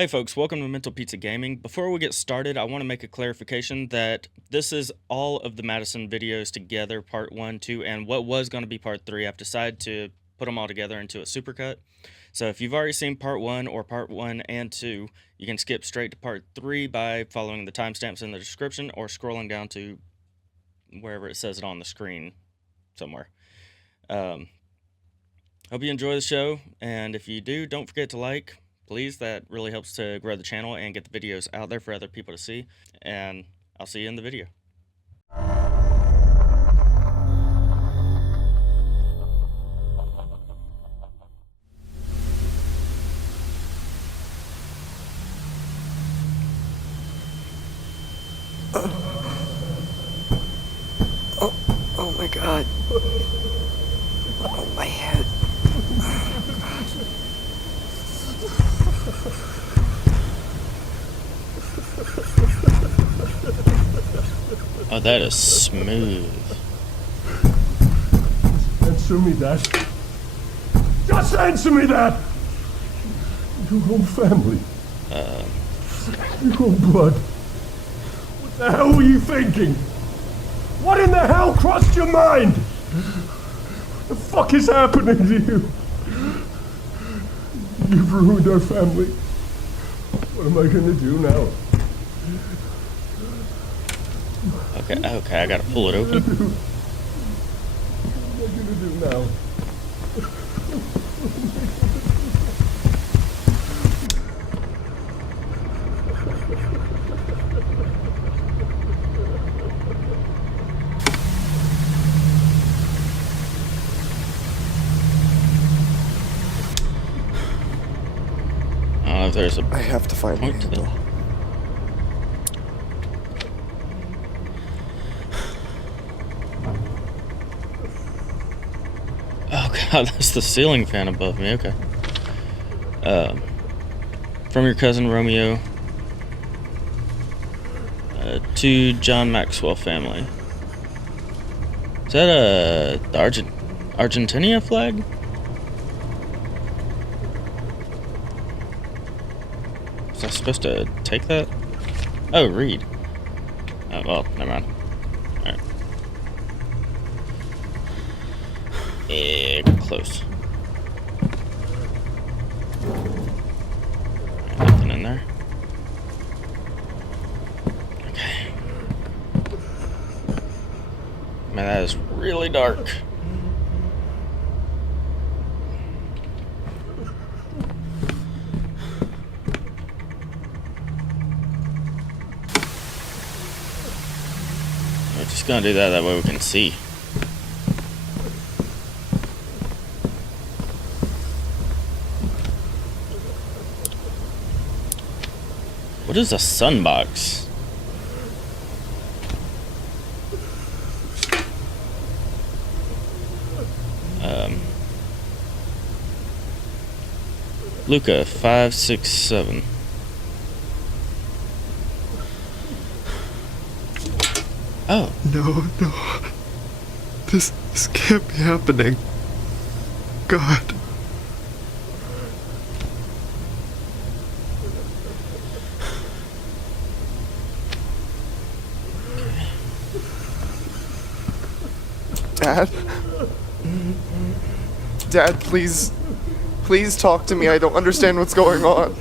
Hey folks, welcome to Mental Pizza Gaming. Before we get started, I want to make a clarification that this is all of the MADiSON videos together, part 1, 2, and what was going to be part 3. I've decided to put them all together into a supercut. So if you've already seen part 1 or part 1 and 2, you can skip straight to part 3 by following the timestamps in the description or scrolling down to wherever it says it on the screen somewhere. Hope you enjoy the show, and if you do, don't forget to like. Please, that really helps to grow the channel and get the videos out there for other people to see. And I'll see you in the video. Oh my God. Oh, my head. Oh, that is smooth. Answer me that. Just answer me that! Your own family. Your own blood. What the hell were you thinking? What in the hell crossed your mind? What the fuck is happening to you? You've ruined our family. What am I gonna do now? Okay, I gotta pull it open. What am I gonna do now? I don't know if there's a I have to find point to the that. handle. Oh god, that's the ceiling fan above me. Okay. From your cousin Romeo to John Maxwell family. Is that the Argentina flag? Was I supposed to take that? Oh, read. Oh, well, never mind. Alright. Close. Nothing in there. Okay. Man, that is really dark. We're just gonna do that way we can see. What is a sunbox? Luca 567. Oh. No. This can't be happening. God. Dad, please talk to me. I don't understand what's going on.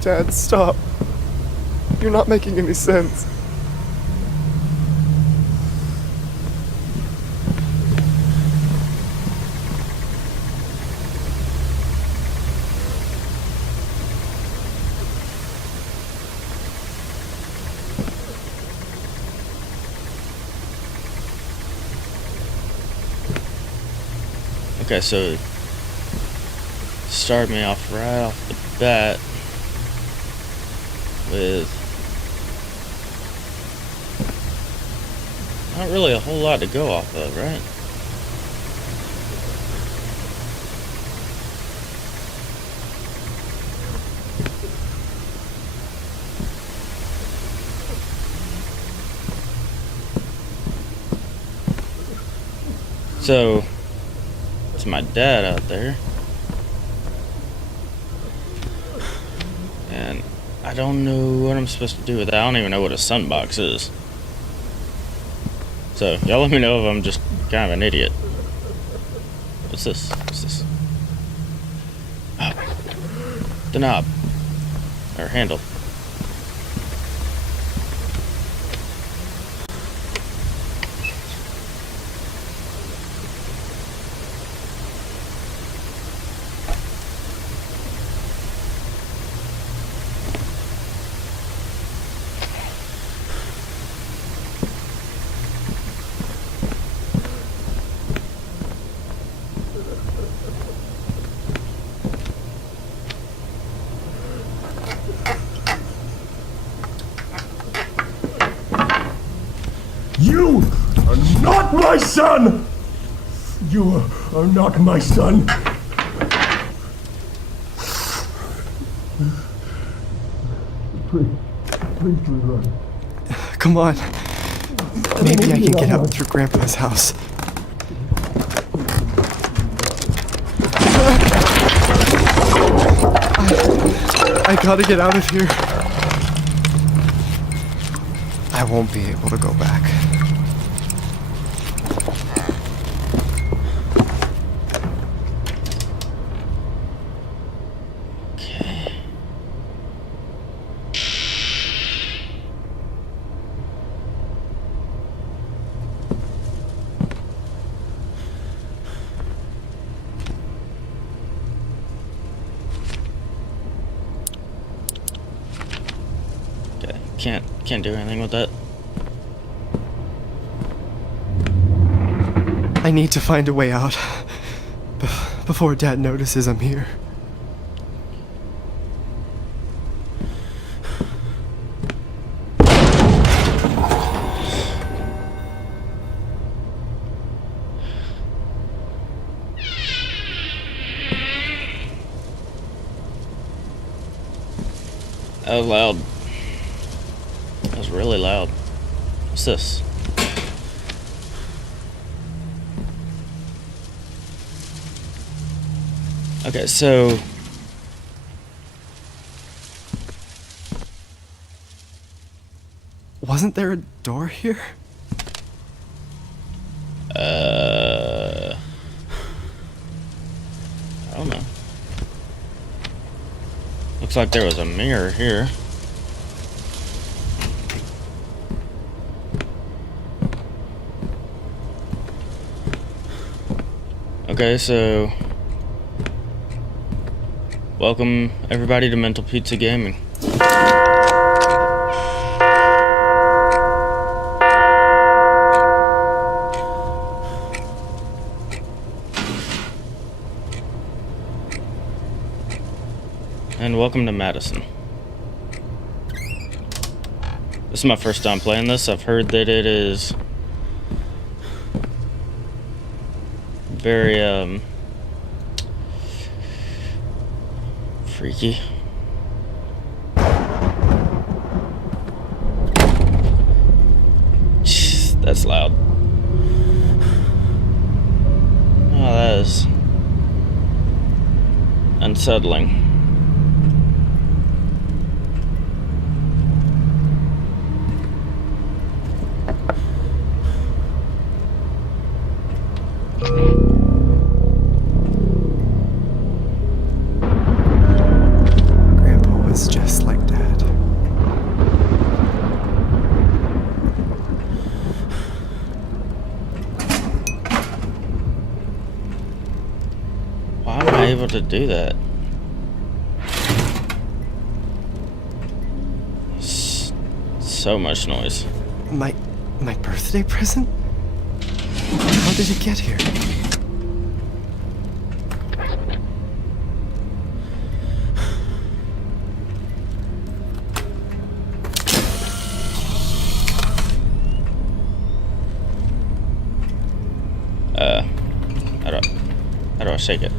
Dad, stop. You're not making any sense. Okay, so it started me off right off the bat with not really a whole lot to go off of, right? So That's my dad out there. And I don't know what I'm supposed to do with that. I don't even know what a sunbox is. So, y'all let me know if I'm just kind of an idiot. What's this? What's this? Oh. The knob. Or handle. You are not my son! You are not my son. Please run. Come on. Maybe I can get out through Grandpa's house. I gotta get out of here. I won't be able to go back. Can't do anything with that. I need to find a way out before Dad notices I'm here. That was loud. That was really loud. What's this? Okay, so wasn't there a door here? I don't know. Looks like there was a mirror here. Okay, so welcome everybody to Mental Pizza Gaming. And welcome to MADiSON. This is my first time playing this. I've heard that it is very freaky. Jeez, that's loud. Oh, that is unsettling. Just like Dad. Why am I able to do that? So much noise. My birthday present? How did it get here? How do I shake it?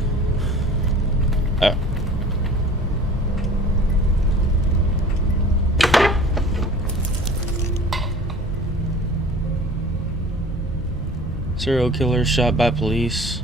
Oh. Serial killer shot by police.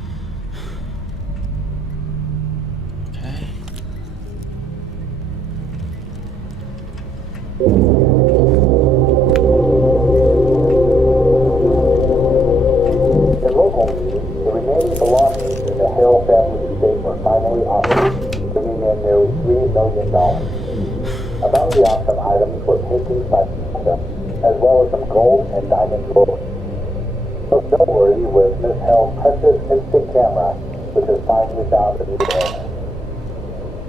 Among the auction items were paintings by Picasso, as well as some gold and diamond jewelry. Most noteworthy was Miss Hell's precious instant camera, which has finally found a new owner.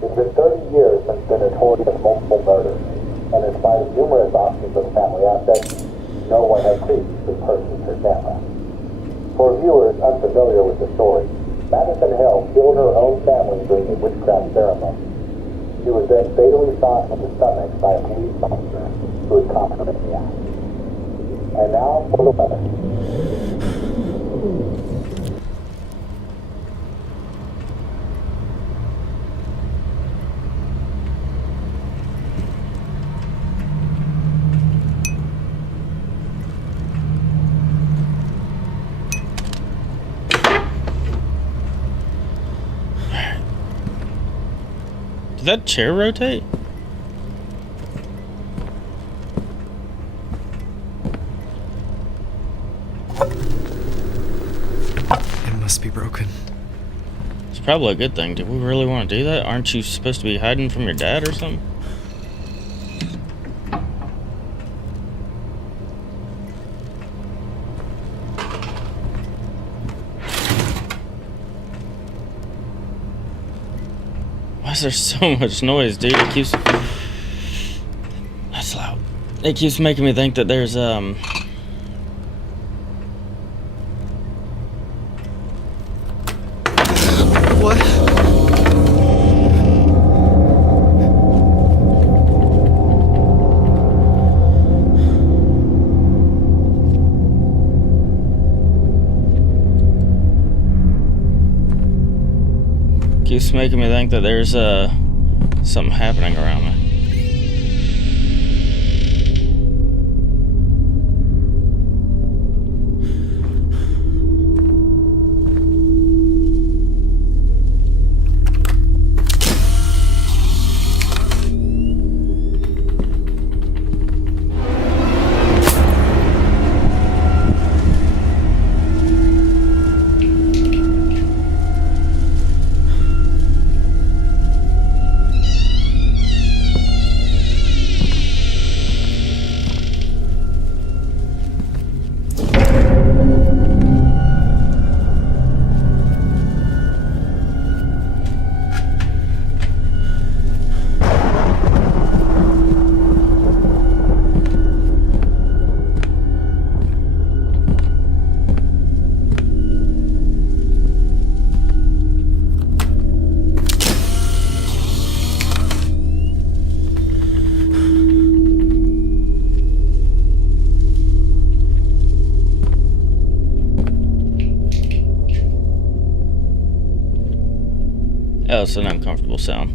It's been 30 years since the notorious multiple murders, and in spite of numerous auctions of family assets, no one had previously purchased her camera. For viewers unfamiliar with the story, MADiSON Hill killed her own family during a witchcraft ceremony. She was then fatally shot in the stomach by a police officer who had caught her in the act. And now for the weather. Did that chair rotate? It must be broken. It's probably a good thing. Do we really want to do that? Aren't you supposed to be hiding from your dad or something? Why is there so much noise, dude? It keeps... That's loud. It keeps making me think that there's, What? keeps making me think that there's, something happening around me. Oh, it's an uncomfortable sound.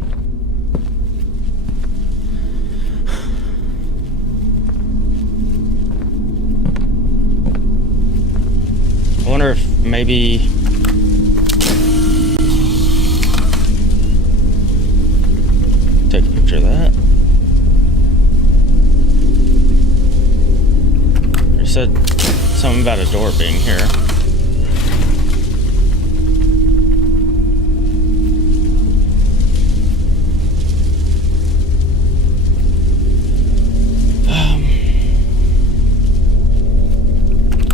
I wonder if maybe... Take a picture of that. They said something about a door being here.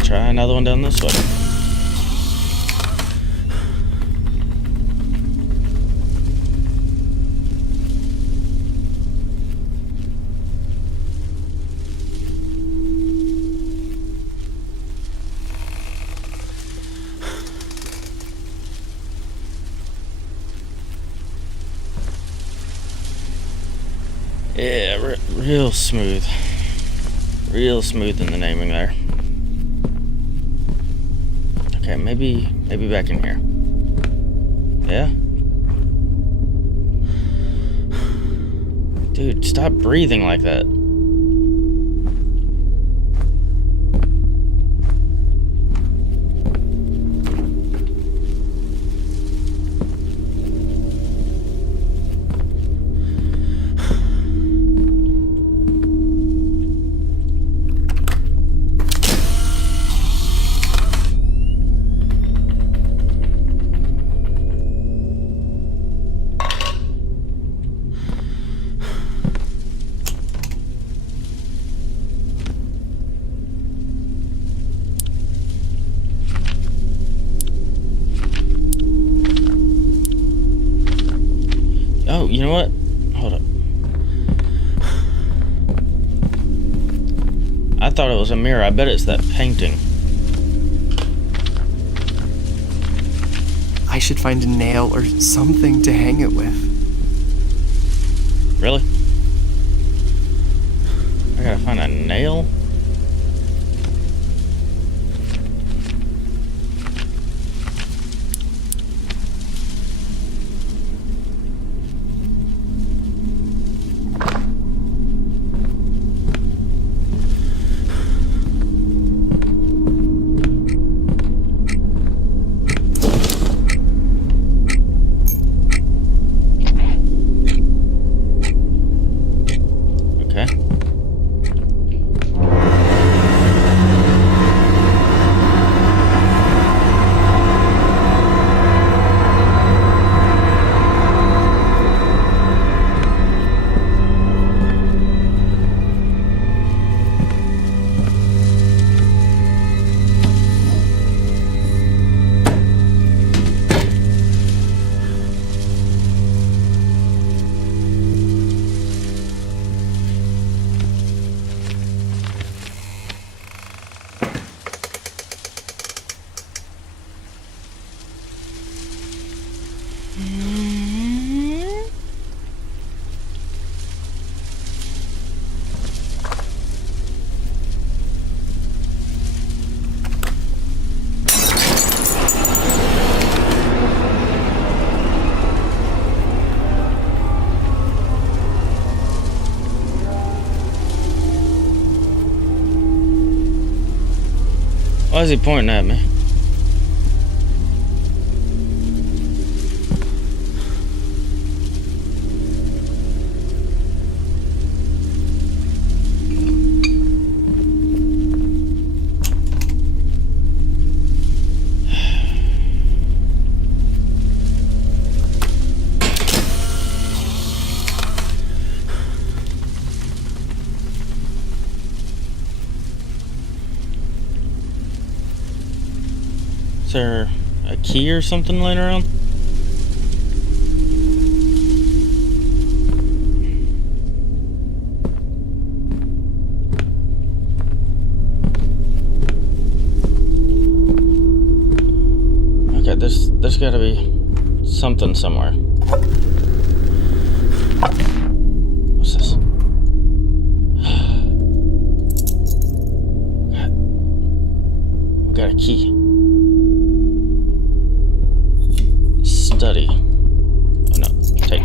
Try another one down this way. Yeah, real smooth. Real smooth in the naming there. Okay, maybe back in here. Yeah? Dude, stop breathing like that. know what? Hold up. I thought it was a mirror. I bet it's that painting. I should find a nail or something to hang it with. Really? I gotta find a nail? Okay. Why is he pointing at me? Is there a key or something laying around? Okay, there's gotta be something somewhere. What's this? We got a key. Study. Oh, no, take.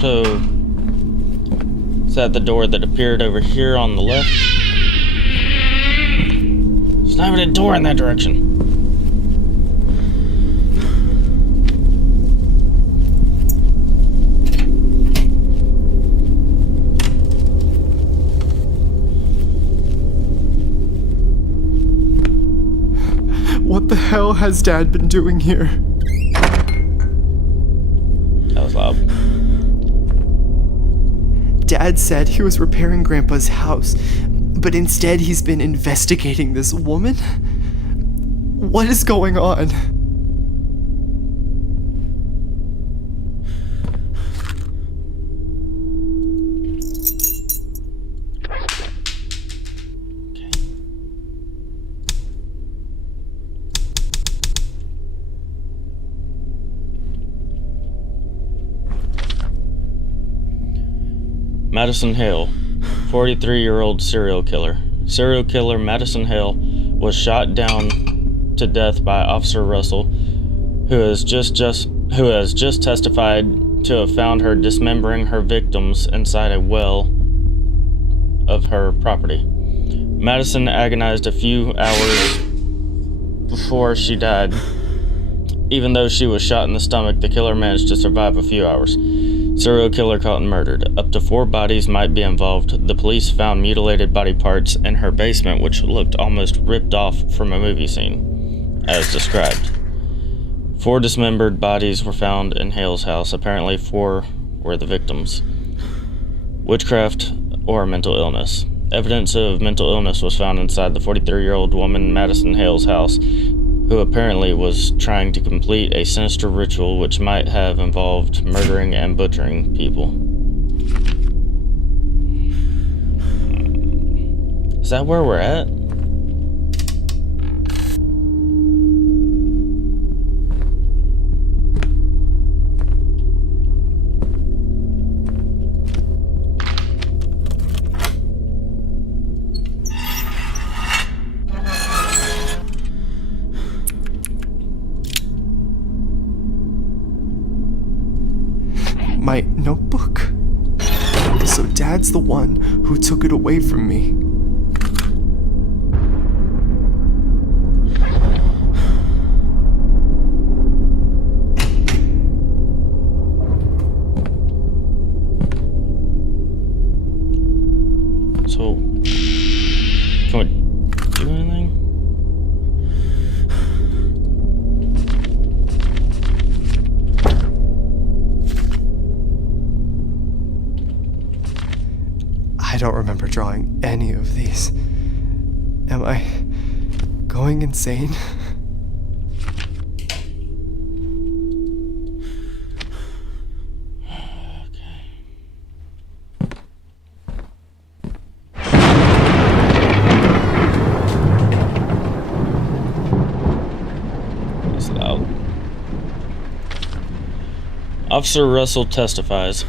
So, is that the door that appeared over here on the left? There's not even a door in that direction. What the hell has Dad been doing here? That was loud. Dad said he was repairing Grandpa's house, but instead he's been investigating this woman? What is going on? Madison Hale, 43-year-old serial killer. Serial killer Madison Hale was shot down to death by Officer Russell, who has just testified to have found her dismembering her victims inside a well of her property. Madison agonized a few hours before she died. Even though she was shot in the stomach, the killer managed to survive a few hours. Serial killer caught and murdered. Up to 4 bodies might be involved. The police found mutilated body parts in her basement, which looked almost ripped off from a movie scene, as described. 4 dismembered bodies were found in Hale's house. Apparently 4 were the victims. Witchcraft or mental illness. Evidence of mental illness was found inside the 43-year-old woman Madison Hale's house, who apparently was trying to complete a sinister ritual which might have involved murdering and butchering people. Is that where we're at? My notebook. So Dad's the one who took it away from me. So, can we do anything? I don't remember drawing any of these. Am I going insane? It's loud. Officer Russell testifies.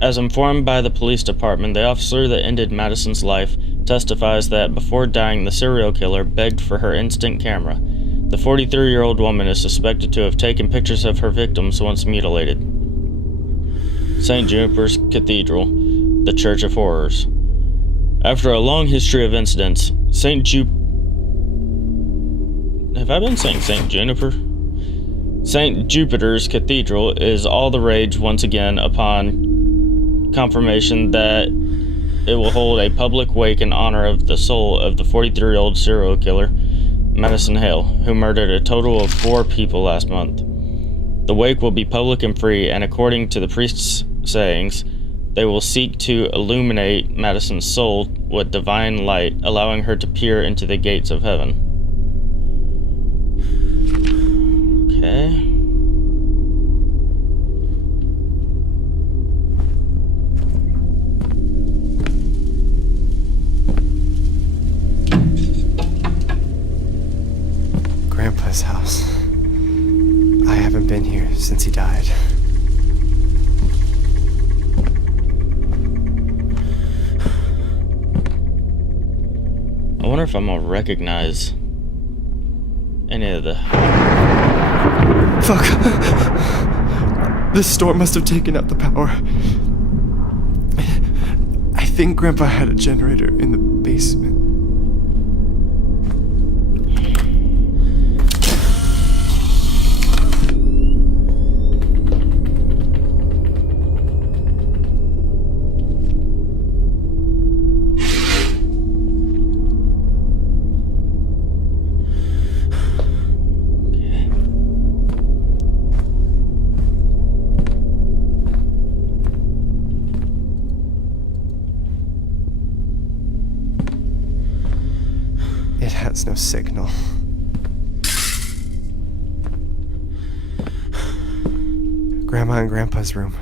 As informed by the police department, the officer that ended Madison's life testifies that before dying, the serial killer begged for her instant camera. The 43-year-old woman is suspected to have taken pictures of her victims once mutilated. St. Juniper's Cathedral, the Church of Horrors. After a long history of incidents, Have I been saying St. Juniper? St. Jupiter's Cathedral is all the rage once again upon confirmation that it will hold a public wake in honor of the soul of the 43-year-old serial killer, Madison Hale, who murdered a total of 4 people last month. The wake will be public and free, and according to the priest's sayings, they will seek to illuminate Madison's soul with divine light, allowing her to peer into the gates of heaven. Okay. Grandpa's house. I haven't been here since he died. I wonder if I'm gonna recognize any of the... Fuck. This storm must have taken out the power. I think Grandpa had a generator in the basement. It has no signal. Grandma and Grandpa's room.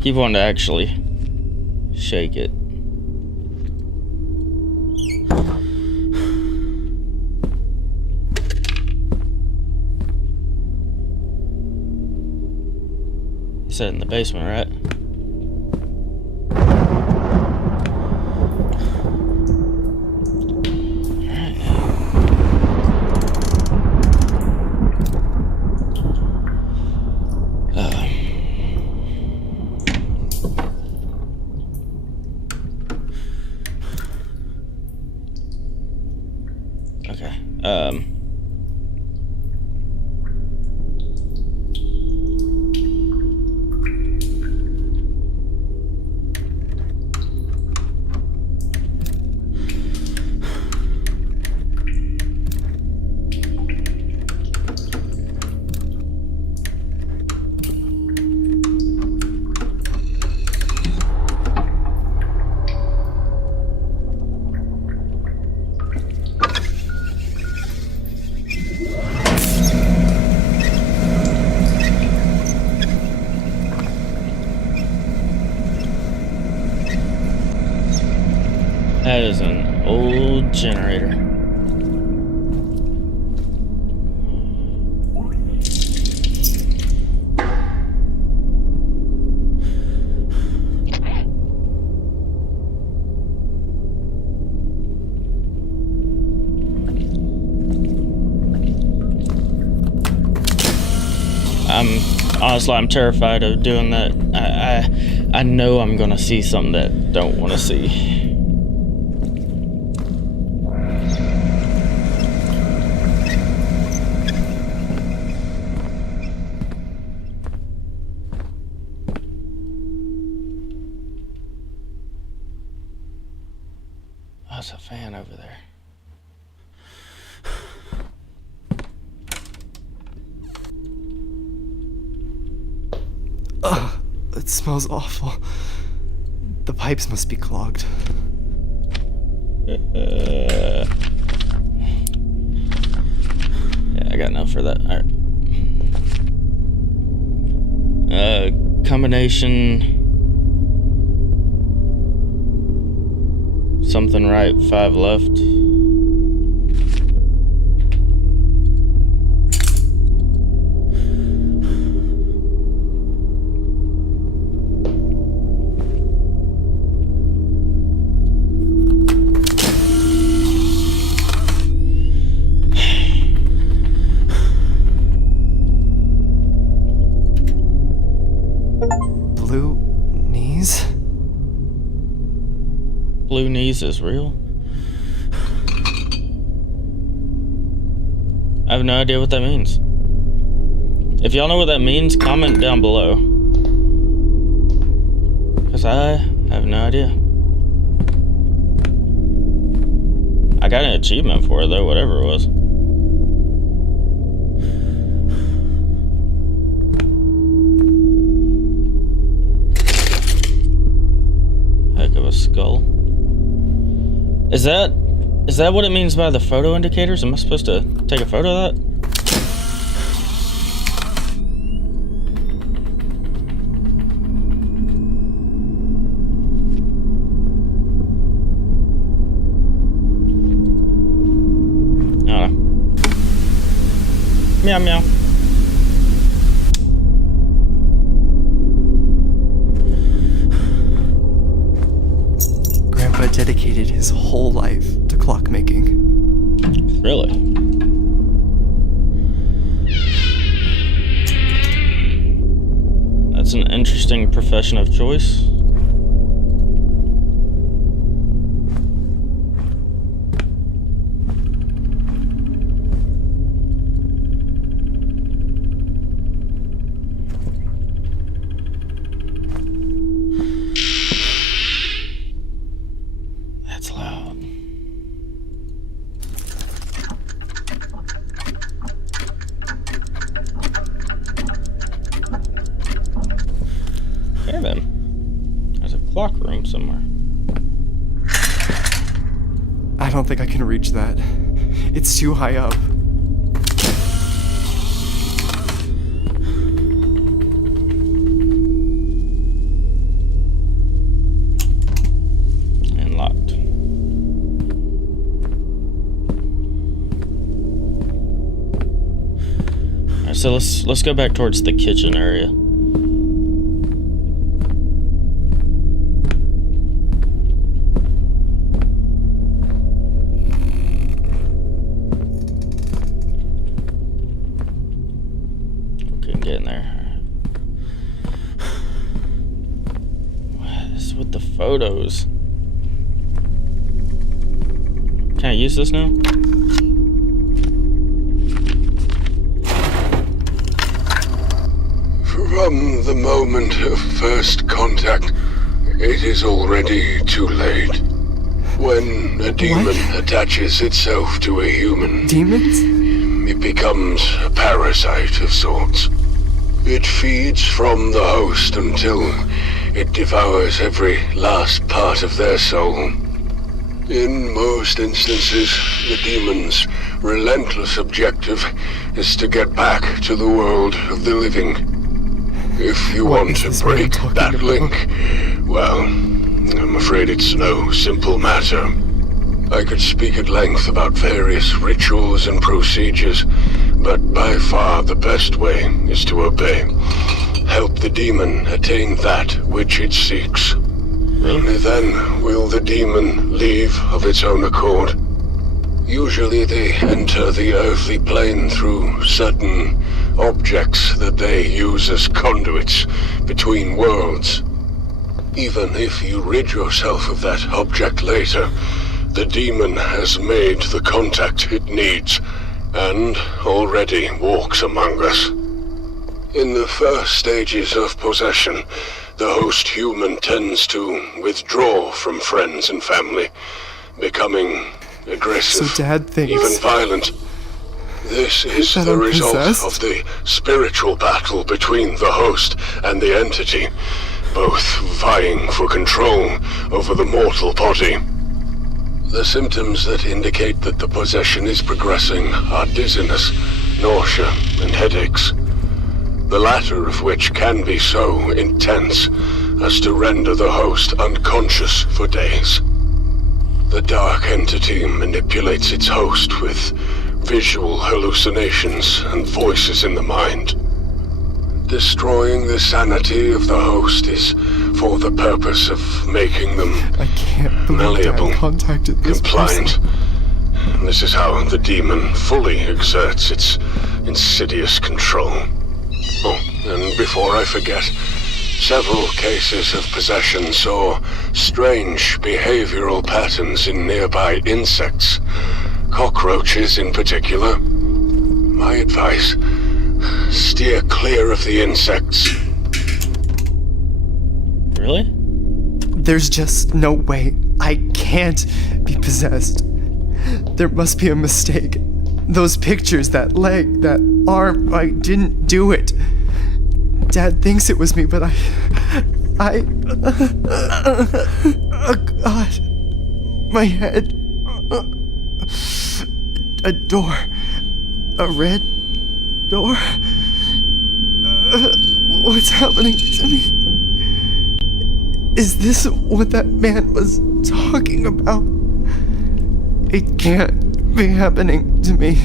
Keep wanting to actually shake it. You said in the basement, right? Okay. That is an old generator. I'm terrified of doing that. I know I'm gonna see something that I don't want to see. There's a fan over there. Ugh, it smells awful. The pipes must be clogged. Yeah, I got enough for that. All right. Combination. Something right, 5 left. Blue knees? Blue knees is real? I have no idea what that means. If y'all know what that means, comment down below. Because I have no idea. I got an achievement for it though, whatever it was. Heck of a skull. Is that what it means by the photo indicators? Am I supposed to take a photo of that? I don't know. Meow meow. Grandpa dedicated his whole life to clockmaking. Really? That's an interesting profession of choice. That's loud. Okay then. There's a clock room somewhere. I don't think I can reach that. It's too high up. And locked. Alright, so let's go back towards the kitchen area. Get in there. What is with the photos? Can I use this now? From the moment of first contact, it is already too late. When a demon attaches itself to a human, Demons? it becomes a parasite of sorts. It feeds from the host until it devours every last part of their soul. In most instances, the demon's relentless objective is to get back to the world of the living. If you What want is to this man break talking that about? link, well, I'm afraid it's no simple matter. I could speak at length about various rituals and procedures, but by far the best way is to obey. Help the demon attain that which it seeks. Only then will the demon leave of its own accord. Usually they enter the earthly plane through certain objects that they use as conduits between worlds. Even if you rid yourself of that object later, the demon has made the contact it needs, and already walks among us. In the first stages of possession, the host human tends to withdraw from friends and family, becoming aggressive, So Dad thinks even violent. This is that the I'm result possessed? of the spiritual battle between the host and the entity, both vying for control over the mortal body. The symptoms that indicate that the possession is progressing are dizziness, nausea, and headaches. The latter of which can be so intense as to render the host unconscious for days. The dark entity manipulates its host with visual hallucinations and voices in the mind. Destroying the sanity of the host is for the purpose of making them I can't believe malleable, Dad contacted this compliant. person. This is how the demon fully exerts its insidious control. Oh, and before I forget, several cases of possession saw strange behavioral patterns in nearby insects, cockroaches in particular. My advice, steer clear of the insects. Really? There's just no way. I can't be possessed. There must be a mistake. Those pictures, that leg, that arm, I didn't do it. Dad thinks it was me, but oh God. My head. A door. A red door. What's happening to me? Is this what that man was talking about? It can't be happening to me.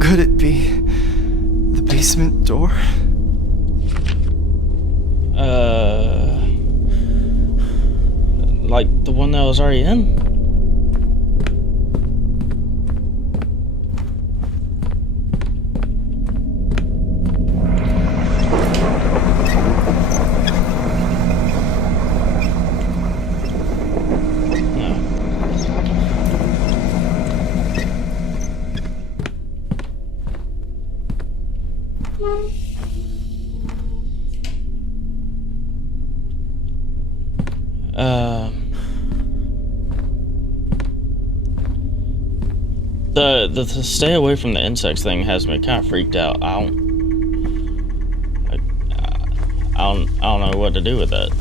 Could it be the basement door? Like the one that I was already in? The stay away from the insects thing has me kind of freaked out. I don't know what to do with that.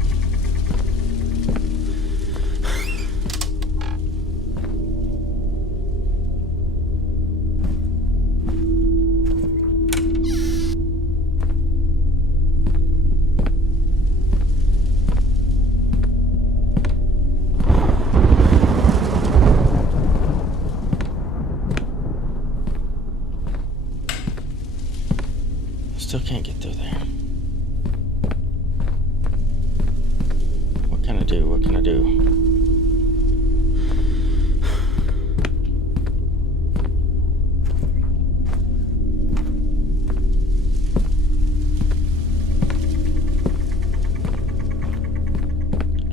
Still can't get through there. What can I do? What can I do?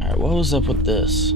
Alright, what was up with this?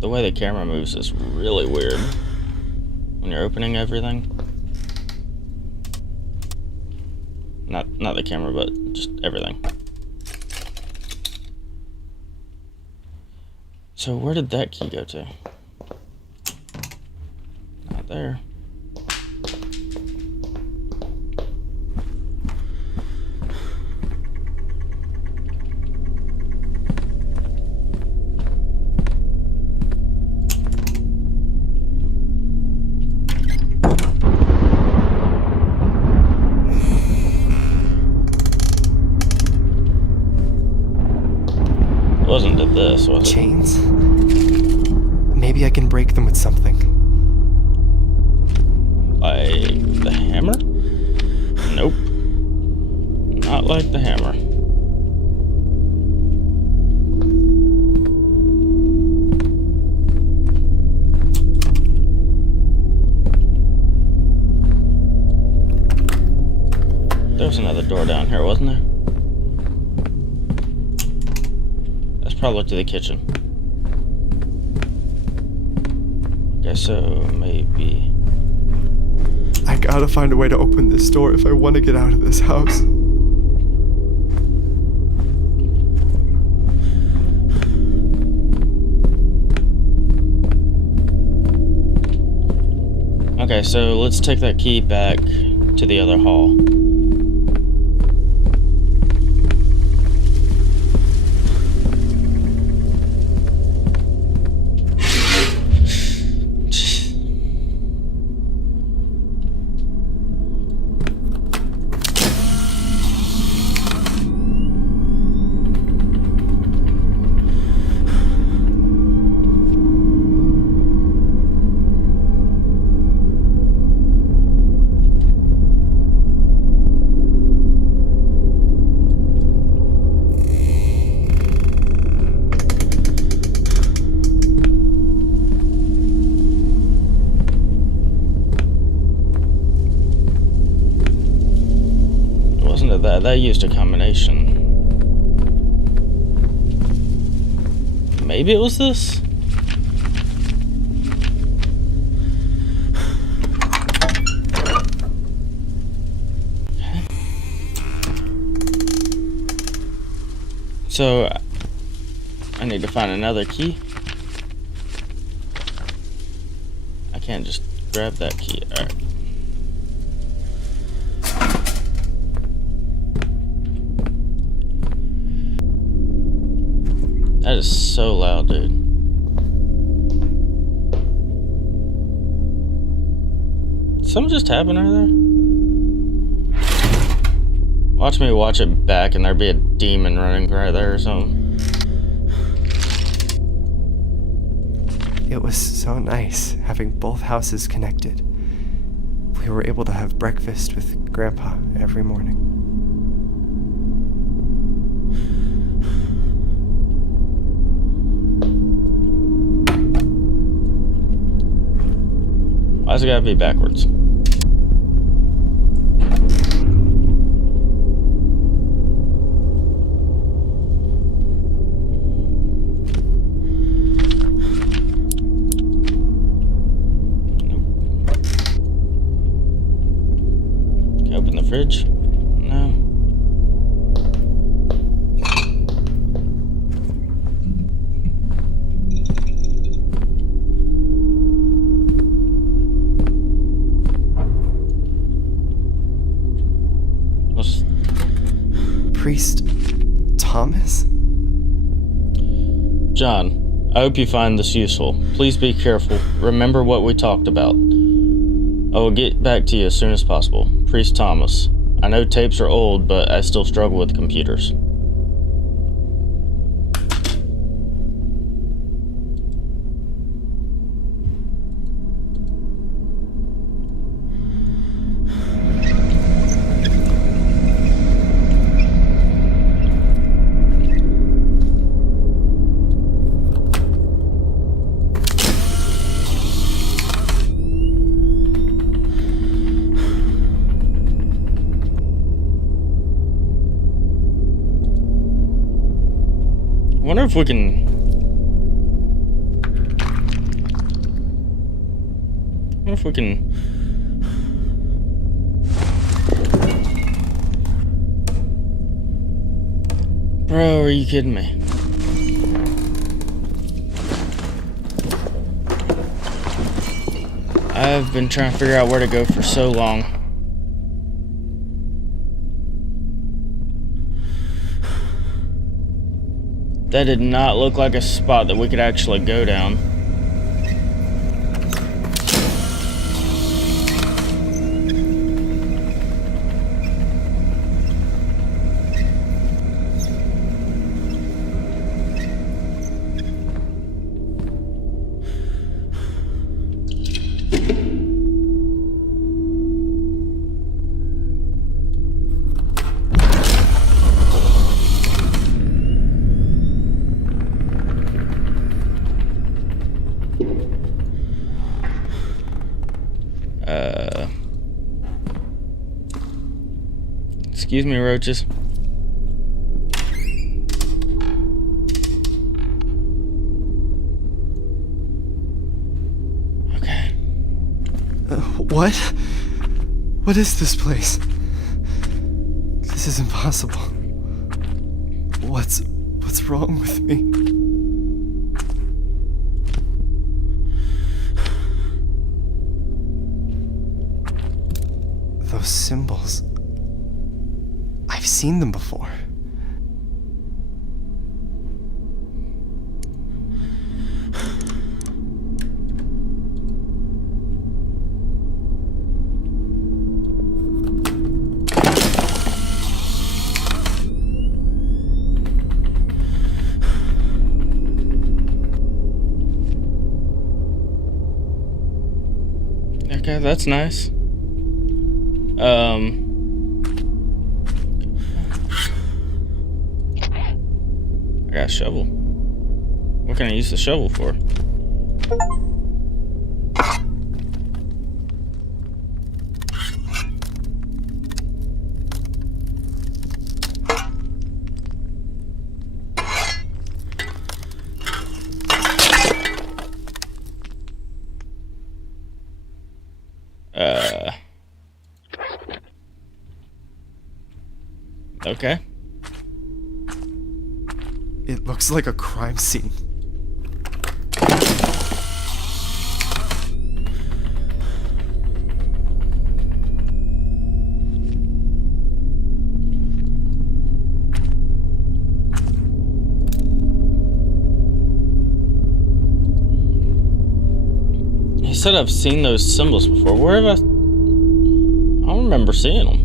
The way the camera moves is really weird when you're opening everything. Not the camera, but just everything. So where did that key go to? Not there. Wasn't to this, was it? Chains? Maybe I can break them with something. Like the hammer? Nope. Not like the hammer. There was another door down here, wasn't there? That's probably to the kitchen. Okay, so maybe... I gotta find a way to open this door if I want to get out of this house. Okay, so let's take that key back to the other hall. That used a combination. Maybe it was this? So I need to find another key. I can't just grab that key. All right. That is so loud, dude. Something just happened right there? Watch me watch it back and there'd be a demon running right there or something. It was so nice having both houses connected. We were able to have breakfast with Grandpa every morning. Why's it gotta be backwards? Can I open the fridge? No. Priest Thomas? John, I hope you find this useful. Please be careful. Remember what we talked about. I will get back to you as soon as possible. Priest Thomas. I know tapes are old, but I still struggle with computers. I wonder if we can... wonder if we can. Bro, are you kidding me? I've been trying to figure out where to go for so long. That did not look like a spot that we could actually go down. Excuse me, roaches. Okay. What? What is this place? This is impossible. What's wrong with me? Those symbols. I've seen them before. Okay, that's nice. I got a shovel. What can I use the shovel for? Okay. It looks like a crime scene. He said I've seen those symbols before. Where have I don't remember seeing them.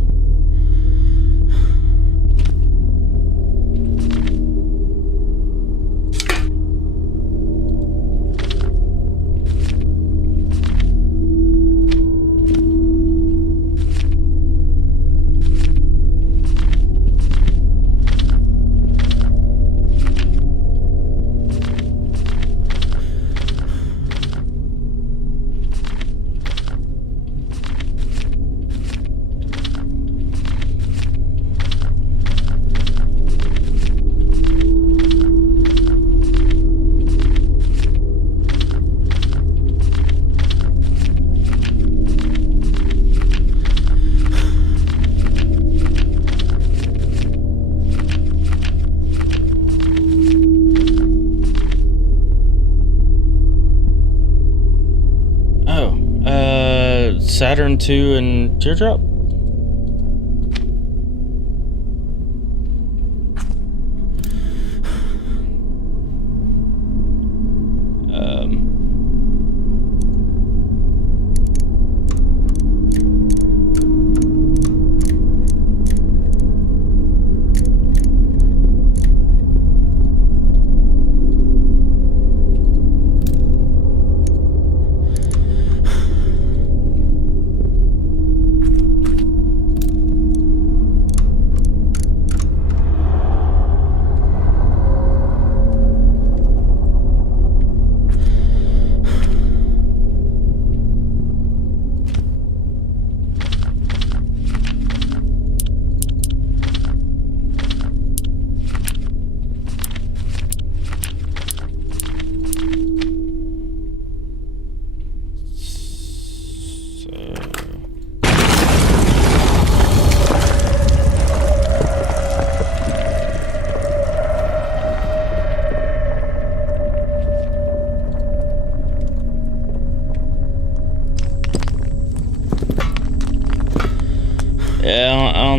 Saturn 2 and Teardrop?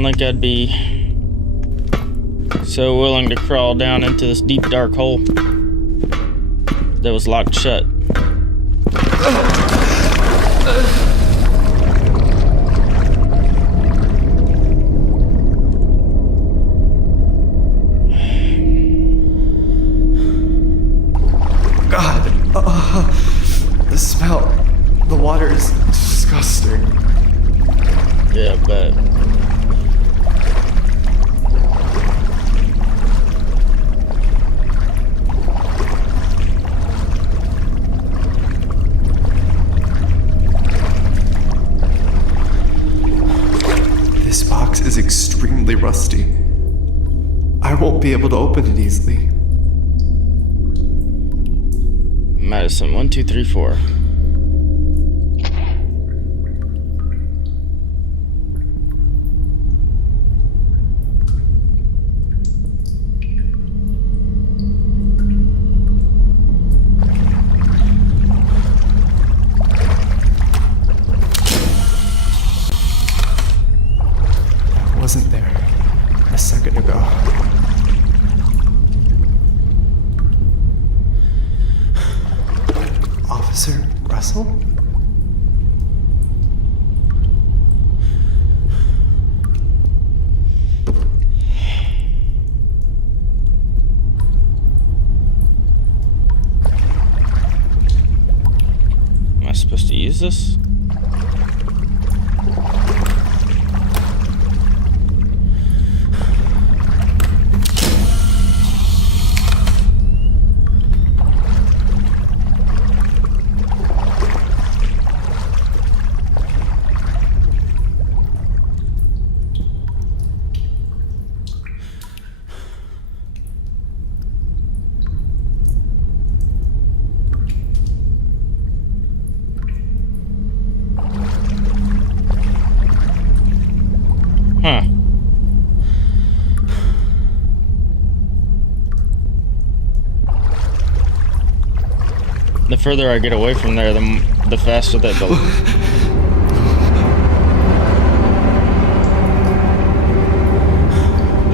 think I'd be so willing to crawl down into this deep dark hole that was locked shut. God, the smell. The water is disgusting. Yeah, but this box is extremely rusty. I won't be able to open it easily. MADiSON 1, 2, 3, 4. Wasn't there a second ago. Officer Russell? Am I supposed to use this? Huh. The further I get away from there, the faster that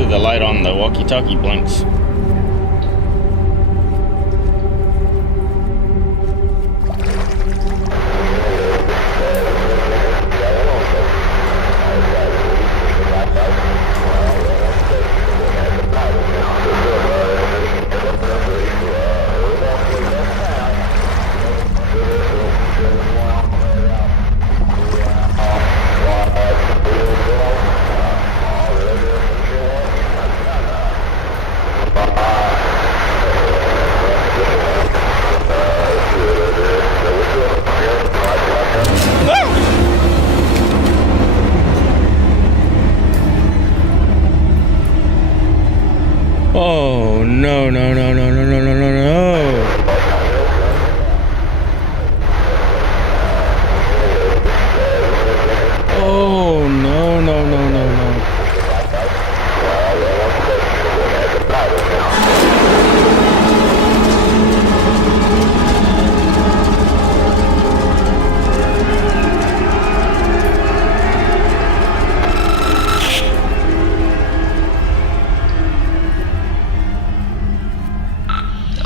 the light on the walkie-talkie blinks. Oh, no, no, no, no, no, no, no, no, no. Oh, no, no, no, no, no.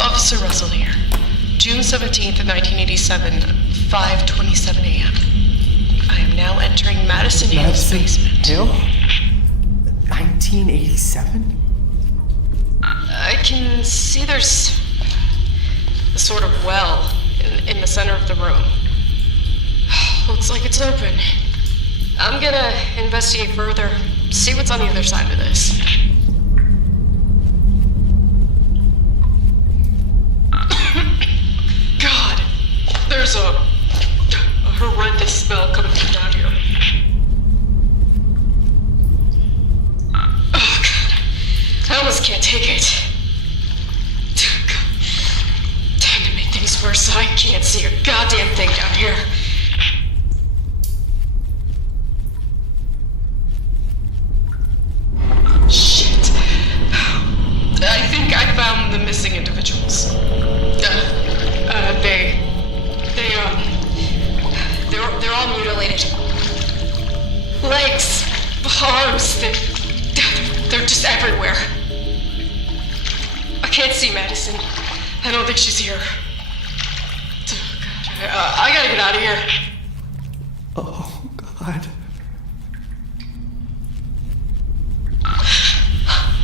Officer Russell here. June 17th, 1987, 5:27 a.m. I am now entering MADiSON Hill's basement. Hill? 1987? I can see there's a sort of well in the center of the room. Looks like it's open. I'm gonna investigate further, see what's on the other side of this. God, there's a horrendous smell coming from down here. Oh, God. I almost can't take it. Time to make things worse. I can't see a goddamn thing down here. Shit. I think I found the missing individuals. They're all mutilated. Legs, arms, think she's here. Oh, God. I gotta get out of here. Oh, God.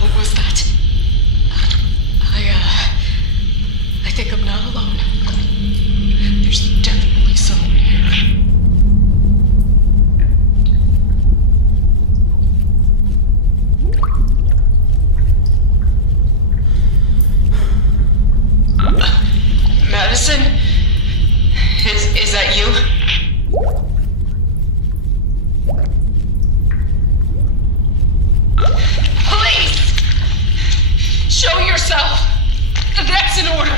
What was that? I think I'm not alone. There's definitely someone here. Madison? Is that you? Please! Show yourself! That's in order!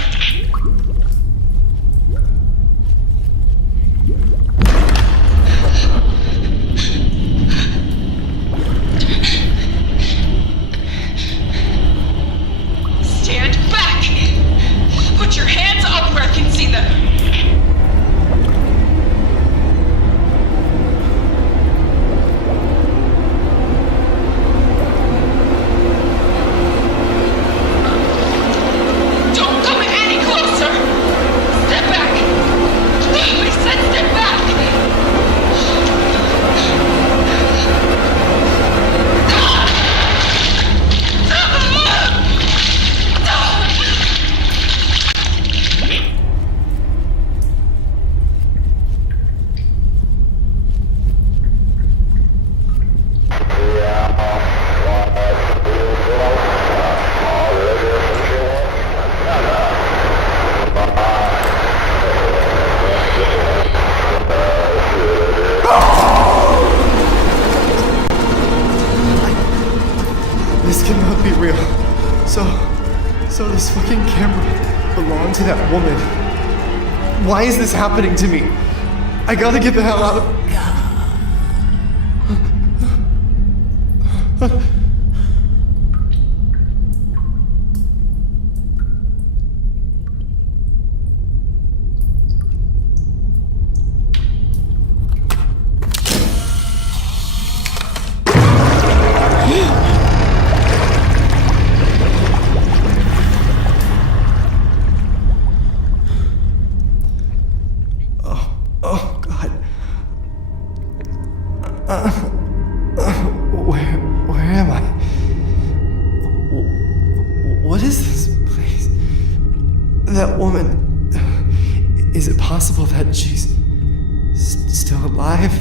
Stand back! Put your hands up where I can see them! Don't come any closer! Step back! I said step back! This cannot be real. So this fucking camera belonged to that woman. Why is this happening to me? I gotta get the hell out of... Oh, God. Where am I? What is this place? That woman... Is it possible that she's still alive?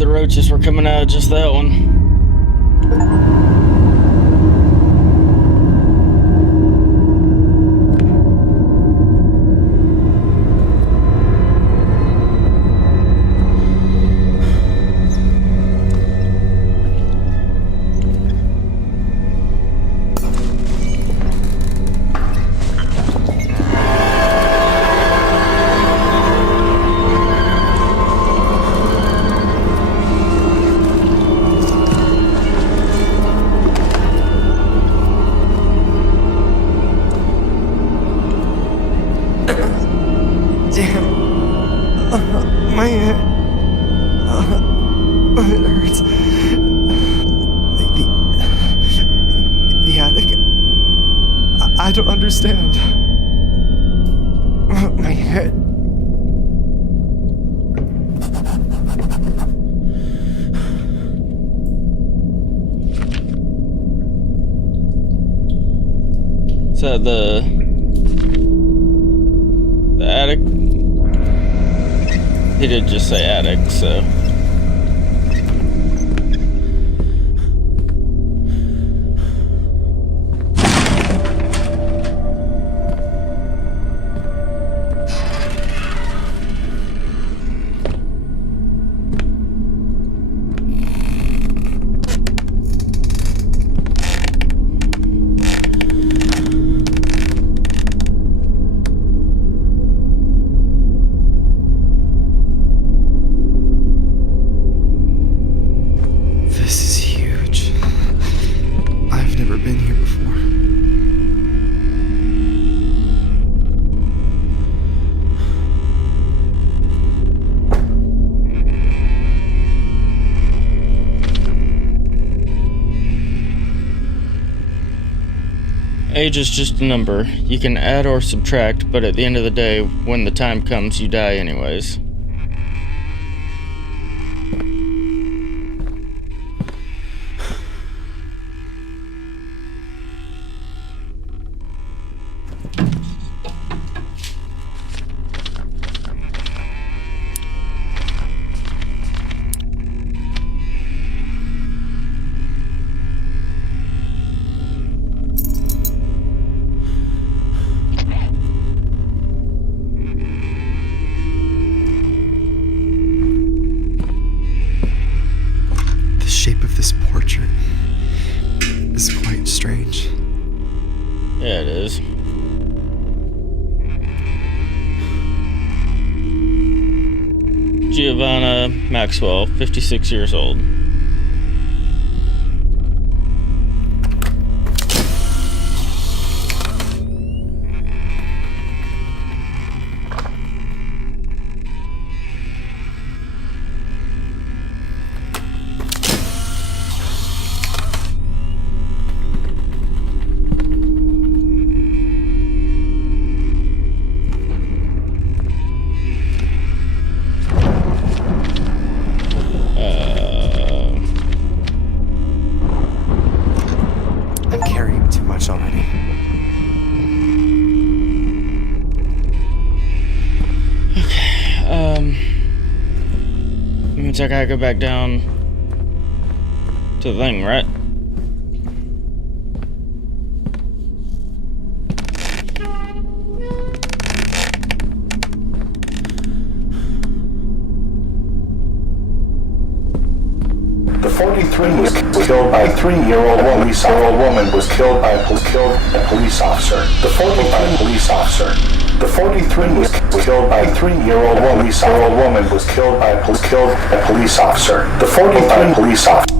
Roaches were coming out of just that one. don't understand. My head. Is that the attic? He did just say attic, so. This is huge. I've never been here before. Age is just a number. You can add or subtract, but at the end of the day, when the time comes, you die anyways. The shape of this portrait is quite strange. Yeah, it is. Giovanna Maxwell, 56 years old. I'm carrying too much already. Means I gotta go back down to the thing, right? The 43 was killed by a 3-year-old woman was killed by a police officer. The 43 police officer. The 43 was killed by a 3-year-old woman was killed by a police officer. The 43 police officer.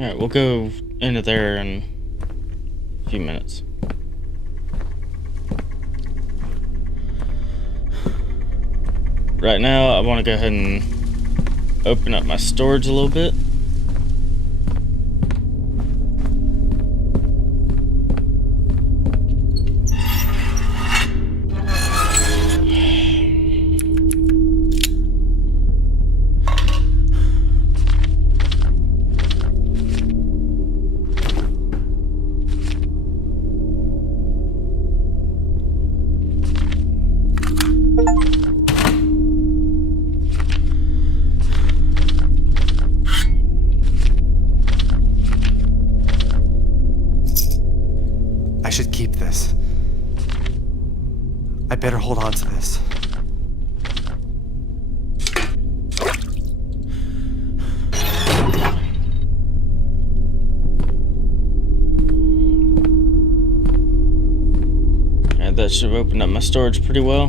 Alright, we'll go into there in a few minutes. Right now, I want to go ahead and open up my storage a little bit. I should keep this. I better hold on to this. that should have opened up my storage pretty well.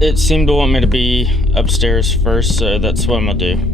It seemed to want me to be upstairs first, so that's what I'm gonna do.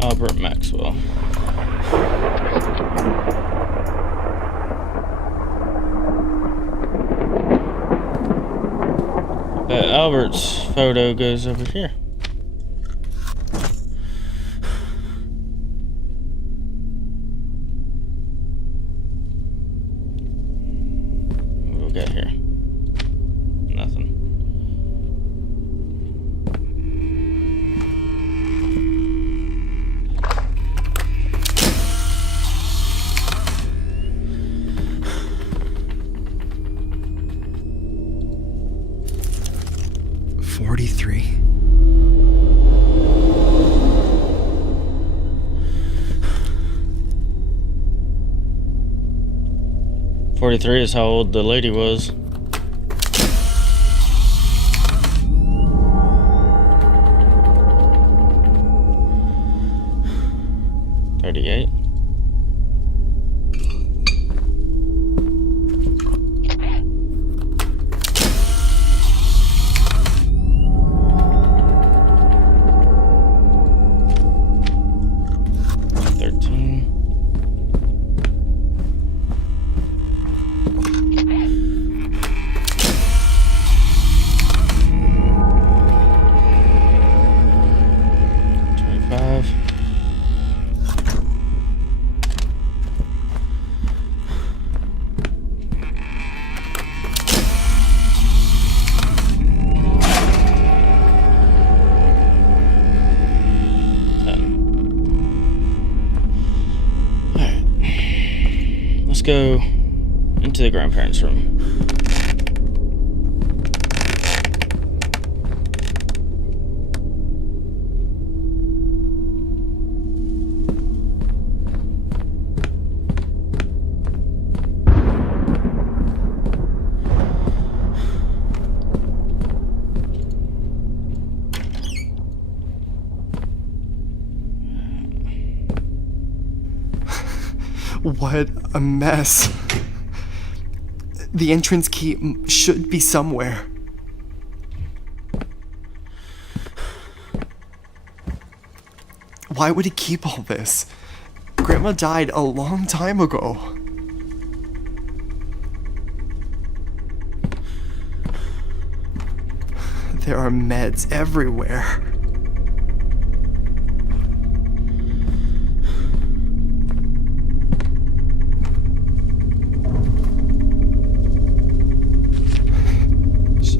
Albert Maxwell. But Albert's photo goes over here. What do we got here? Nothing. .43 is how old the lady was. .38. Let's go into the grandparents' room. What a mess. The entrance key should be somewhere. Why would he keep all this? Grandma died a long time ago. There are meds everywhere.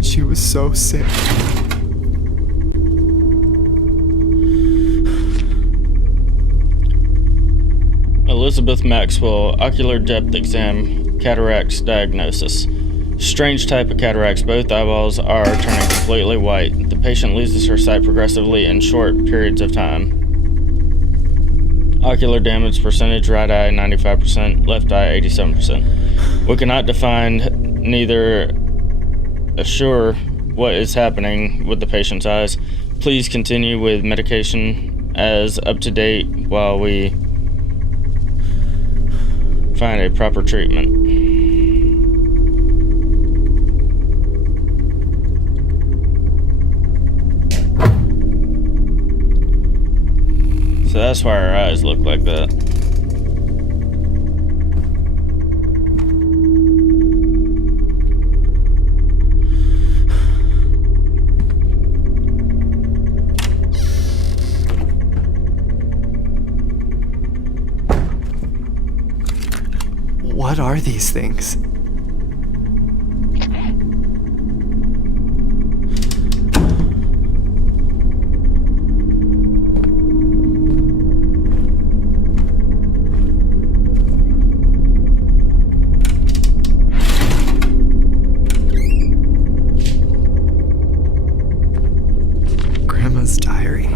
She was so sick. Elizabeth Maxwell, ocular depth exam, cataracts diagnosis. Strange type of cataracts, both eyeballs are turning completely white. The patient loses her sight progressively in short periods of time. Ocular damage percentage, right eye 95%, left eye 87%. We cannot define, neither assure what is happening with the patient's eyes. Please continue with medication as up to date while we find a proper treatment. So that's why our eyes look like that. What are these things? Grandma's diary.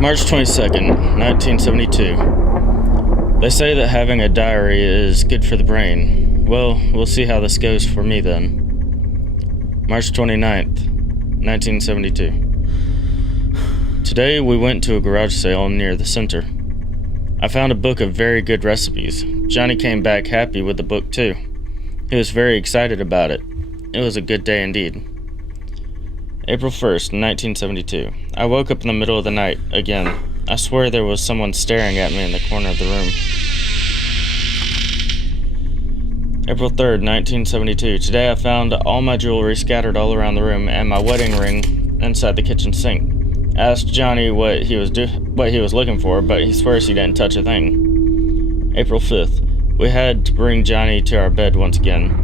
March 22nd, 1972. They say that having a diary is good for the brain. Well, we'll see how this goes for me then. March 29th, 1972. Today we went to a garage sale near the center. I found a book of very good recipes. Johnny came back happy with the book too. He was very excited about it. It was a good day indeed. April 1st, 1972. I woke up in the middle of the night, again. I swear there was someone staring at me in the corner of the room. April 3rd, 1972. Today I found all my jewelry scattered all around the room and my wedding ring inside the kitchen sink. I asked Johnny what he was looking for, but he swears he didn't touch a thing. April 5th. We had to bring Johnny to our bed once again.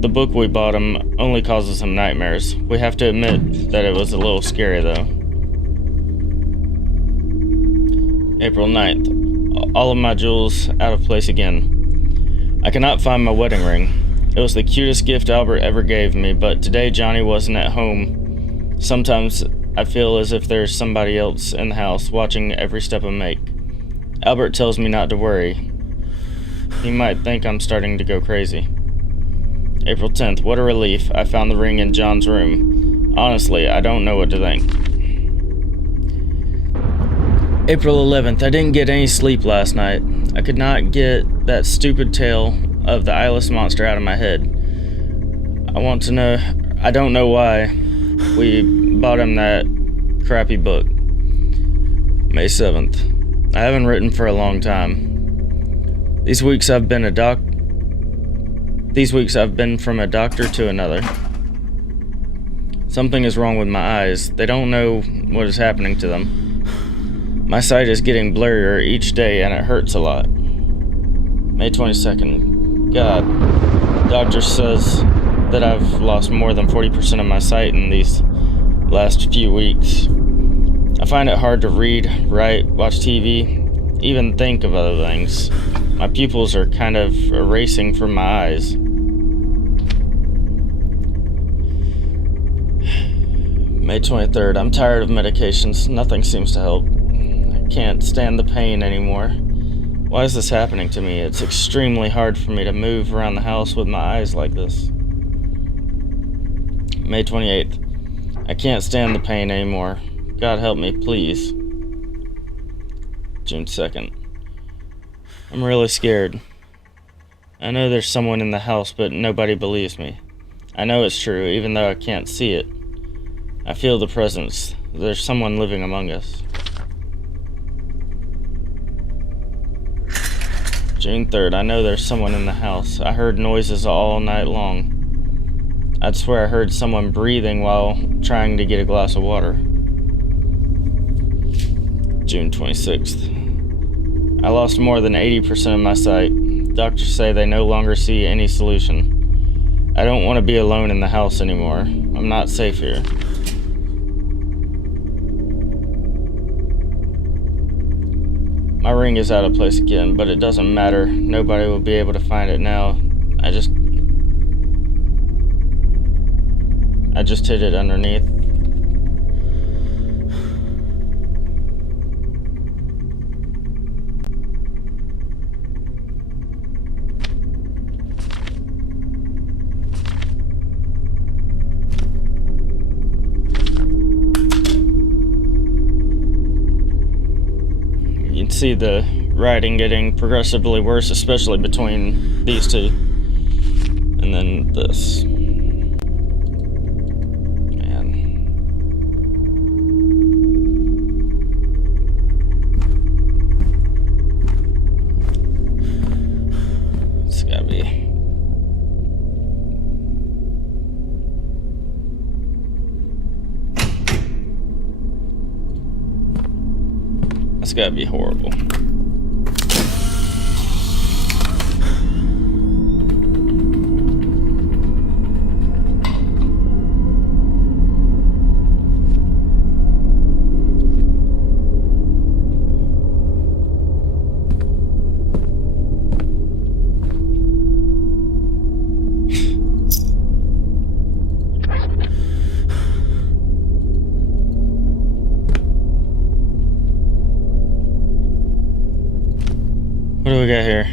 The book we bought him only causes him nightmares. We have to admit that it was a little scary though. April 9th. All of my jewels out of place again. I cannot find my wedding ring. It was the cutest gift Albert ever gave me, but today Johnny wasn't at home. Sometimes I feel as if there's somebody else in the house watching every step I make. Albert tells me not to worry. He might think I'm starting to go crazy. April 10th, what a relief. I found the ring in John's room. Honestly, I don't know what to think. April 11th, I didn't get any sleep last night. I could not get that stupid tale of the eyeless monster out of my head. I don't know why we bought him that crappy book. May 7th, I haven't written for a long time. These weeks I've been from a doctor to another. Something is wrong with my eyes. They don't know what is happening to them. My sight is getting blurrier each day and it hurts a lot. May 22nd. God, the doctor says that I've lost more than 40% of my sight in these last few weeks. I find it hard to read, write, watch TV, even think of other things. My pupils are kind of erasing from my eyes. May 23rd. I'm tired of medications. Nothing seems to help. I can't stand the pain anymore. Why is this happening to me? It's extremely hard for me to move around the house with my eyes like this. May 28th. I can't stand the pain anymore. God help me, please. June 2nd. I'm really scared. I know there's someone in the house, but nobody believes me. I know it's true, even though I can't see it. I feel the presence. There's someone living among us. June 3rd. I know there's someone in the house. I heard noises all night long. I'd swear I heard someone breathing while trying to get a glass of water. June 26th. I lost more than 80% of my sight. Doctors say they no longer see any solution. I don't want to be alone in the house anymore. I'm not safe here. My ring is out of place again, but it doesn't matter. Nobody will be able to find it now. I just hid it underneath. You can see the writing getting progressively worse, especially between these two. And then this. It's gotta be. That's gotta be horrible. What do we got here?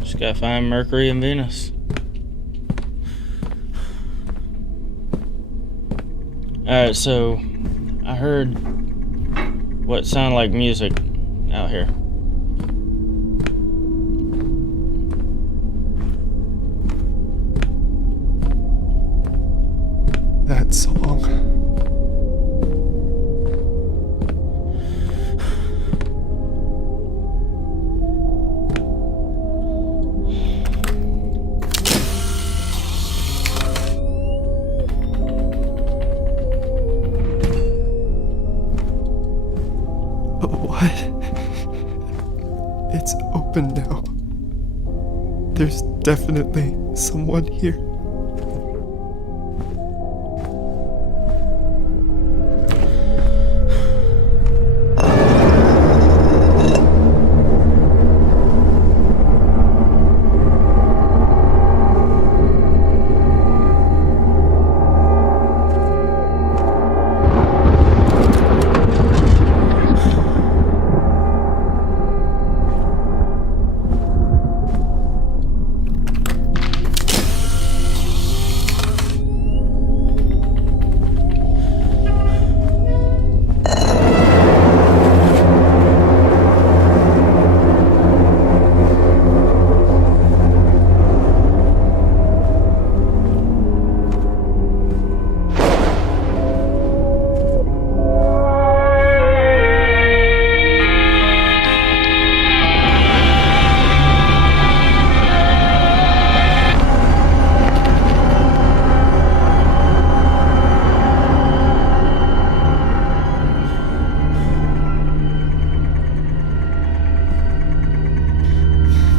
Just gotta find Mercury and Venus. Alright, so I heard what sounded like music out here. That song. What? It's open now. There's definitely someone here.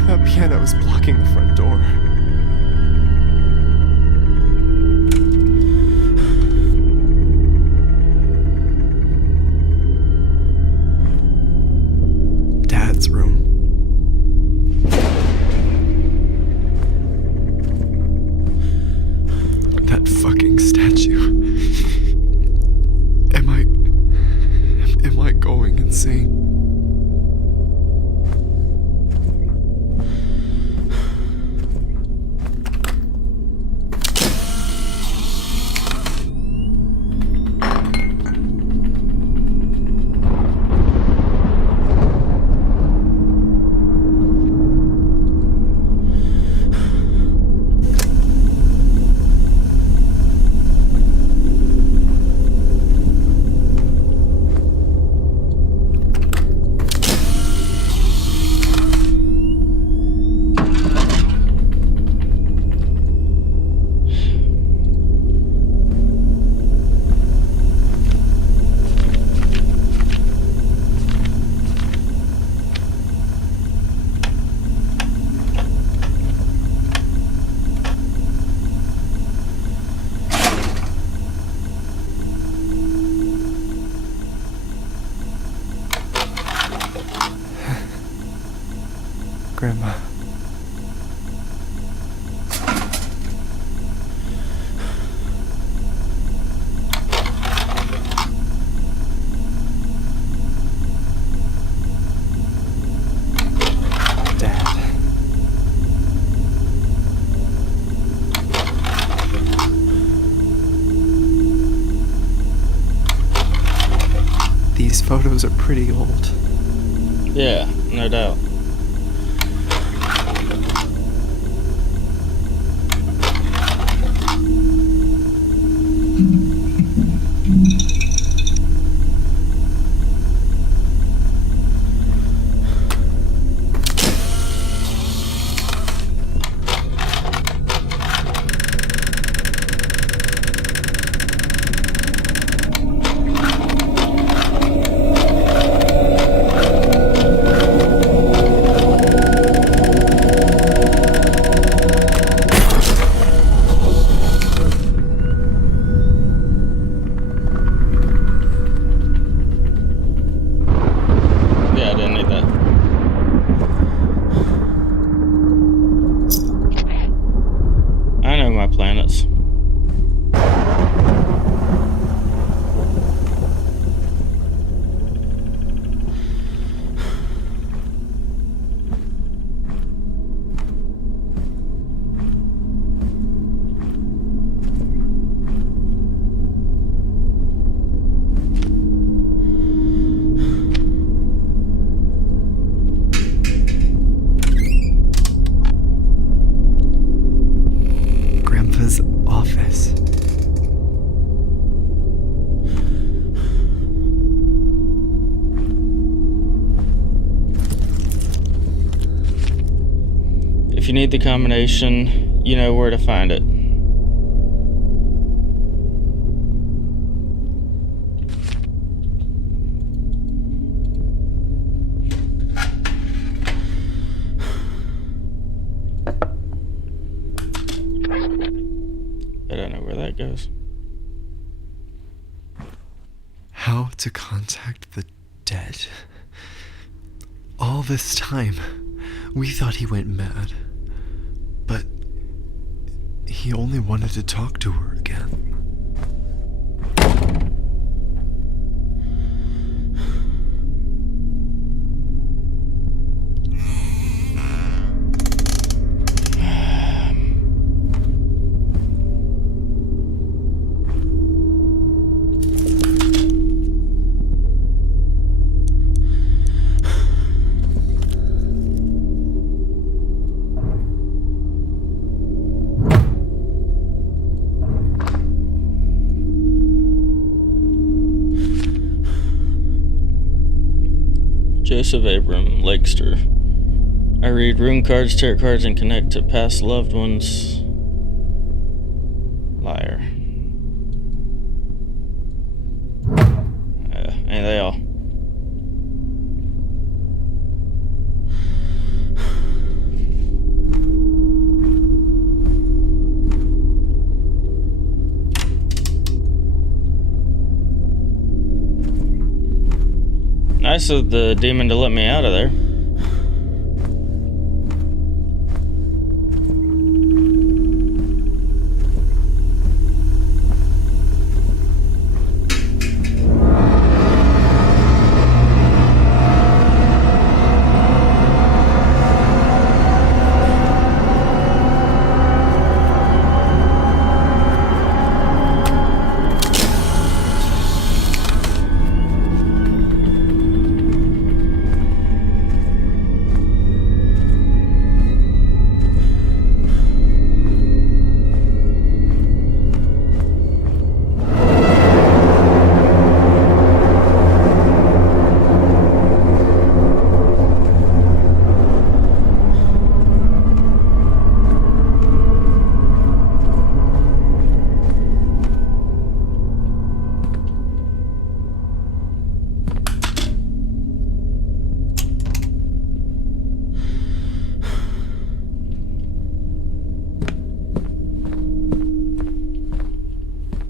That piano is blocking the front door. Dad's room. That fucking statue. Am I going insane? Grandma. These photos are pretty old. Yeah, no doubt. Yeah, I didn't need that. I know my planets. Grandpa's office. If you need the combination, you know where to find it. I don't know where that goes. How to contact the dead. All this time, we thought he went mad. But he only wanted to talk to her again. Joseph Abram, Lakester. I read rune cards, tarot cards, and connect to past loved ones. Liar. Ain't they all? Nice of the demon to let me out of there.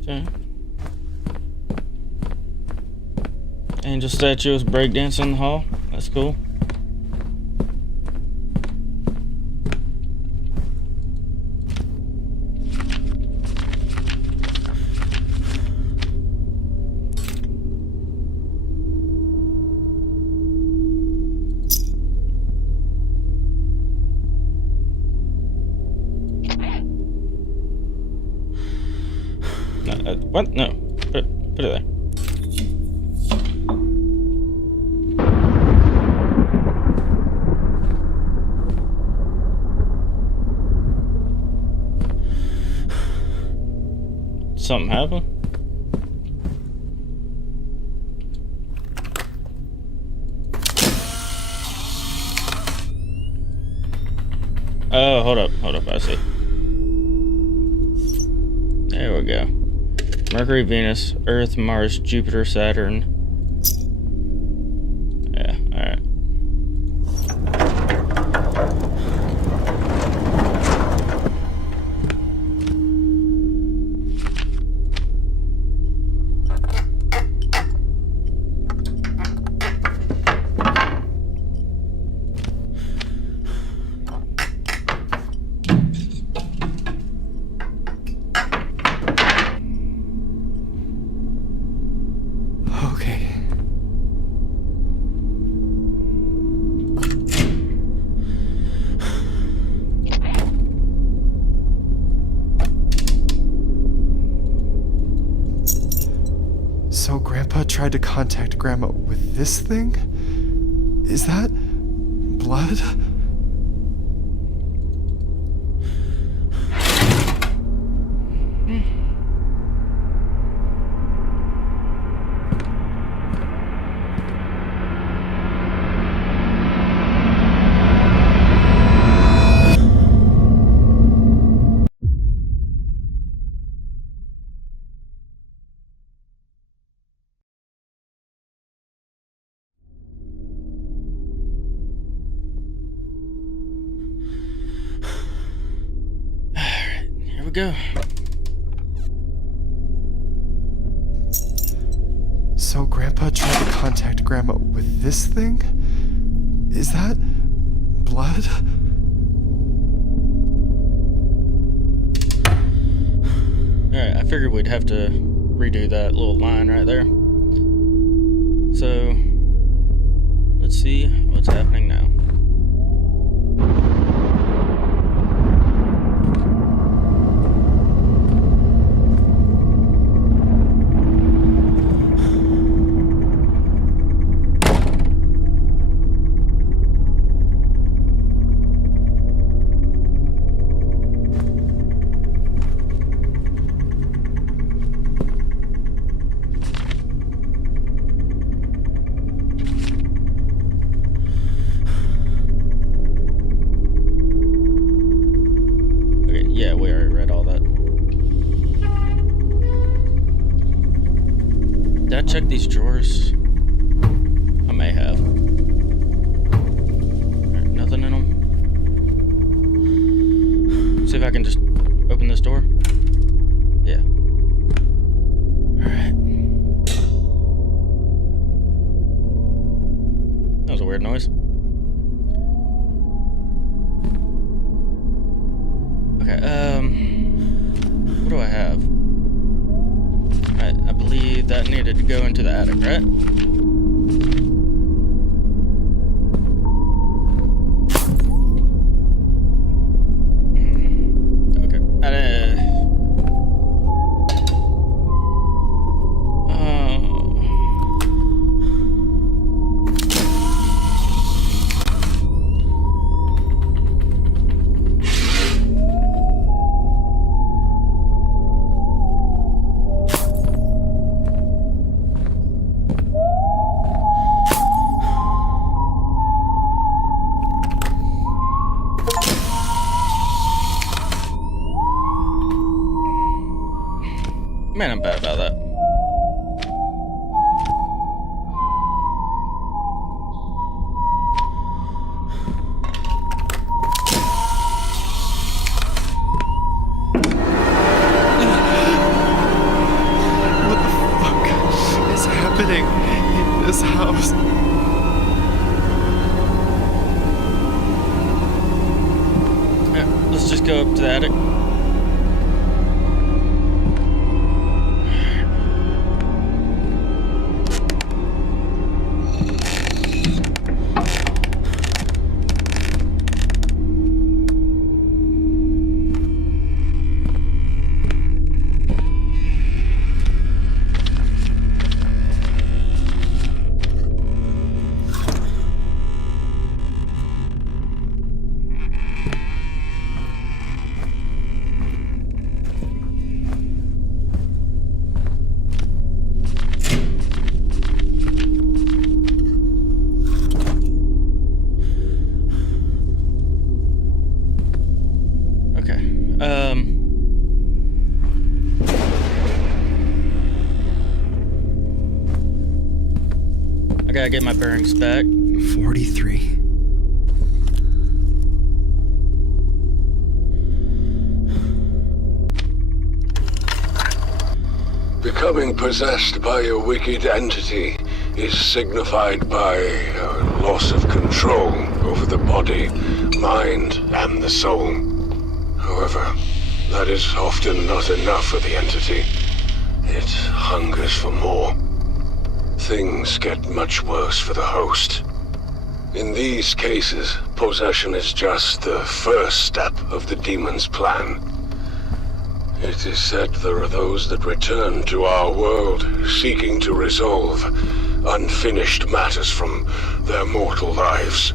Okay. Angel statue is breakdancing in the hall. That's cool. What? No. Put it there. Something happened? Oh, hold up, I see. There we go. Mercury, Venus, Earth, Mars, Jupiter, Saturn. Yeah, alright. Okay. So Grandpa tried to contact Grandma with this thing? Is that blood? Here we go. So Grandpa tried to contact Grandma with this thing? Is that blood? Alright, I figured we'd have to redo that little line right there. So, let's see what's happening now. Yeah, we already read all that. Did I check these drawers? I may have. Alright, nothing in them. See if I can just open this door. Yeah. Alright. That was a weird noise. Okay, what do I have? I believe that needed to go into the attic, right? Okay. Man, I'm bad about that. What the fuck is happening in this house? Yeah, let's just go up to the attic. I gotta get my bearings back. 43. Becoming possessed by a wicked entity is signified by a loss of control over the body, mind, and the soul. However, that is often not enough for the entity. It hungers for more. Things get much worse for the host. In these cases, possession is just the first step of the demon's plan. It is said there are those that return to our world seeking to resolve unfinished matters from their mortal lives.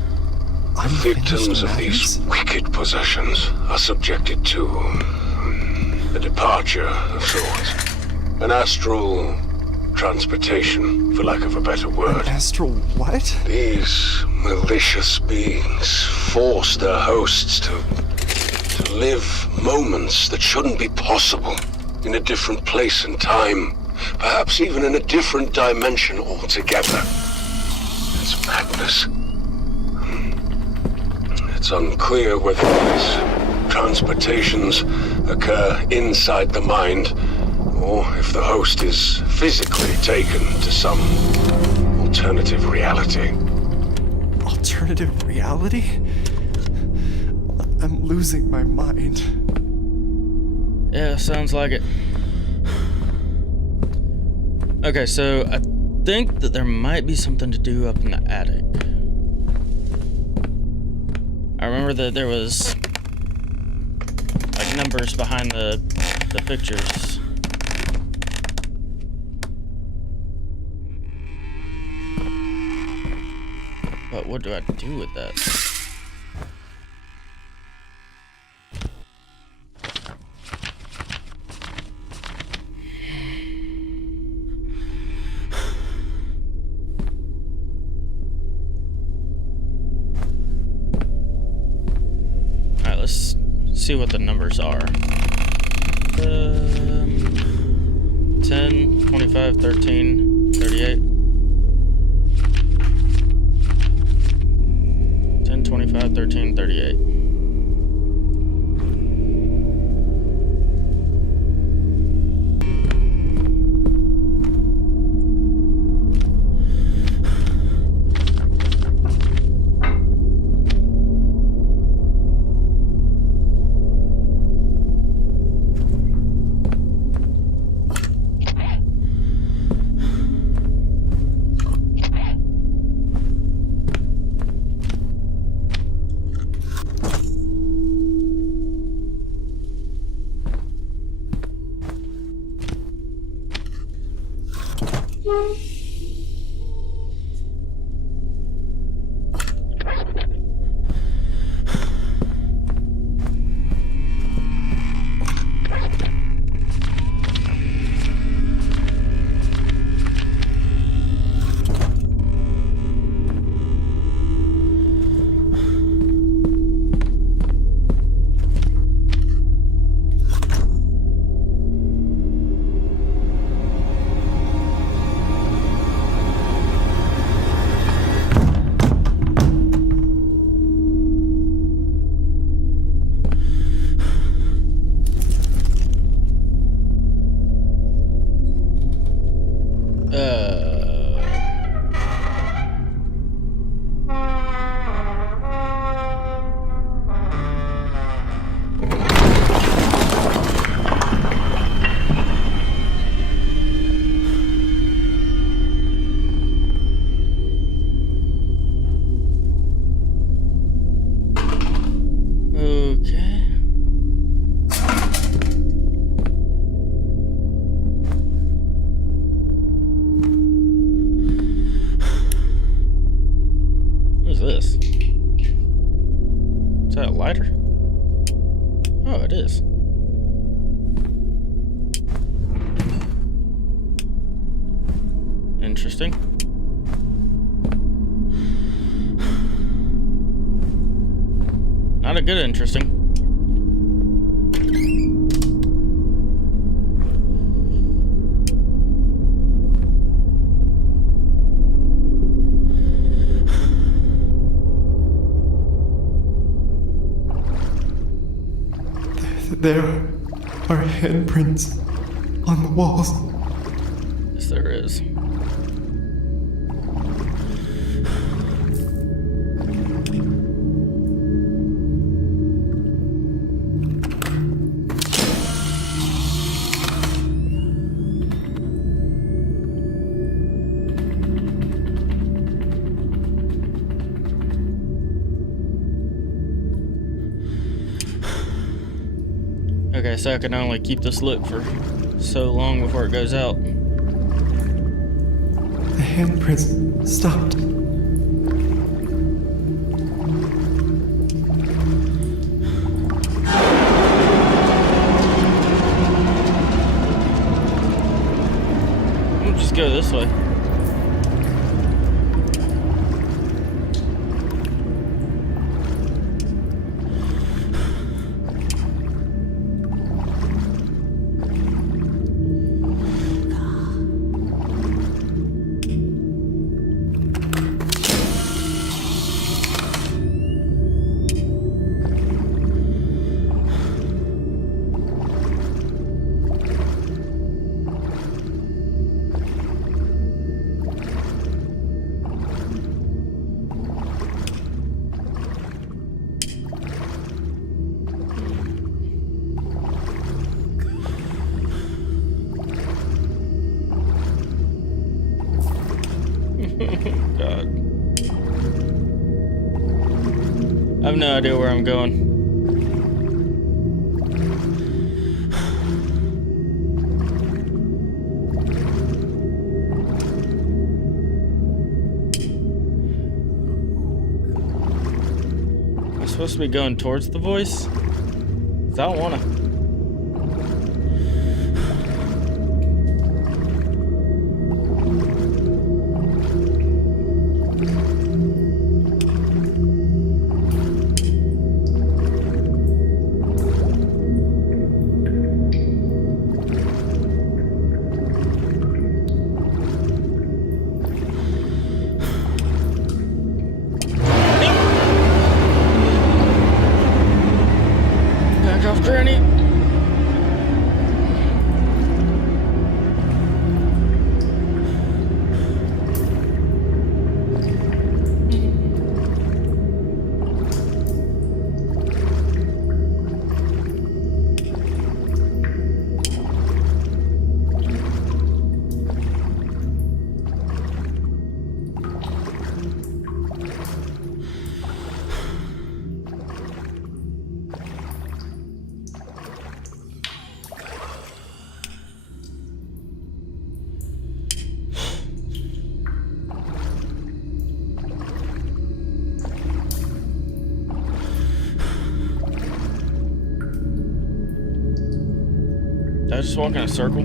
Victims of these wicked possessions are subjected to a departure of sorts. An astral transportation, for lack of a better word. Astral what? These malicious beings force their hosts to live moments that shouldn't be possible in a different place and time, perhaps even in a different dimension altogether. It's madness. It's unclear whether these transportations occur inside the mind, or if the host is physically taken to some alternative reality. Alternative reality? I'm losing my mind. Yeah, sounds like it. Okay, so I think that there might be something to do up in the attic. I remember that there was like numbers behind the pictures. But what do I do with that? Alright, let's see what the numbers are. 10, 25, 13, 38. 10, 25, 13, 38. This? Is that a lighter? Oh, it is. Interesting. Not a good interesting. There are handprints on the walls. Yes, there is. Okay, so I can only keep this lit for so long before it goes out. The handprints stopped. We'll just go this way. God. I have no idea where I'm going. Am I supposed to be going towards the voice? 'Cause I don't wanna. Back off, Granny. Did I just walk in a circle?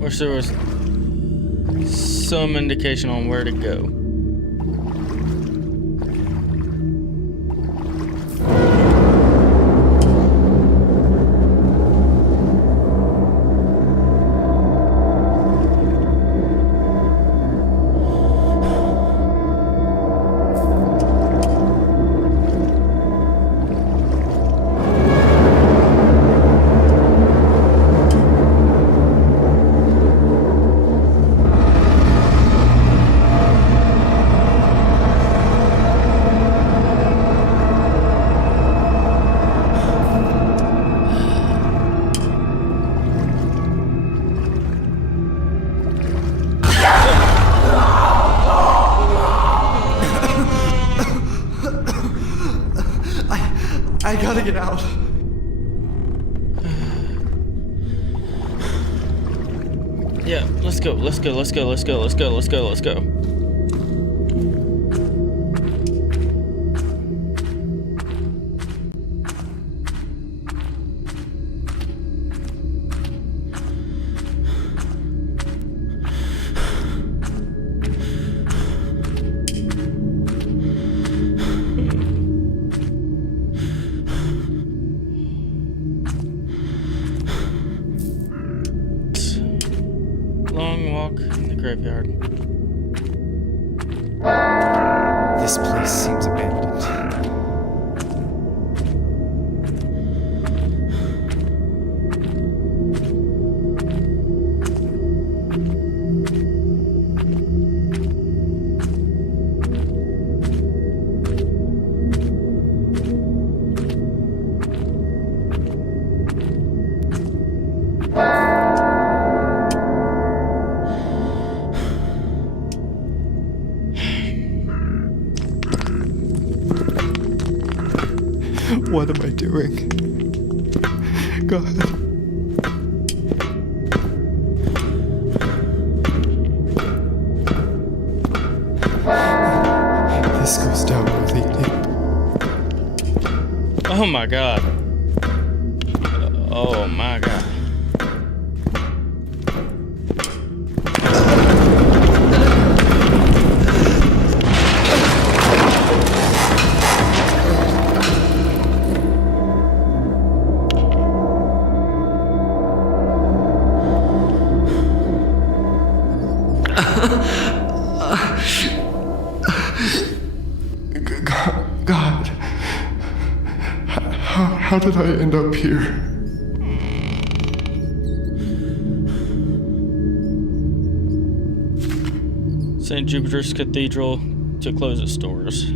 Wish there was some indication on where to go. I gotta get out. Yeah, let's go. Long walk in the graveyard. This place seems abandoned. What am I doing? God. This goes down really deep. Oh my god. Oh my god. God. How did I end up here? St. Jupiter's Cathedral to close its doors.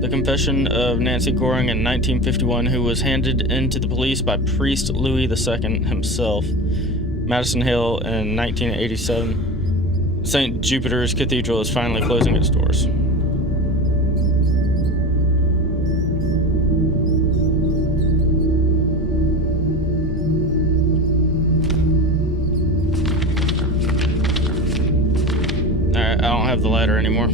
The confession of Nancy Goring in 1951, who was handed in to the police by priest Louis II himself. Madison Hill in 1987. St. Jupiter's Cathedral is finally closing its doors. Alright, I don't have the ladder anymore.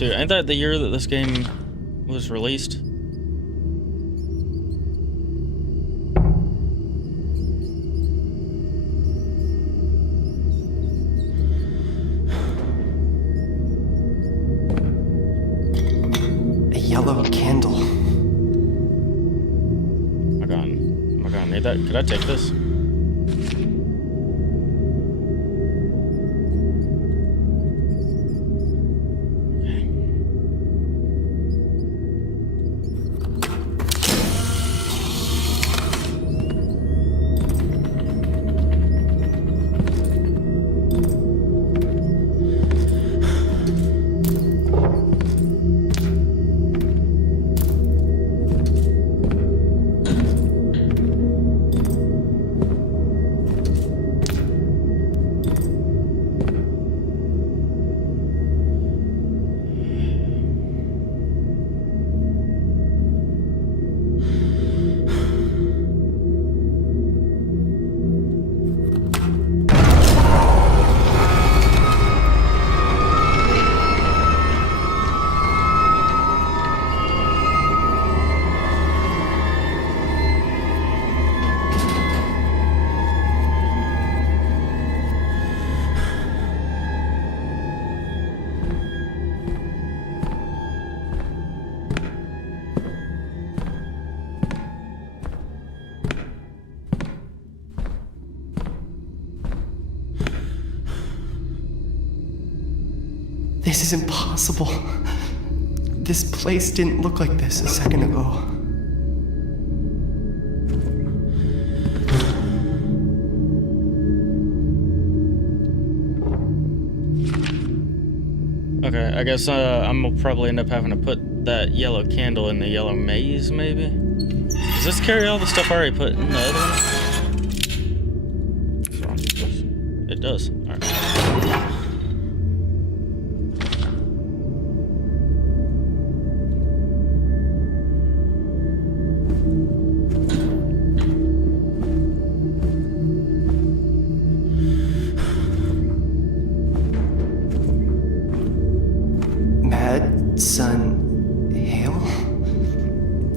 Ain't that the year that this game was released? A yellow candle. Oh my god, need that. Could I take this? This is impossible. This place didn't look like this a second ago. Okay, I guess I'm gonna probably end up having to put that yellow candle in the yellow maze, maybe? Does this carry all the stuff I already put in the other one? It does. Alright. MADiSON Hale?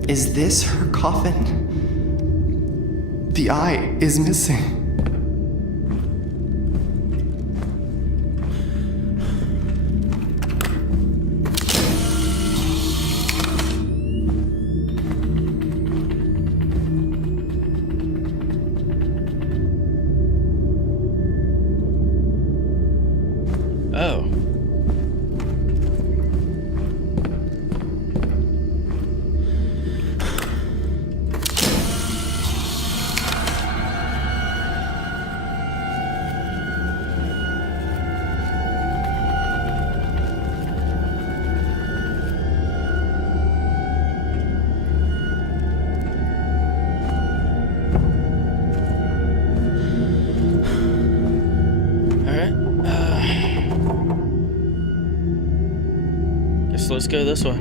Is this her coffin? The eye is missing. Oh. Guess let's go this way.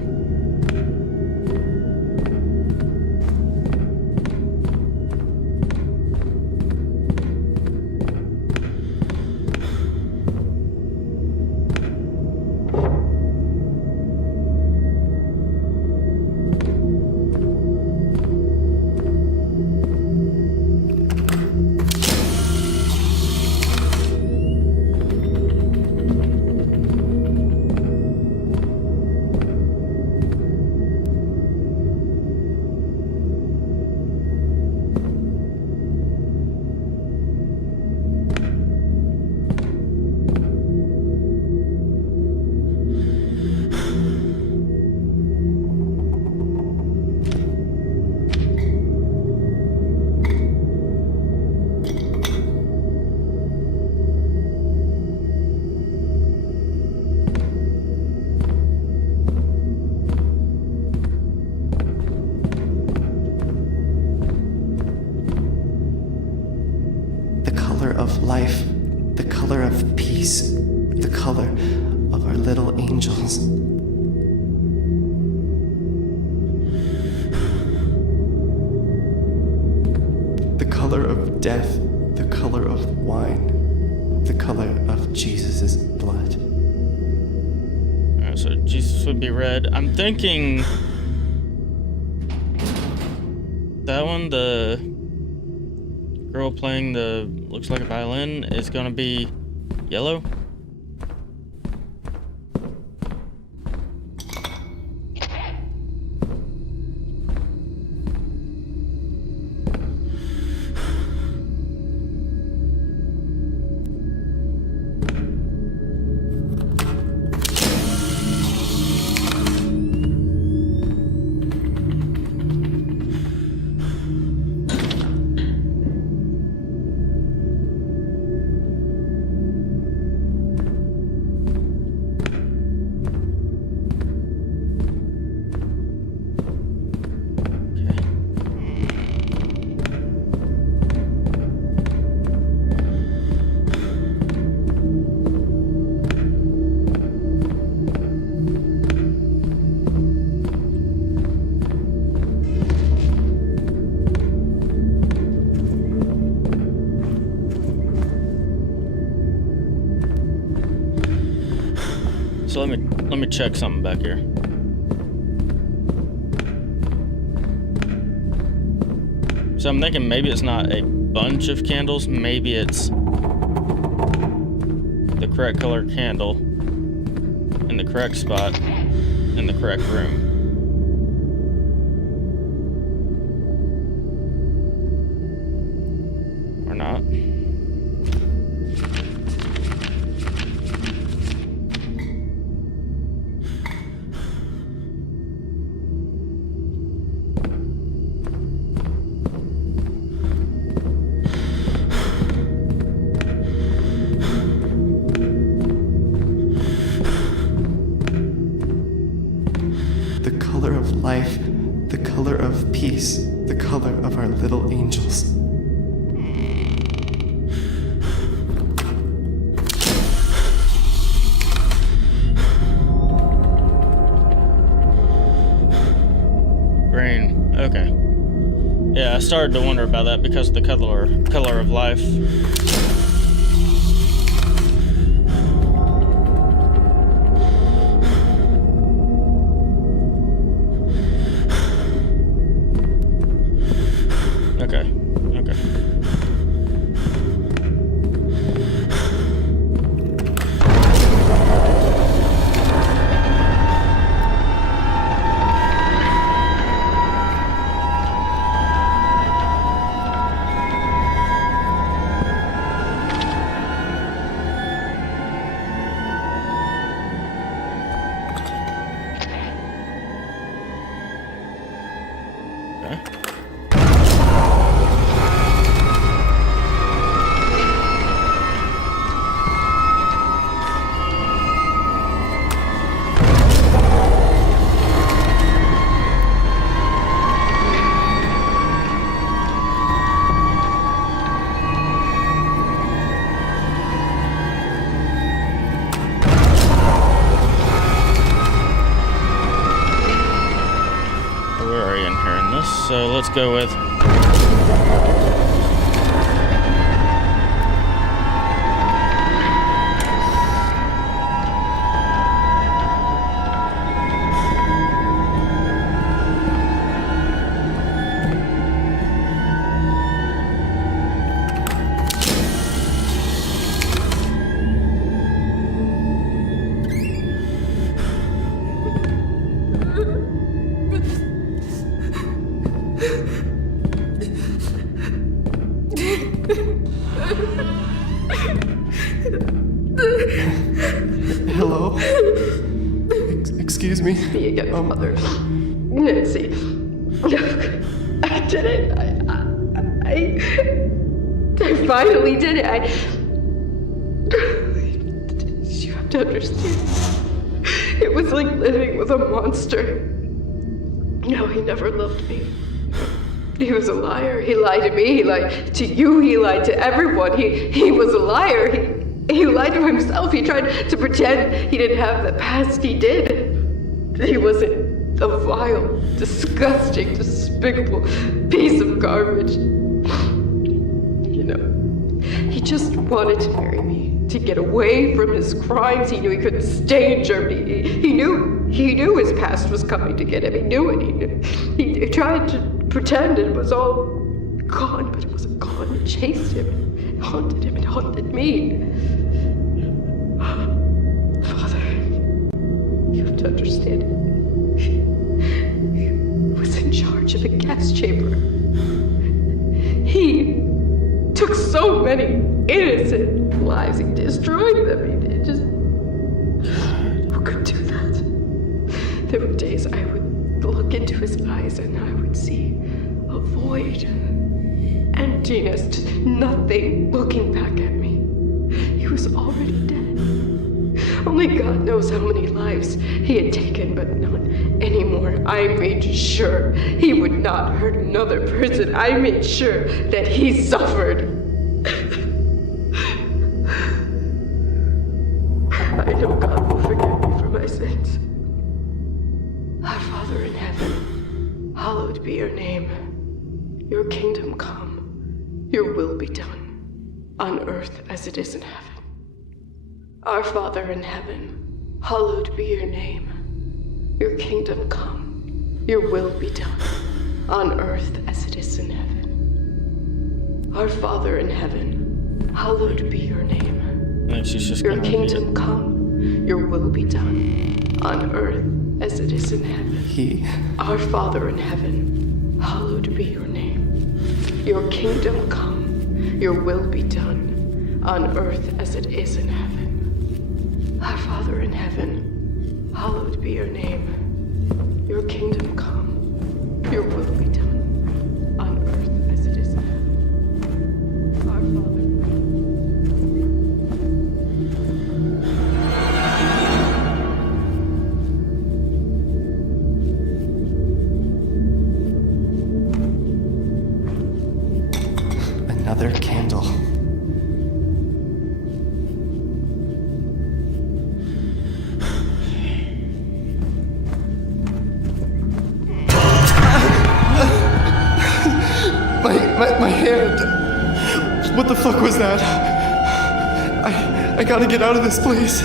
Of life, the color of peace, the color of our little angels. The color of death, the color of wine, the color of Jesus' blood. Alright, so Jesus would be red. I'm thinking that one, the girl playing the looks like a violin, is gonna be yellow. So let me check something back here. So I'm thinking maybe it's not a bunch of candles, maybe it's the correct color candle in the correct spot in the correct room. Or not. color of life, the color of peace, the color of our little angels. Green. Okay. Yeah, I started to wonder about that because of the color of life. Okay. Okay. We're already in here in this, so let's go with Hello? Excuse me? Me again, Mother. Nancy. I did it. I finally did it. You have to understand. It was like living with a monster. No, he never loved me. He was a liar. He lied to me. He lied to you. He lied to everyone. He was a liar. He lied to himself. He tried to pretend he didn't have the past he did. He wasn't a vile, disgusting, despicable piece of garbage. You know, he just wanted to marry me, to get away from his crimes. He knew he couldn't stay in Germany. He knew his past was coming to get him. He knew it. He tried to pretend it was all gone, but it wasn't gone. It chased him. It haunted him. It haunted me. Father, you have to understand. He was in charge of a gas chamber. He took so many innocent lives. He destroyed them. He just... Who could do that? There were days I would look into his eyes and I would see a void. Emptiness, just nothing looking back at me. He was already dead. Only God knows how many lives he had taken, but not anymore. I made sure he would not hurt another person. I made sure that he suffered. I know God will forgive me for my sins. Our Father in heaven, hallowed be your name. Your kingdom come, your will be done, on earth as it is in heaven. Our Father in heaven, hallowed be your name. Your kingdom come, your will be done, on earth as it is in heaven. Our Father in heaven, hallowed be your name. I think she's just Your gonna repeat kingdom come, your will be done, on earth as it is in heaven. Our Father in heaven, hallowed be your name. Your kingdom come, your will be done, on earth as it is in heaven. Our Father in heaven, hallowed be your name. Your kingdom come, your will be done, on earth as it is in heaven. Our Father. another candle. My hand. What the fuck was that? I gotta get out of this place.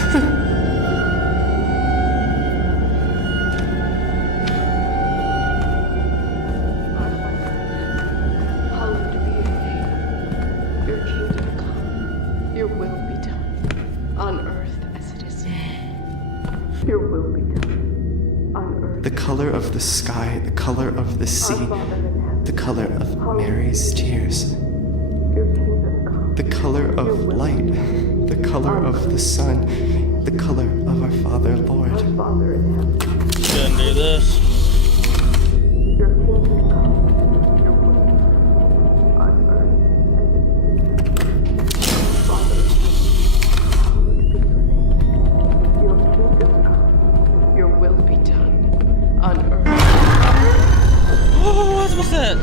Hallowed be your name. Your kingdom come. Your will be done. On earth as it is in heaven. Your will be done. On earth. The color of the sky, the color of the sea, the color of Mary's tears, Your kingdom come. the color of light, the color of the sun, the color of our Father, Lord. Father in heaven. Couldn't do this. Your kingdom come. Your will be done. On earth as it is in heaven. Father in heaven. Hallowed be your name. Your kingdom come. Your will be done. On earth. Oh, what's that?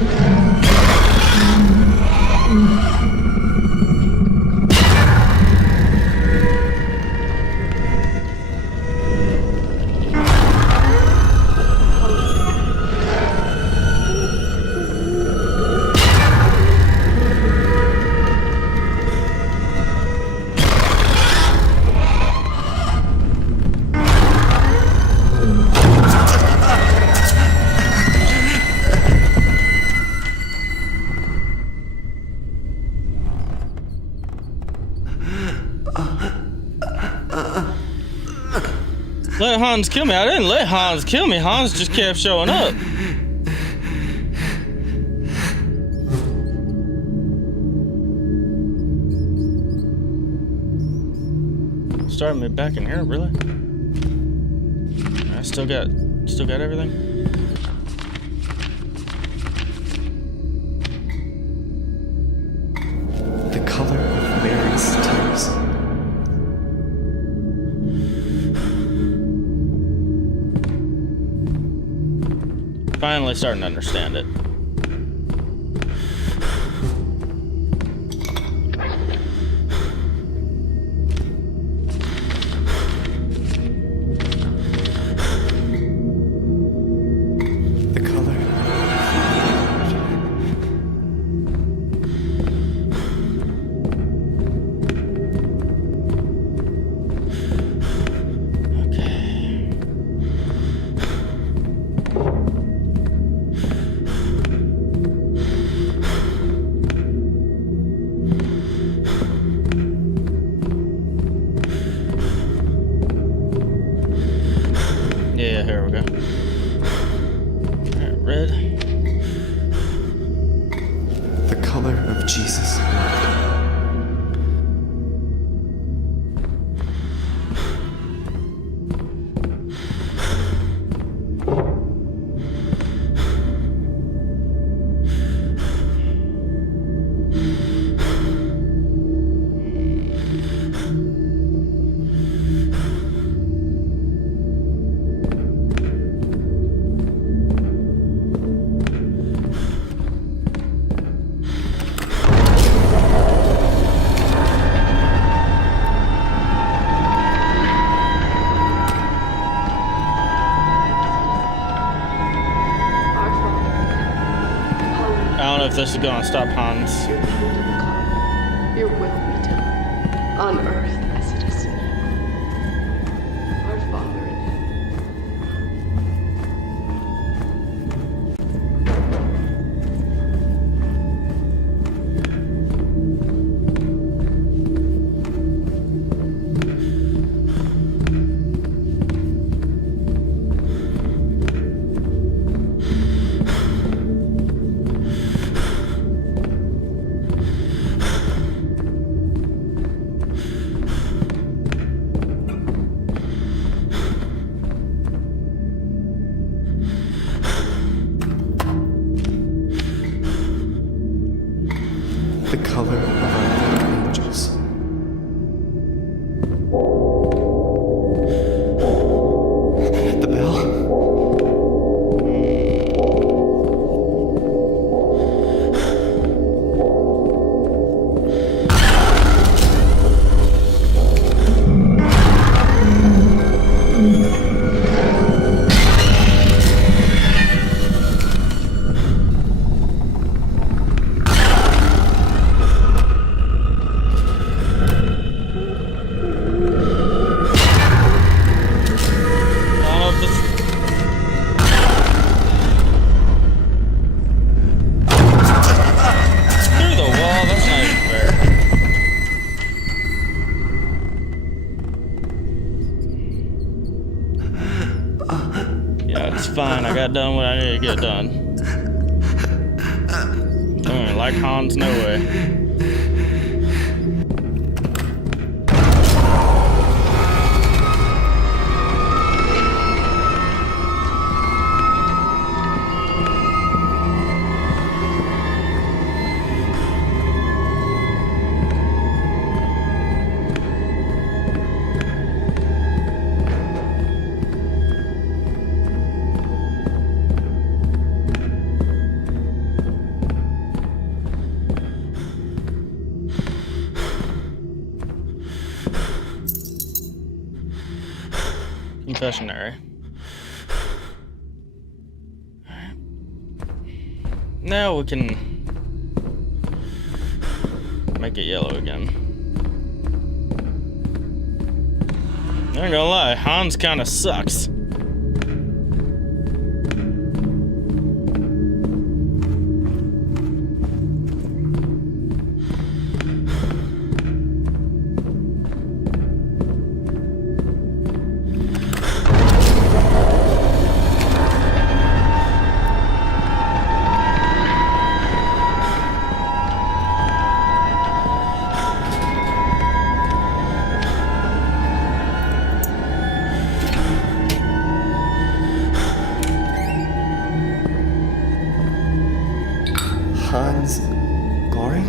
Let Hans kill me. I didn't let Hans kill me. Hans just kept showing up. Starting me back in here, really? I still got everything. The color of Mary's tears. Finally starting to understand it. The color. Yeah, here we go. Alright, red. The color of Jesus' blood. I don't know if this is gonna stop Hans. Your kingdom come. Your will be done. On earth as it is in heaven. Our Father in heaven. The color of our angels. The bell. fine. I got done what I needed to get done. Like Hans, no way. Confessionary. Now we can make it yellow again. I ain't gonna lie, Hans kinda sucks. Hans Goring?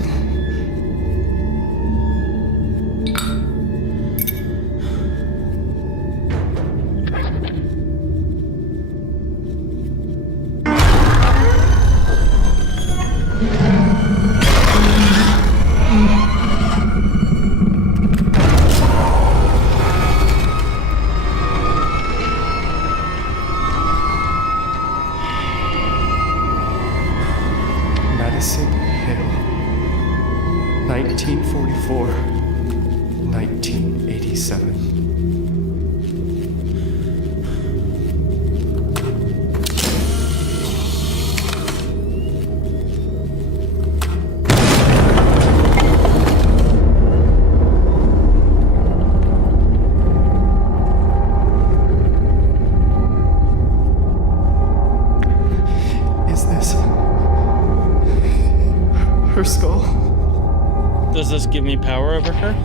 MADiSON Hill, 1944, 1987. Is this her skull? Does this give me power over her?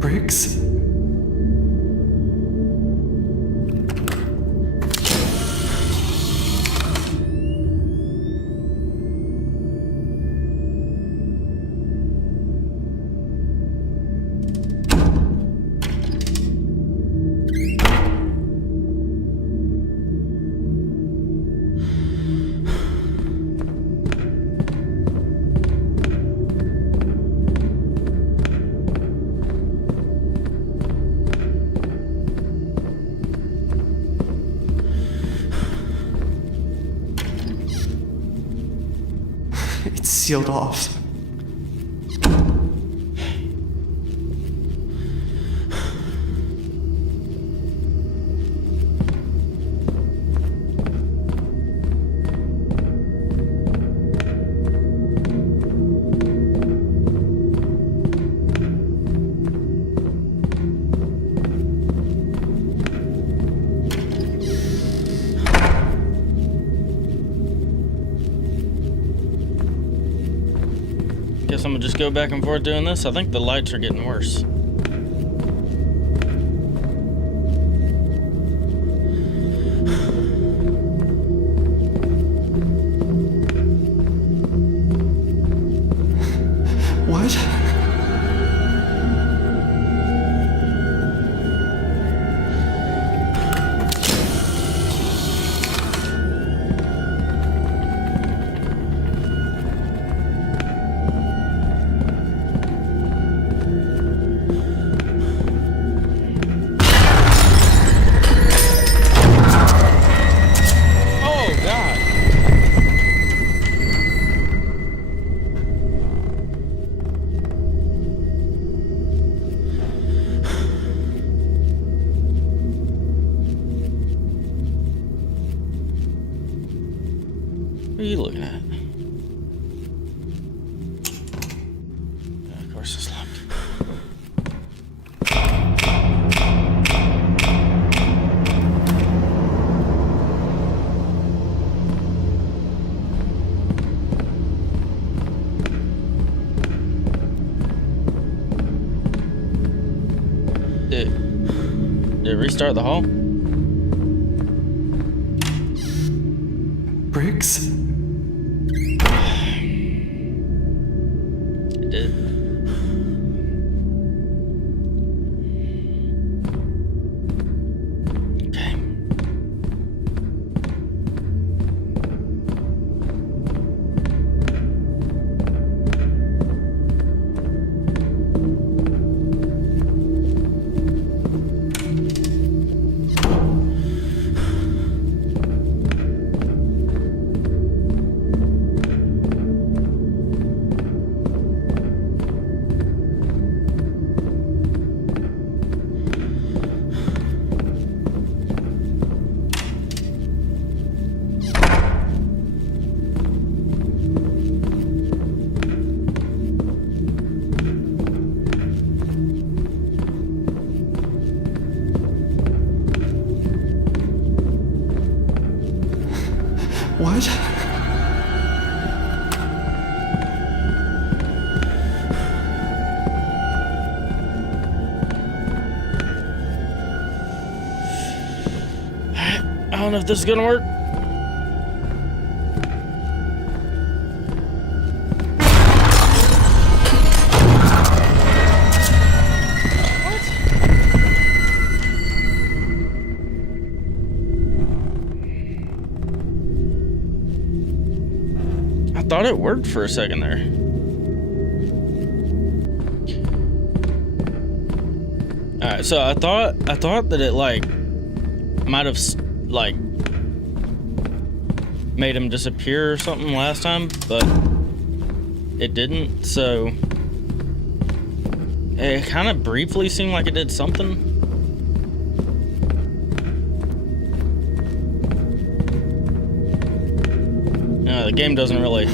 Bricks? It's sealed off. Guess I'm gonna just go back and forth doing this. I think the lights are getting worse. What? you looking at? Of course it's locked. Did it restart the hall? Briggs? It did. Okay. What? I don't know if this is gonna work. I thought it worked for a second there. Alright, so I thought that it like might have like made him disappear or something last time, but it didn't, so it kind of briefly seemed like it did something. No, the game doesn't really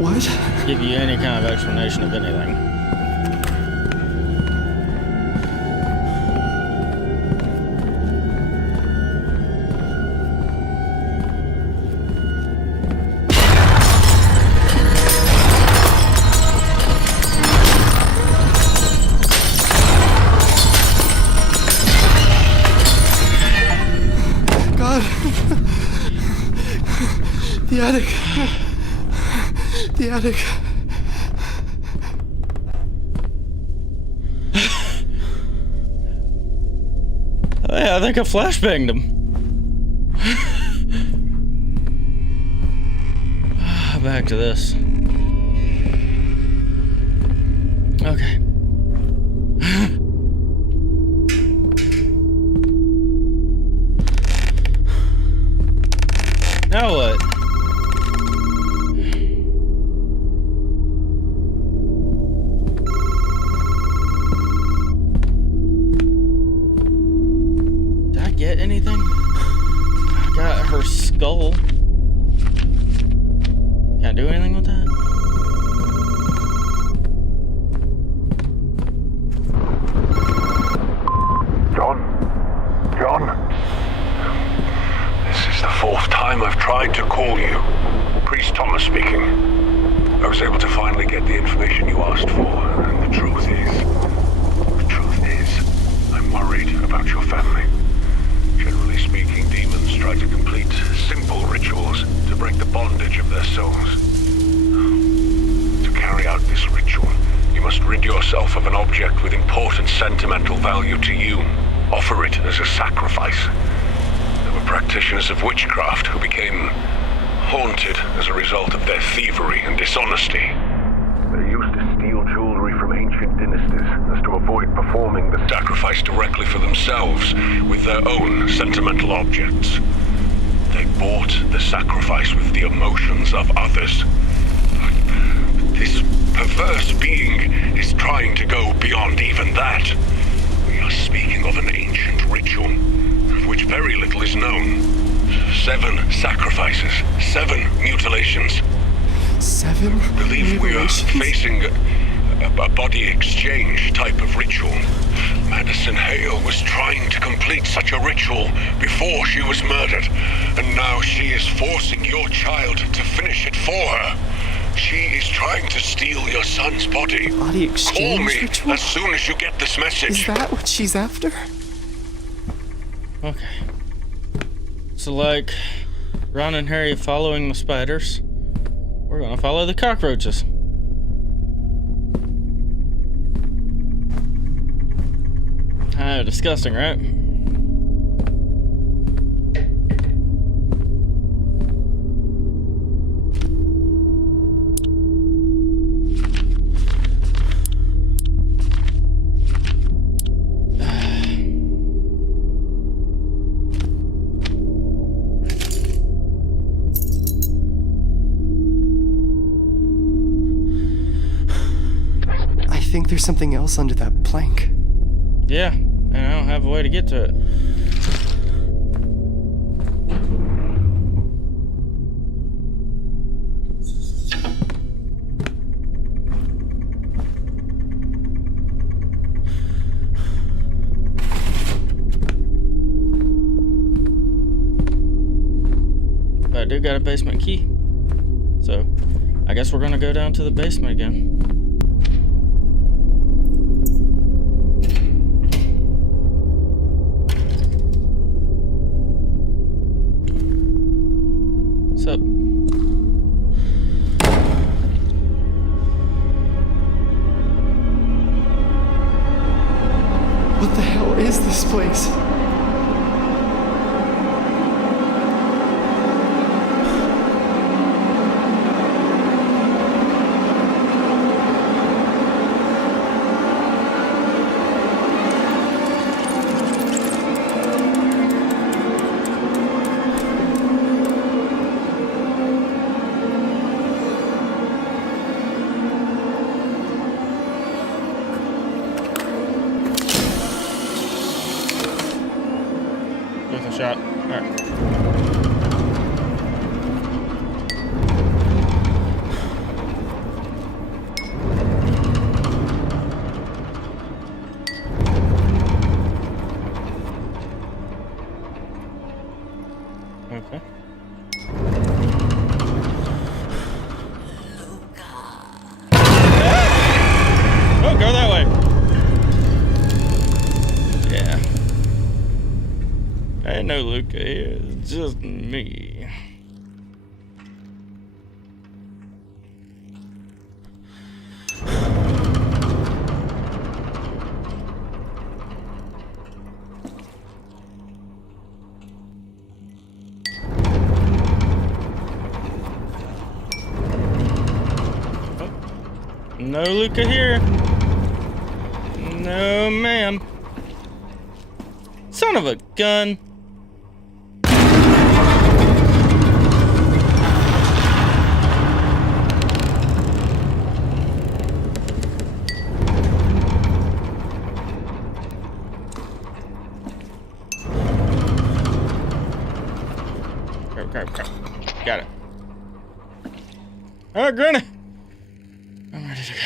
What? give you any kind of explanation of anything. God. The attic. The attic. Hey, I think I flashbanged him. Back to this. Okay. Now what? Did I get anything? I got her skull. Can I do anything with that? John? This is the fourth time I've tried to call you. Priest Thomas speaking. I was able to finally get the information you asked for, and the truth is, I'm worried about your family. Generally speaking, demons try to complete simple rituals to break the bondage of their souls. To carry out this ritual, you must rid yourself of an object with important sentimental value to you. Offer it as a sacrifice. There were practitioners of witchcraft who became haunted as a result of their thievery and dishonesty. They used to steal jewelry from ancient dynasties as to avoid performing the sacrifice directly for themselves with their own sentimental objects. They bought the sacrifice with the emotions of others. But this perverse being is trying to go beyond even that. We are speaking of an ancient ritual, of which very little is known. 7 sacrifices, 7 mutilations. 7 I believe we are mutilations? facing a body exchange type of ritual. Madison Hale was trying to complete such a ritual before she was murdered, and now she is forcing your child to finish it for her. She is trying to steal your son's body. Body Call exchange me ritual? as soon as you get this message. Is that what she's after? Okay. So, like Ron and Harry following the spiders, we're gonna follow the cockroaches. Disgusting, right? I think there's something else under that plank. Yeah, and I don't have a way to get to it. But I do got a basement key. So, I guess we're gonna go down to the basement again. What's up? What the hell is this place? With a shot. Alright. Okay. Oh, go that way. Yeah. Ain't no Luca here, it's just me. No Luca here. No, ma'am. Son of a gun. Crap. Got it. Alright, Granny. I'm ready to go.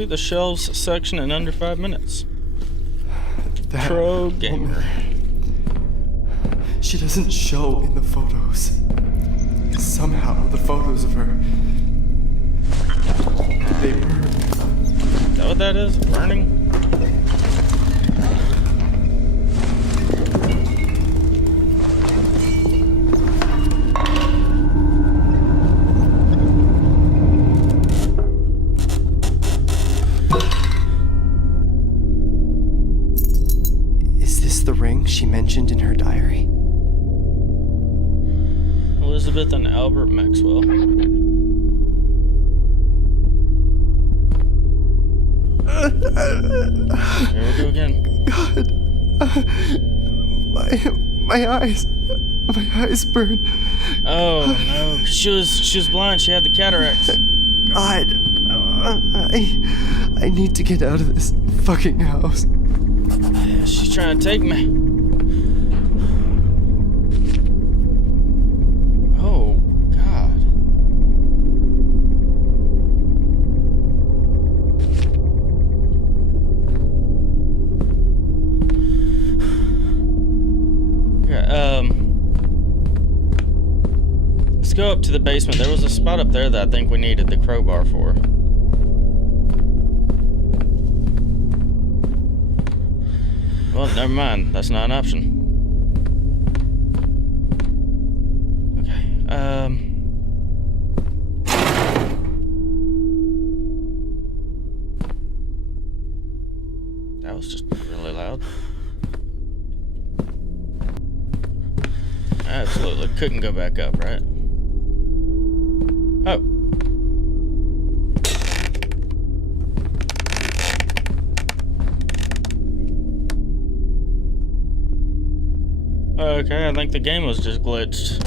Complete the shelves section in under 5 minutes. That Pro gamer. woman. She doesn't show in the photos. Somehow the photos of her, they burn. Is that what that is? Burning? Is this the ring she mentioned in her diary? Elizabeth and Albert Maxwell. Here we go again. God, my eyes burn. Oh no, she was blind. She had the cataracts. God, I need to get out of this fucking house. Yeah, she's trying to take me. Oh God. Yeah, let's go up to the basement. There was a spot up there that I think we needed the crowbar for. Well, never mind. That's not an option. Okay. That was just really loud. Absolutely couldn't go back up, right? Oh. Okay, I think the game was just glitched.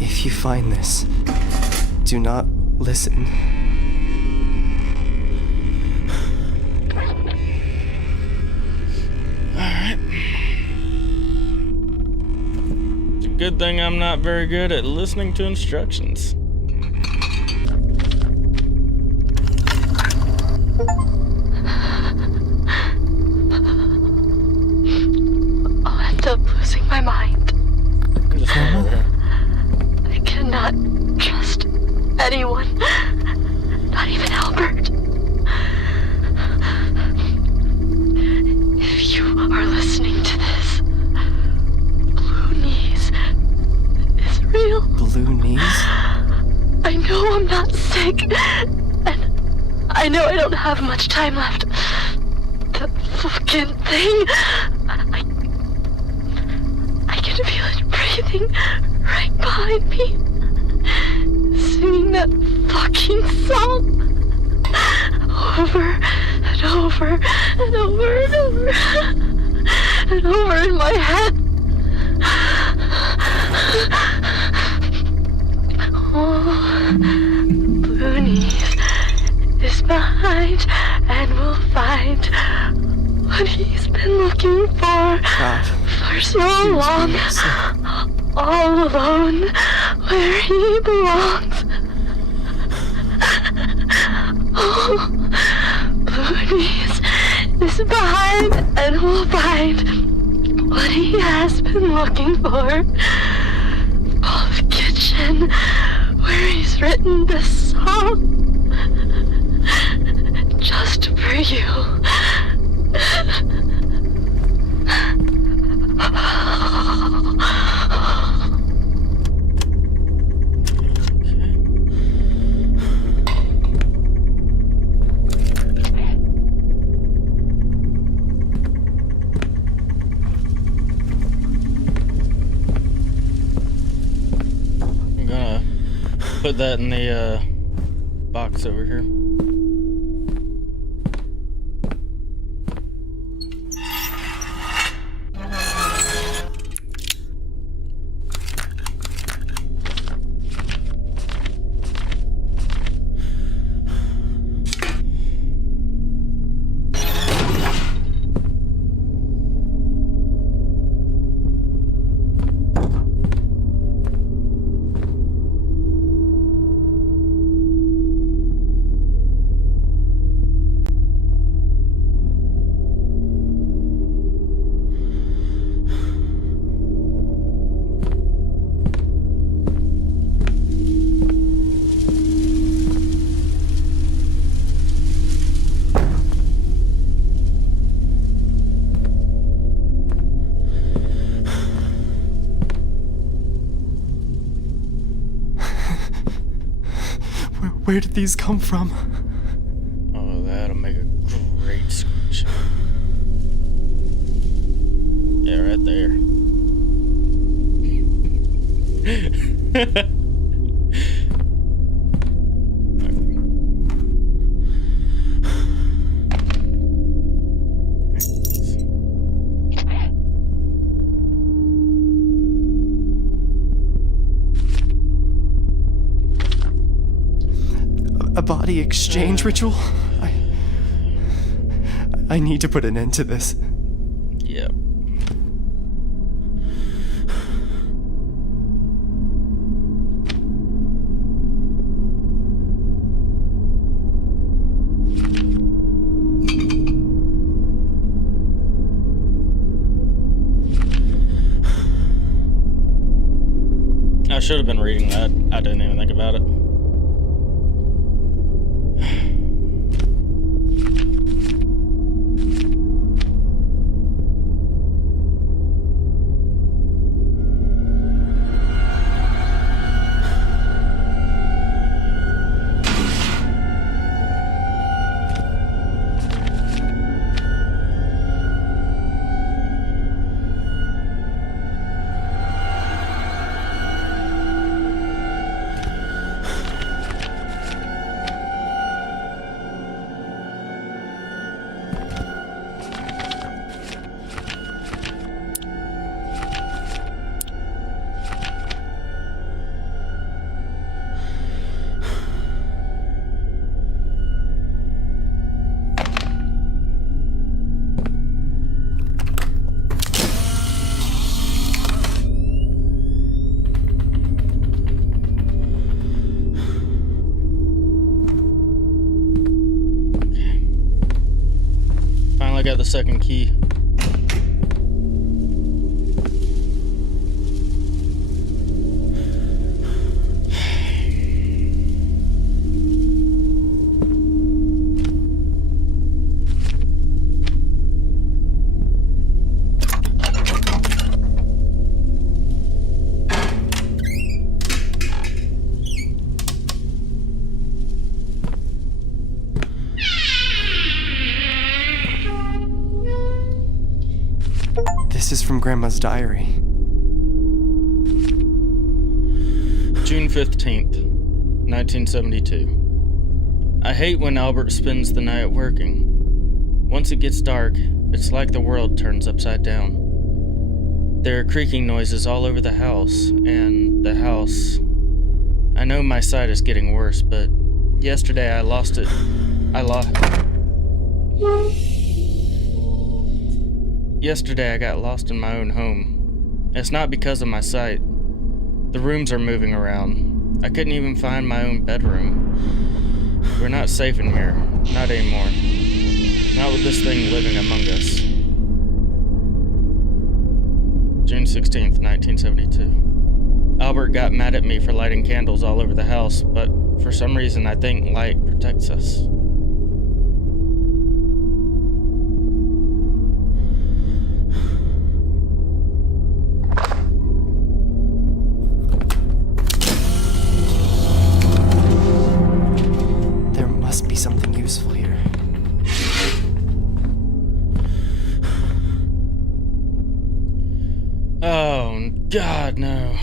If you find this, do not listen. Alright. It's a good thing I'm not very good at listening to instructions. I'll end up losing my mind. Just over there. I cannot trust anyone, not even Albert. If you are listening to this, Blue Knees is real. Blue knees? I know I'm not sick, and I know I don't have much time left. The fucking thing, I can feel it breathing right behind me, singing that fucking song over and over and over and over and over in my head. Oh, Blue Knees is behind and will find what he's been looking for God. so long. All alone, where he belongs. Oh, Blue Knees is behind and will find what he has been looking for. Oh, the kitchen, where he's written this song just for you. Put that in the box over here. Where did these come from? Oh, that'll make a great screenshot. Yeah, right there. A body exchange ritual? I need to put an end to this. Yep. I should have been reading that. I didn't even think about it. Finally got the second key. This is from Grandma's diary. June 15th, 1972. I hate when Albert spends the night working. Once it gets dark, it's like the world turns upside down. There are creaking noises all over the house, and the house... I know my sight is getting worse, but yesterday I lost it. Yesterday I got lost in my own home. It's not because of my sight. The rooms are moving around. I couldn't even find my own bedroom. We're not safe in here. Not anymore. Not with this thing living among us. June 16th, 1972. Albert got mad at me for lighting candles all over the house, but for some reason I think light protects us. Something useful here. Oh, God, no.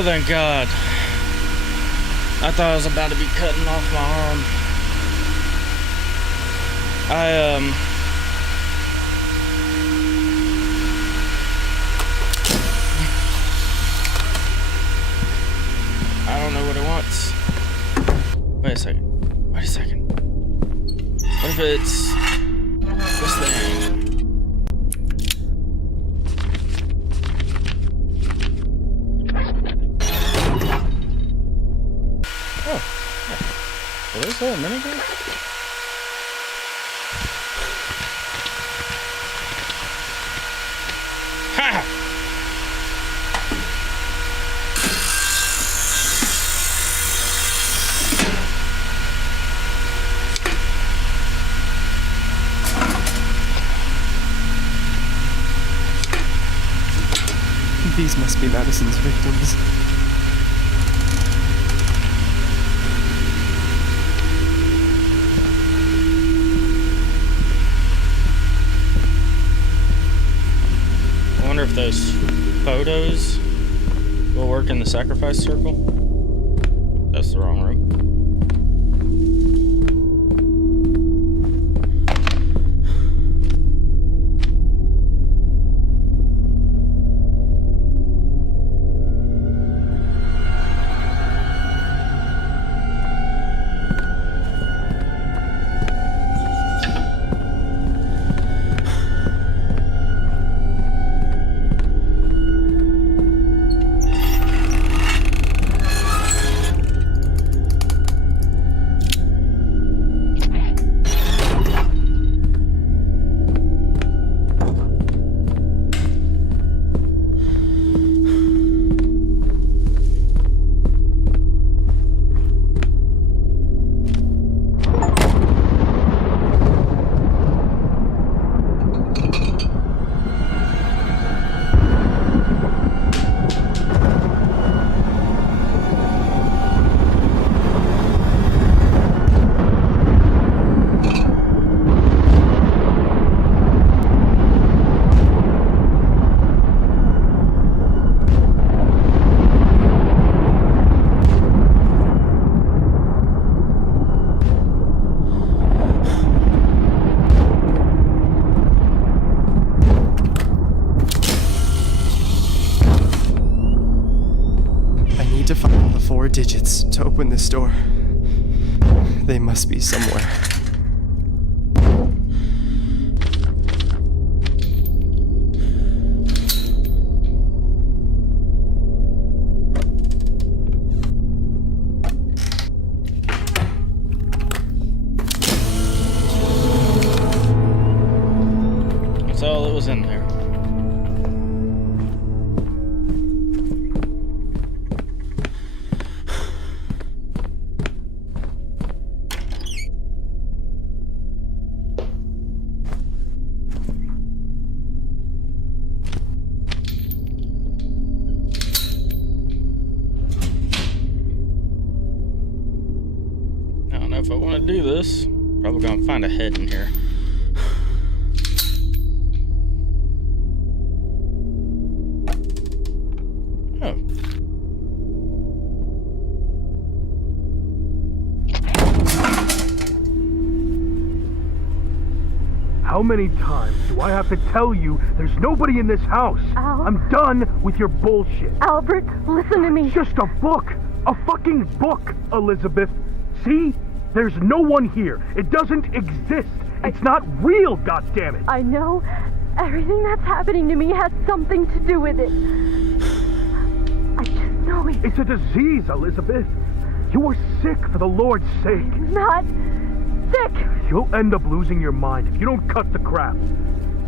Oh, thank God. I thought I was about to be cutting off my arm. I don't know what it wants. Wait a second. Wait a second. What if it's this thing? Oh. Well, is that a minigun? Ha! These must be Madison's victims. I wonder if those photos will work in the sacrifice circle. That's the wrong room. To find the 4 digits to open this door. They must be somewhere. That's all that was in there. If I want to do this, probably gonna find a head in here. Oh. How many times do I have to tell you there's nobody in this house? Al. I'm done with your bullshit. Albert, listen to me. It's just a book. A fucking book, Elizabeth. See? There's no one here. It doesn't exist. It's not real, goddammit. I know. Everything that's happening to me has something to do with it. I just know it. It's a disease, Elizabeth. You are sick for the Lord's sake. I'm not sick. You'll end up losing your mind if you don't cut the crap.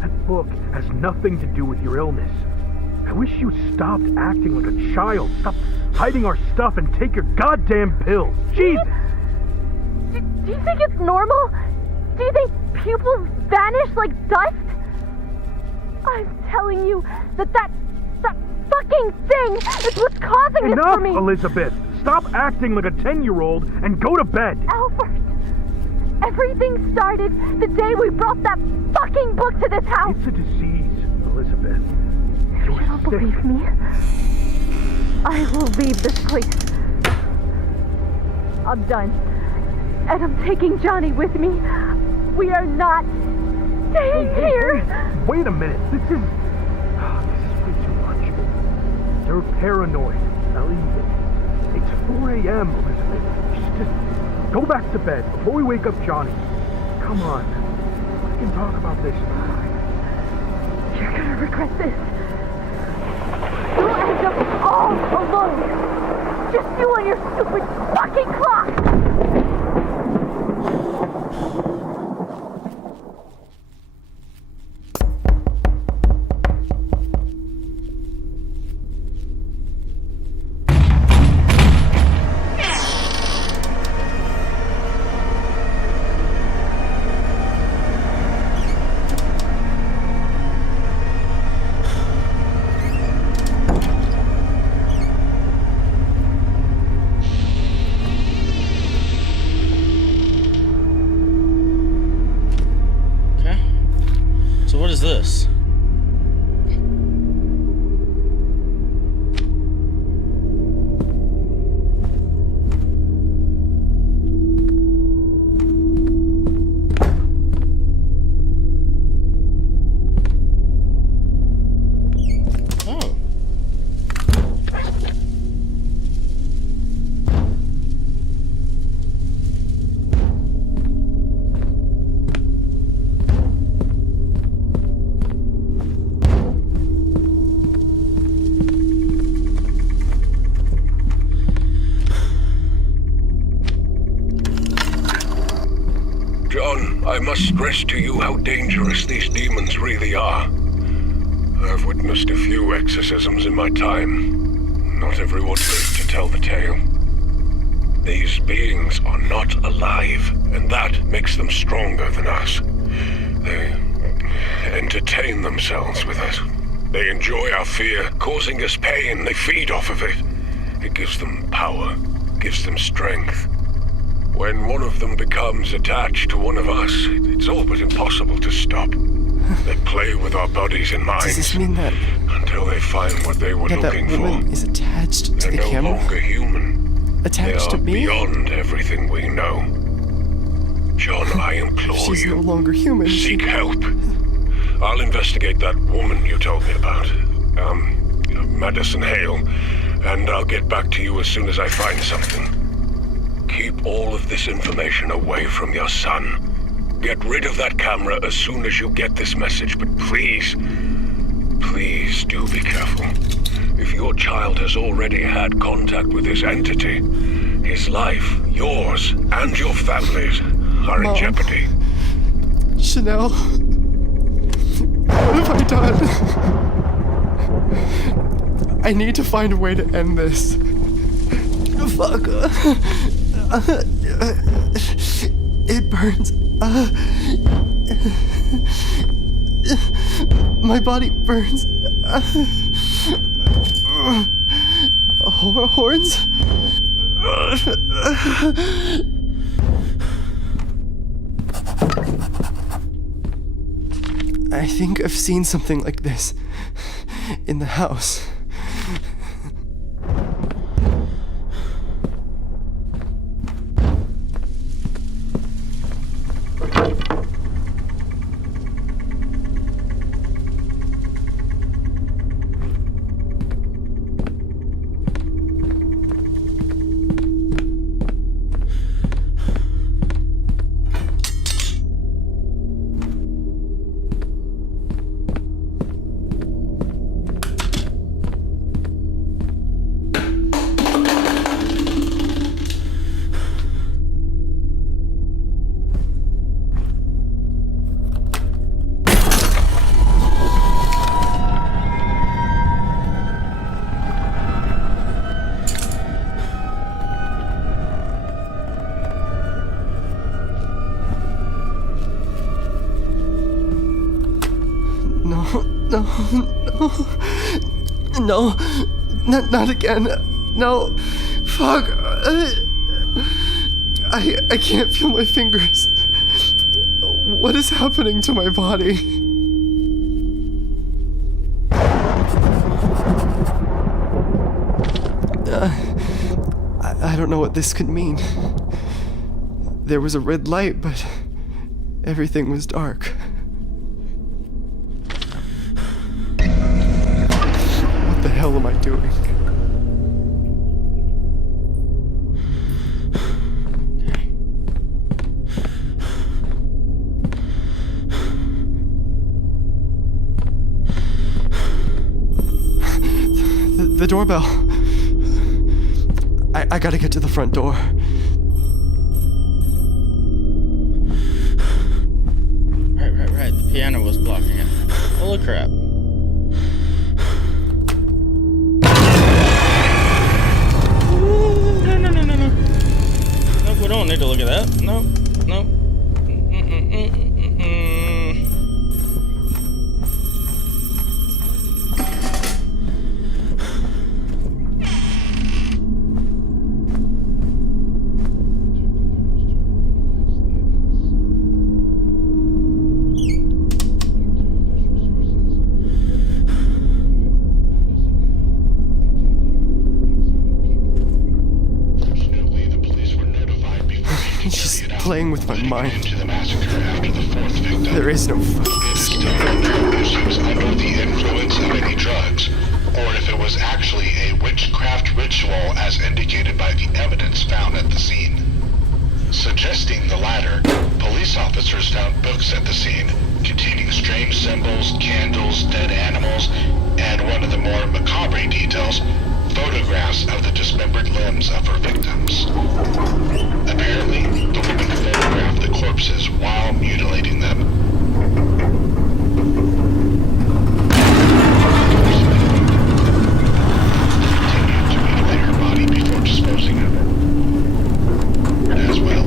That book has nothing to do with your illness. I wish you stopped acting like a child. Stop hiding our stuff and take your goddamn pills. Jesus! Do you think it's normal? Do you think pupils vanish like dust? I'm telling you that fucking thing is what's causing this for me. Enough, Elizabeth! Stop acting like a 10-year-old and go to bed. Albert, everything started the day we brought that fucking book to this house. It's a disease, Elizabeth. You don't believe me? I will leave this place. I'm done. And I'm taking Johnny with me. We are not staying here. Hey, wait a minute. This is way too much. You're paranoid. Now leave it. It's 4 a.m., Elizabeth. Just go back to bed before we wake up Johnny. Come on. We can talk about this. You're gonna regret this. You'll end up all alone. Just you on your stupid fucking clock. So what is this? Oh. John, I must stress to you how dangerous these demons really are. I've witnessed a few exorcisms in my time. Not everyone lived to tell the tale. These beings are not alive, and that makes them stronger than us. They entertain themselves with us. They enjoy our fear, causing us pain. They feed off of it. It gives them power, gives them strength. When one of them becomes attached to one of us, it's all but impossible to stop. They play with our bodies and minds. Does this mean that until they find what they were looking that woman for? is attached to They're the no camera? longer human. Attached They to are me? beyond everything we know. John, I implore She's you. no longer human. Seek help. I'll investigate that woman you told me about. Madison Hale. And I'll get back to you as soon as I find something. Keep all of this information away from your son. Get rid of that camera as soon as you get this message, but please, please do be careful. If your child has already had contact with this entity, his life, yours, and your family's are in Mom. jeopardy. Chanel, what have I done? I need to find a way to end this. Fuck. It burns. My body burns. Horns? I think I've seen something like this in the house. No, not again. No, fuck. I can't feel my fingers. What is happening to my body? know what this could mean. There was a red light, but everything was dark. What the hell am I doing? The doorbell. I gotta get to the front door. Right. The piano was blocking it. Holy crap. Ooh, no. Nope, we don't need to look at that. Nope. She's playing with my mind. There is no fucking escape. If she was under the influence of any drugs, or if it was actually a witchcraft ritual as indicated by the evidence found at the scene. Suggesting the latter, police officers found books at the scene containing strange symbols, candles, dead animals, and one of the more macabre details, photographs of the dismembered limbs of her victims. Apparently, the woman photographed the corpses while mutilating them. Continued to mutilate her body before disposing of it as well.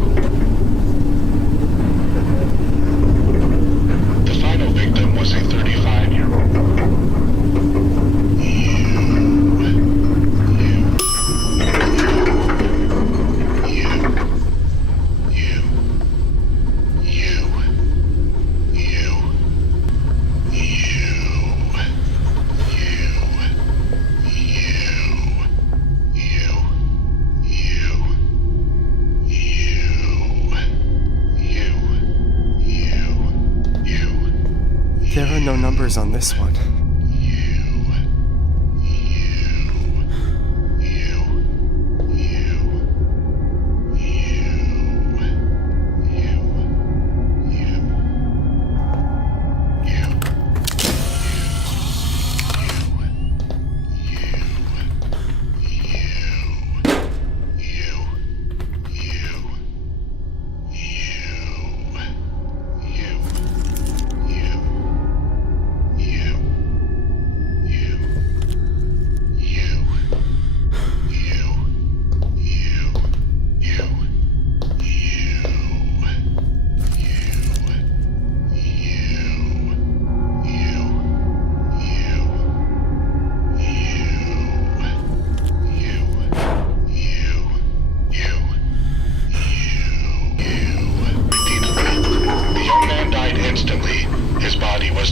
The final victim was a 35-year-old. There are no numbers on this one.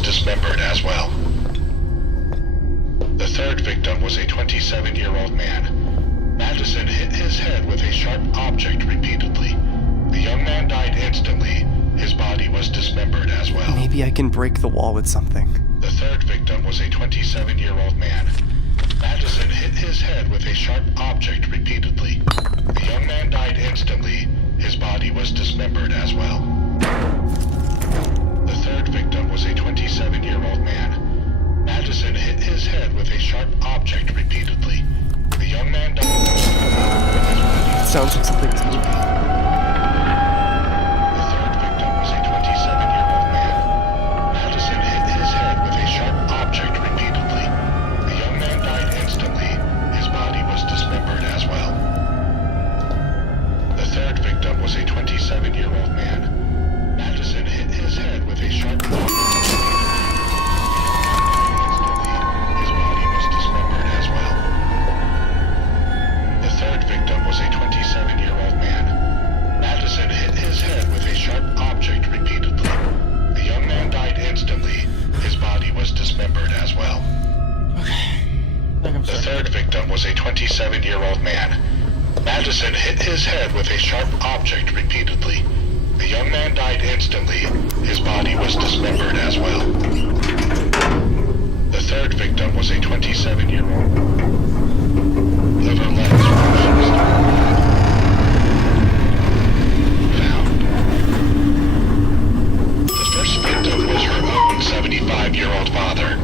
Dismembered as well. The third victim was a 27-year-old man. MADiSON hit his head with a sharp object repeatedly. The young man died instantly. His body was dismembered as well. Maybe I can break the wall with something. The third victim was a 27-year-old man. MADiSON hit his head with a sharp object repeatedly. The young man died instantly. His body was dismembered as well. The third victim was a 27-year-old man. MADiSON hit his head with a sharp object repeatedly. The young man died. It sounds like something's moving. The third victim was a 27-year-old man. MADiSON hit his head with a sharp object repeatedly. The young man died instantly. His body was dismembered as well. The third victim was a 27-year-old man. MADiSON hit his head with a sharp object. His body was dismembered as well. The third victim was a 27-year-old man. Madison hit his head with a sharp object repeatedly. The young man died instantly. His body was dismembered as well. The third victim was a 27-year-old. Of her legs while she was still found. The first victim was her own 75-year-old father.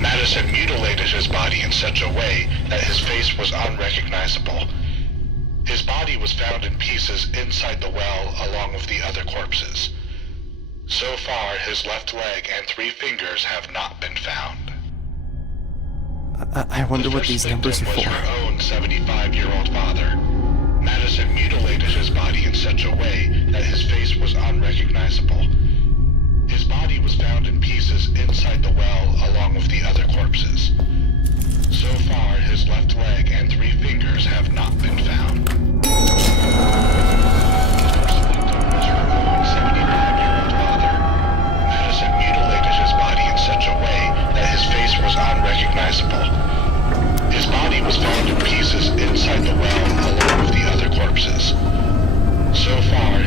Madison mutilated his body in such a way that his face was unrecognizable. His body was found in pieces inside the well along with the other corpses. So far, his left leg and 3 fingers have not been found. I wonder what these numbers are The first for. victim was her own 75-year-old father. Madison mutilated his body in such a way that his face was unrecognizable. His body was found in pieces inside the well along with the other corpses. So far, his left leg and 3 fingers have not been found. The first victim was her own 75-year-old father. Madison mutilated his body in such a way that his face was unrecognizable. His body was found in pieces inside the well along with the other corpses. So far,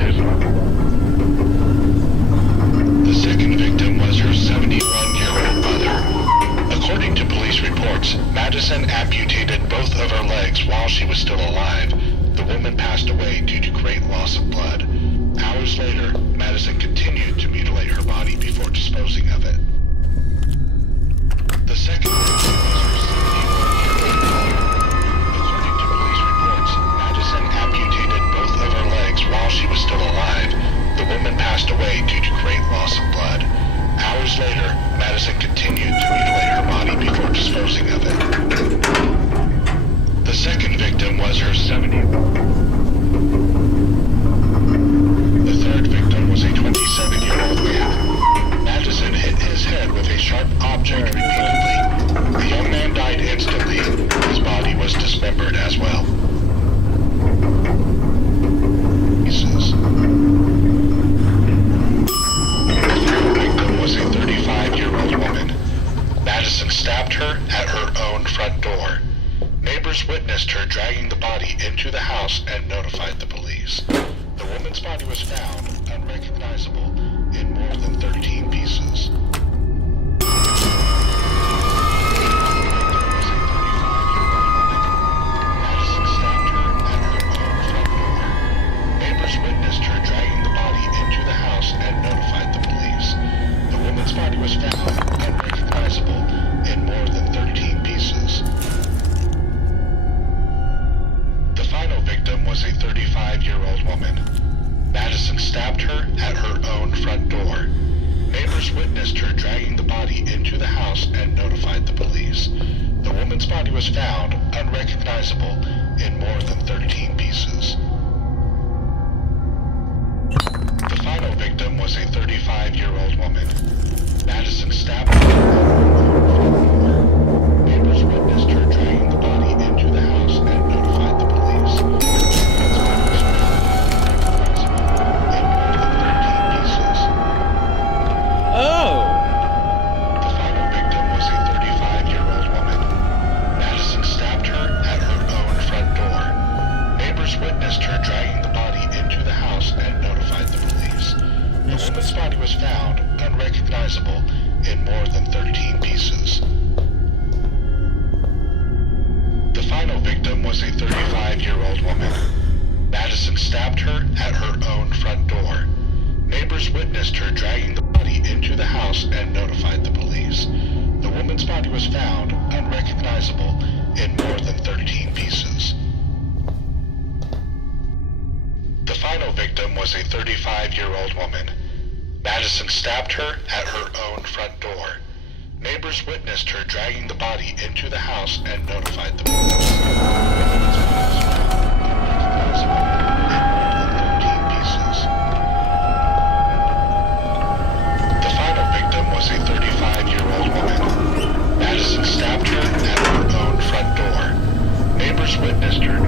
the second victim was her 71-year-old mother. According to police reports, Madison amputated both of her legs while she was still alive. The woman passed away due to great loss of blood. Hours later, Madison continued to mutilate her body before disposing of it. The second victim was her 71-year-old mother. According to police reports, Madison amputated both of her legs while she was still alive. The woman passed away due to great loss of blood. Hours later, Madison continued to mutilate her body before disposing of it. The second victim was her 70. The third victim was a 27-year-old man. Madison hit his head with a sharp object repeatedly. The young man died instantly. His body was dismembered as well. Pieces. Was a 35-year-old woman. Madison stabbed her at her own front door. Neighbors witnessed her dragging the body into the house and notified the police. The woman's body was found unrecognizable in more than 13 pieces. Madison stabbed her at her own front door. Neighbors witnessed her dragging the body into the house and notified the police. The woman's body was found unrecognizable in more than 13 pieces. The final victim was a 35-year-old woman. Madison stabbed her at her own front door. Neighbors witnessed her dragging the body into the house and notified the police. The woman's body was found unrecognizable in more than 13 pieces. The final victim was a 35-year-old woman. Madison stabbed her at her own front door. Neighbors witnessed her dragging the body into the house and notified the police. The woman's body was found unrecognizable in more than 13 pieces. Oh! The final victim was a 35-year-old woman. Madison stabbed her at her own front door. Neighbors witnessed her dragging the body into the house and notified the police. The woman's body was found unrecognizable in more than 13 pieces. The final victim was a 35-year-old woman. Madison stabbed her at her own front door. Neighbors witnessed her dragging the body into the house and notified the police. The woman's body was found unrecognizable in more than 13 pieces. The final victim was a 35-year-old woman. Madison stabbed her at her own front door. Neighbors witnessed her dragging the body into the house and notified the police. The woman's body was found unrecognizable in more than 13 pieces. The final victim was a 35-year-old woman. Madison stabbed her at her own front door. Neighbors witnessed her.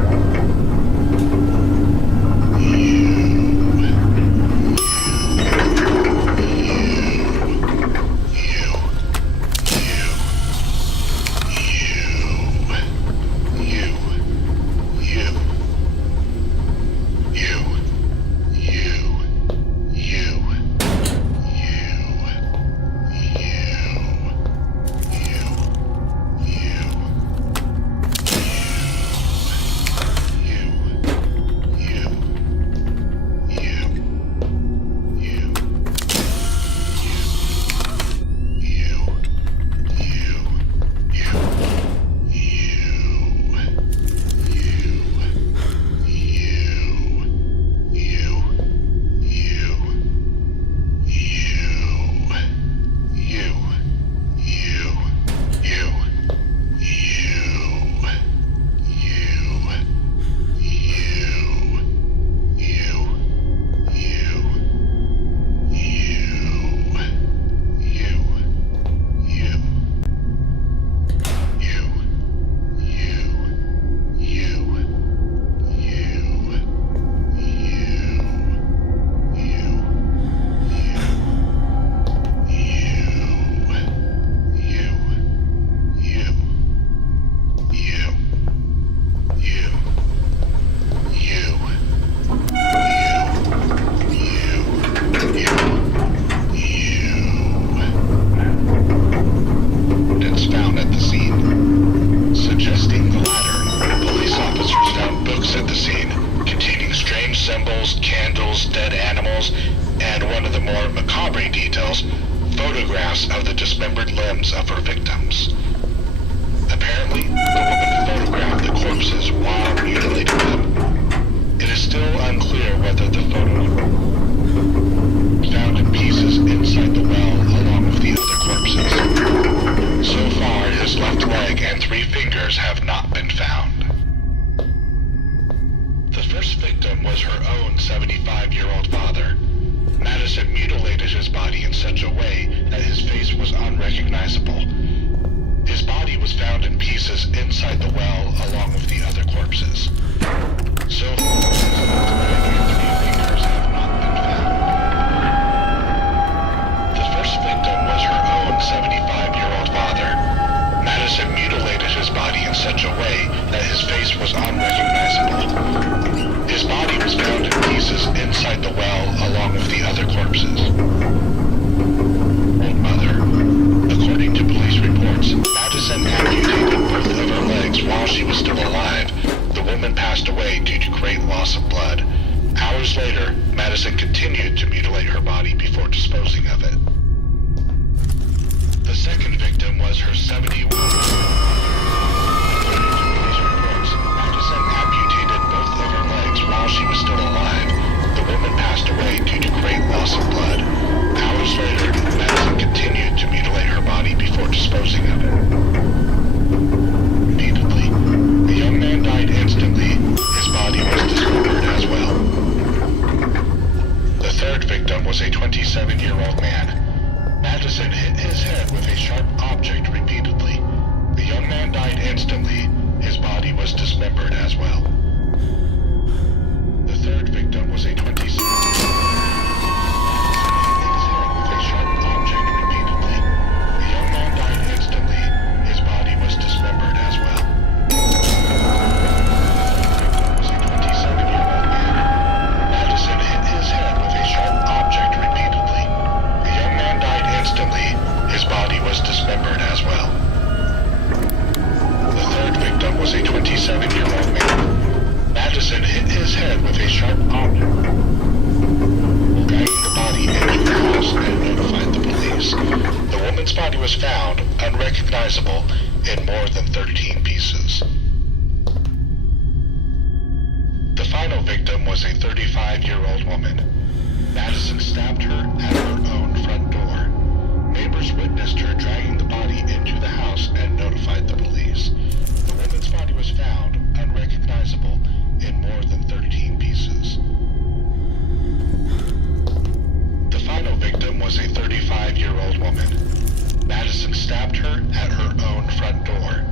more macabre details, photographs of the dismembered limbs of her victims. Apparently, the woman photographed the corpses while mutilating them. It is still unclear whether the photos were found in pieces inside the well along with the other corpses. So far, his left leg and 3 fingers have not been found. The first victim was her own 75-year-old father. MADiSON mutilated his body in such a way that his face was unrecognizable. His body was found in pieces inside the well along with the other corpses. So far, his left leg and 3 fingers have not been found. The first victim was her own 75-year-old father. MADiSON mutilated his body in such a way that his face was unrecognizable. His body was found in pieces inside the well along with the other corpses. Old mother. According to police reports, MADiSON amputated both of her legs while she was still alive. The woman passed away due to great loss of blood. Hours later, MADiSON continued to mutilate her body before disposing of it. The second victim was her 71. According to police reports, MADiSON amputated both of her legs while she was still alive. The woman passed away due to great loss of blood. Hours later, MADiSON continued to mutilate her body before disposing of it. Repeatedly, the young man died instantly. His body was dismembered as well. The third victim was a 27-year-old man. MADiSON hit his head with a sharp object repeatedly. The young man died instantly. His body was dismembered as well. The third victim was a 27-year-old man. Dismembered as well. The third victim was a 27-year-old man. MADiSON hit his head with a sharp object, dragging the body into the house and notified the police. The woman's body was found, unrecognizable, in more than 13 pieces. The final victim was a 35-year-old woman. MADiSON stabbed her at her own front door. Neighbors witnessed her dragging the body into the house and notified the police. The woman's body was found, unrecognizable, in more than 13 pieces. The final victim was a 35-year-old woman. MADiSON stabbed her at her own front door.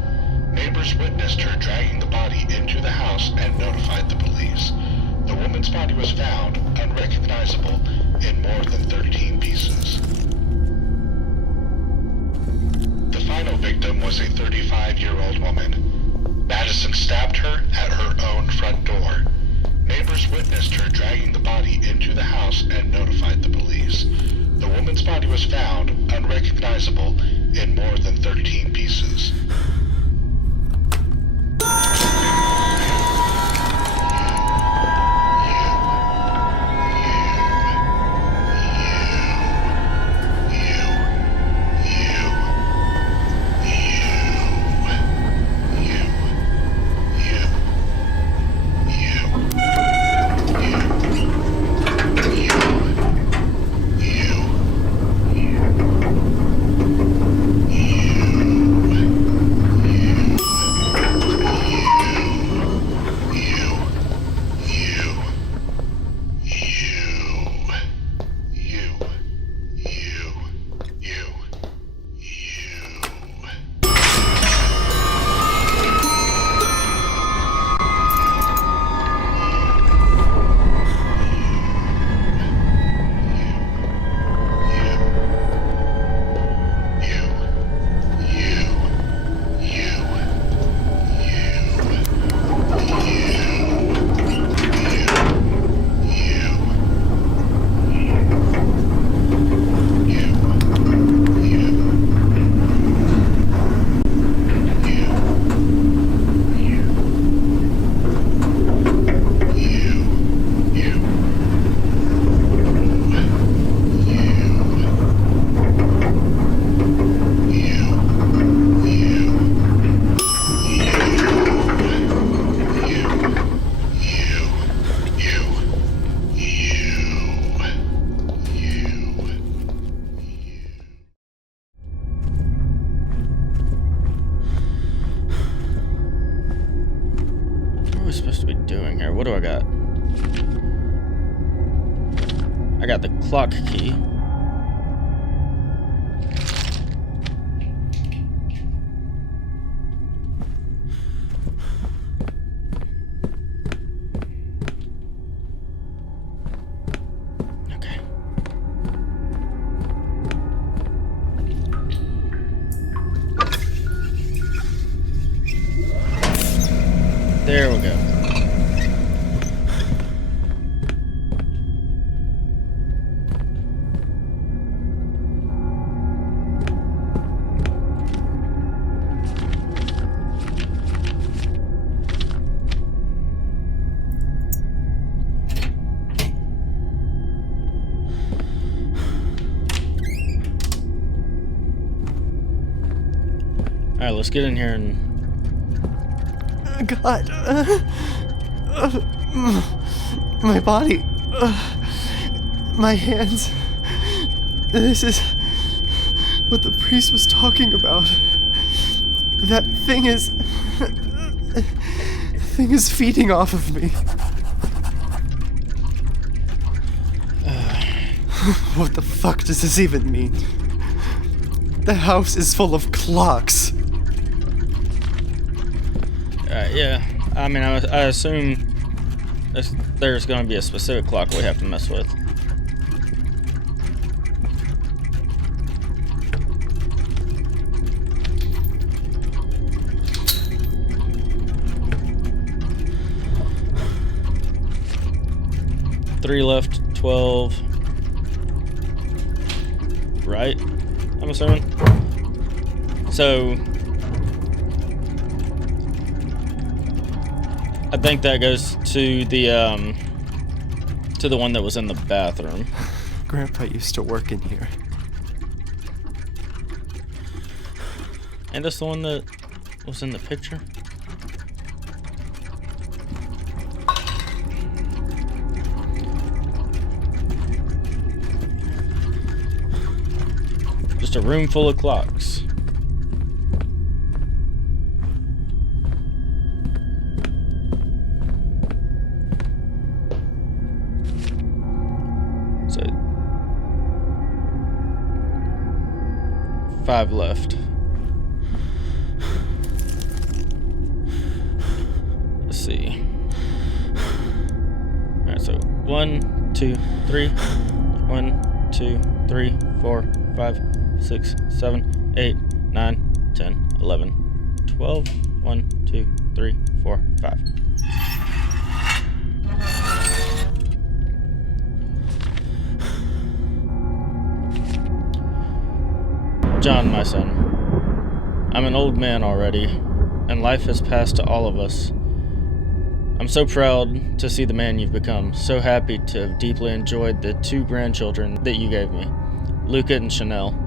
Neighbors witnessed her dragging the body into the house and notified the police. The woman's body was found, unrecognizable, in more than 13 pieces. The final victim was a 35-year-old woman. MADiSON stabbed her at her own front door. Neighbors witnessed her dragging the body into the house and notified the police. The woman's body was found, unrecognizable, in more than 13 pieces. I got the clock key. Okay. There we go. Alright, let's get in here and... God. My body. My hands. This is what the priest was talking about. That thing is feeding off of me. What the fuck does this even mean? The house is full of clocks. Yeah, I mean, I assume there's going to be a specific clock we have to mess with. Three left, 12. Right? I'm assuming. So I think that goes to the one that was in the bathroom. Grandpa used to work in here. And that's the one that was in the picture. Just a room full of clocks. So 5 left. Let's see. Alright, so 1, 2, 3. 1, 2, 3, 4, 5, 6, 7, 8, 9, 10, 11, 12. 1, 2, 3, 4, 5. John, my son, I'm an old man already, and life has passed to all of us. I'm so proud to see the man you've become, so happy to have deeply enjoyed the 2 grandchildren that you gave me, Luca and Chanel.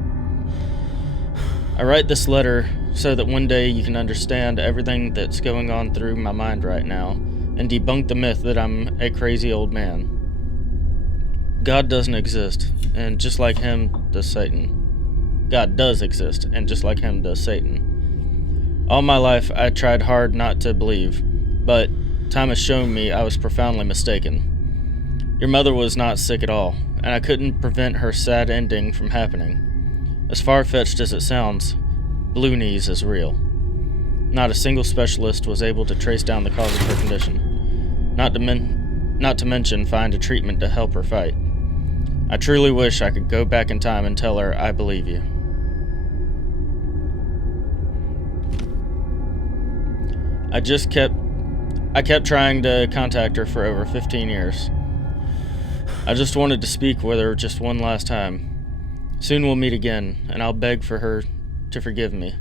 I write this letter so that one day you can understand everything that's going on through my mind right now, and debunk the myth that I'm a crazy old man. God doesn't exist, and just like him does Satan. God does exist, and just like him does Satan. All my life I tried hard not to believe, but time has shown me I was profoundly mistaken. Your mother was not sick at all, and I couldn't prevent her sad ending from happening. As far-fetched as it sounds, Blue Knees is real. Not a single specialist was able to trace down the cause of her condition, not to mention find a treatment to help her fight. I truly wish I could go back in time and tell her I believe you. I kept trying to contact her for over 15 years. I just wanted to speak with her just one last time. Soon we'll meet again, and I'll beg for her to forgive me.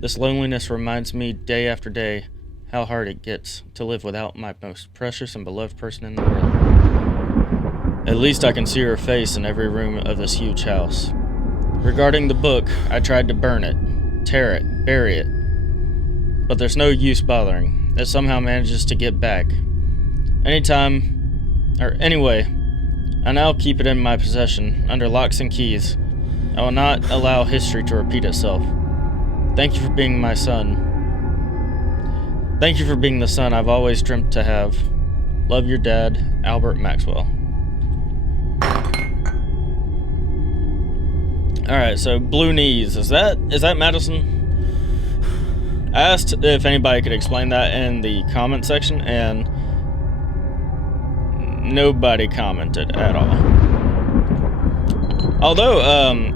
This loneliness reminds me day after day how hard it gets to live without my most precious and beloved person in the world. At least I can see her face in every room of this huge house. Regarding the book, I tried to burn it, tear it, bury it. But there's no use bothering. It somehow manages to get back. Anyway, I now keep it in my possession, under locks and keys. I will not allow history to repeat itself. Thank you for being my son. Thank you for being the son I've always dreamt to have. Love your dad, Albert Maxwell. All right, so blue knees, is that Madison? I asked if anybody could explain that in the comment section, and nobody commented at all. Although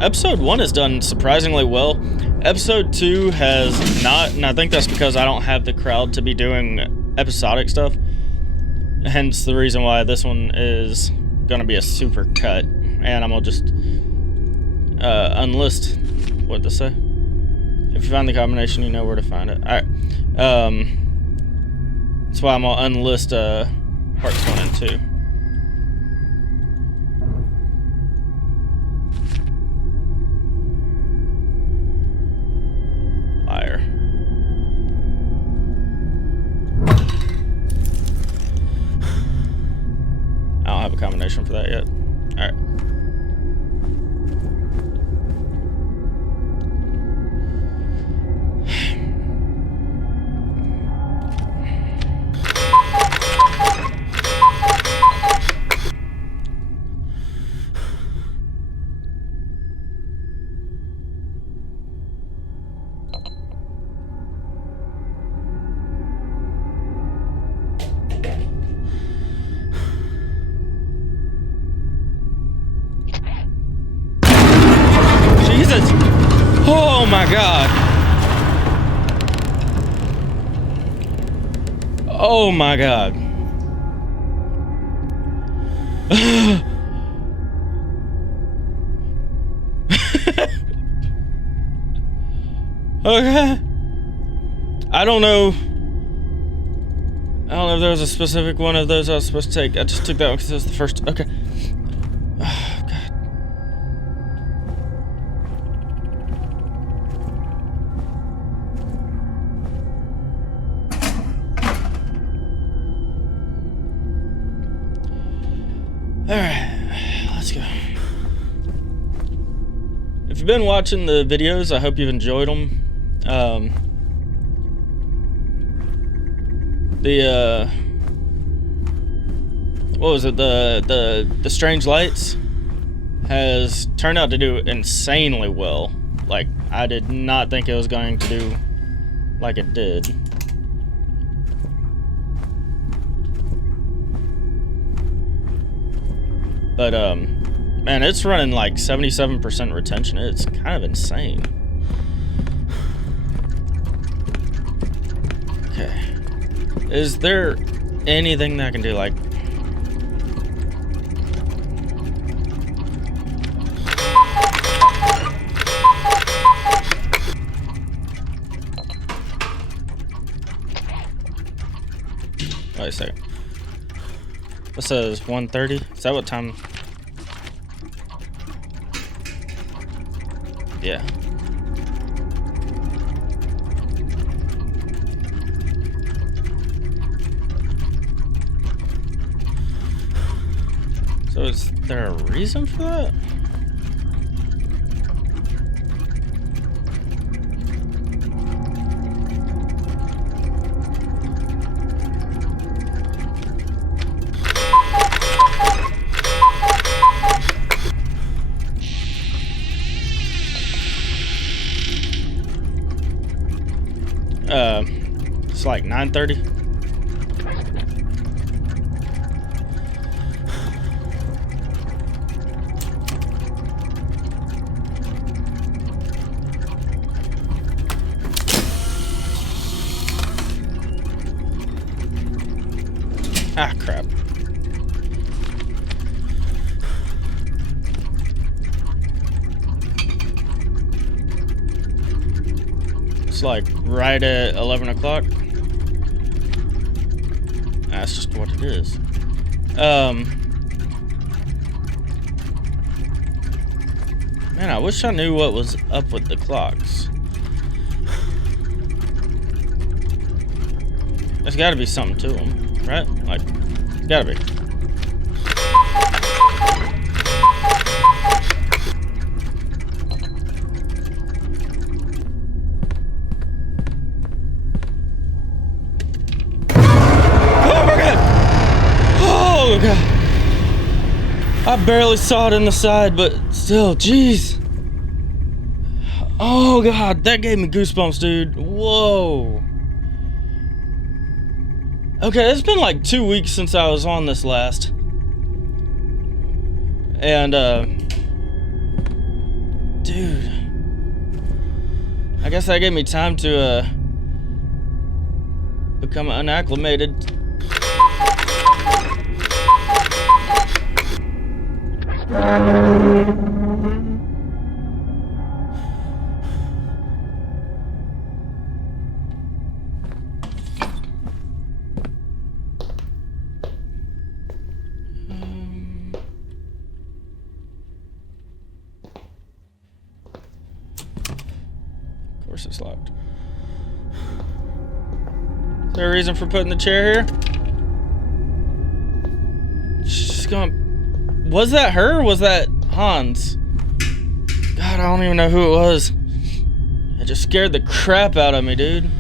episode 1 has done surprisingly well, episode 2 has not, and I think that's because I don't have the crowd to be doing episodic stuff. Hence the reason why this one is gonna be a super cut, and I'm gonna just unlist what to say. If you find the combination, you know where to find it. Alright. That's why I'm gonna unlist parts 1 and 2. Liar. I don't have a combination for that yet. Alright. Jesus! Oh my god! Oh my god. Okay. I don't know if there was a specific one of those I was supposed to take. I just took that one because it was the first. Okay. Oh, God. Alright, let's go. If you've been watching the videos, I hope you've enjoyed them. What was it? The Strange Lights has turned out to do insanely well. Like, I did not think it was going to do like it did. But man, it's running like 77% retention. It's kind of insane. Okay. Is there anything that I can do, like... Wait a second. This says 1:30. Is that what time? Yeah. So is there a reason for that? It's like 9:30. Ah, crap. It's like right at 11 o'clock. That's just what it is. Man, I wish I knew what was up with the clocks. There's gotta be something to them, right? Like, gotta be. Oh god! I barely saw it in the side, but still, jeez. Oh god, that gave me goosebumps, dude. Whoa. Okay, it's been like 2 weeks since I was on this last. And, dude. I guess that gave me time to, become unacclimated. Of course it's locked. Is there a reason for putting the chair here? She's going. Was that her or was that Hans? God, I don't even know who it was. It just scared the crap out of me, dude.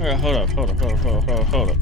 Alright, hold up.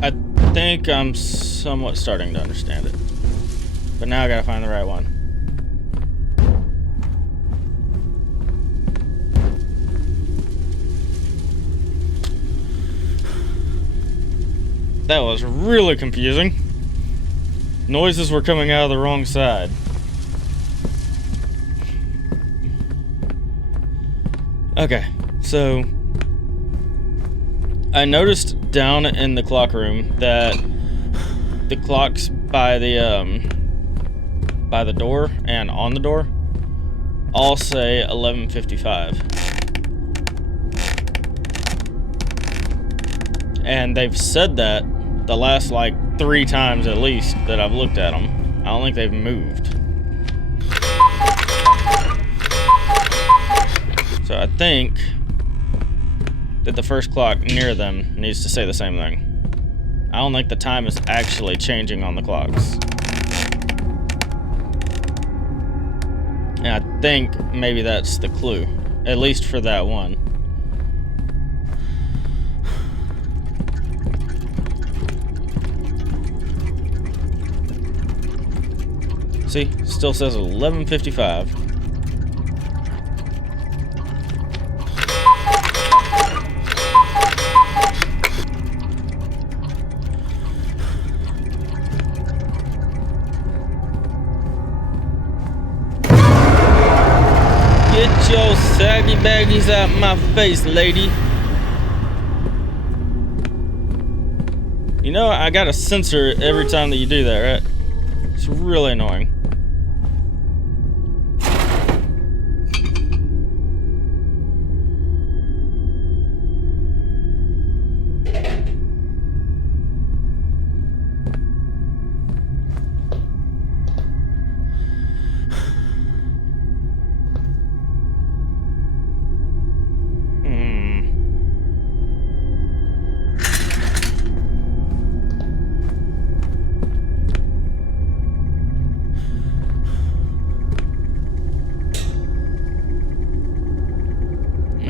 I think I'm somewhat starting to understand it. But now I gotta find the right one. That was really confusing. Noises were coming out of the wrong side. Okay, so I noticed down in the clock room that the clocks by the door and on the door all say 11:55. And they've said that the last like 3 times at least that I've looked at them. I don't think they've moved. So I think that the first clock near them needs to say the same thing. I don't think the time is actually changing on the clocks. And I think maybe that's the clue, at least for that one. See, still says 11:55. Get your saggy baggies out my face, lady. You know, I gotta censor it every time that you do that, right? It's really annoying.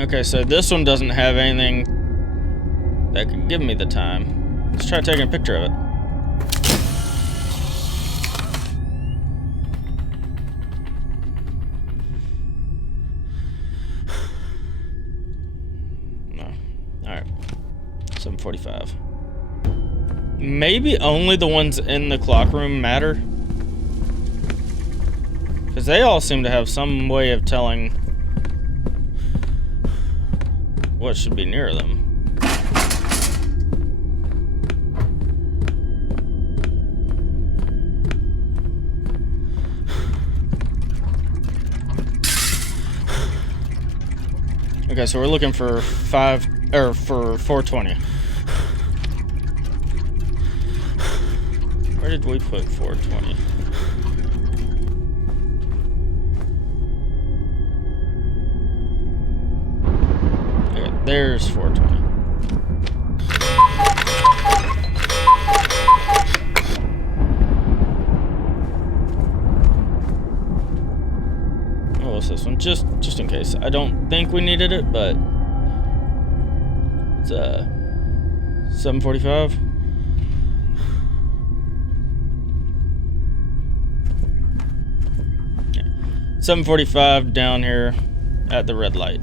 Okay, so this one doesn't have anything that could give me the time. Let's try taking a picture of it. 7:45. Maybe only the ones in the clock room matter, because they all seem to have some way of telling what should be near them. Okay, so we're looking for 420. Where did we put 420? Okay, there's 420. Oh, what's this one? Just in case. I don't think we needed it, but it's 7:45. Yeah. 7:45 down here at the red light.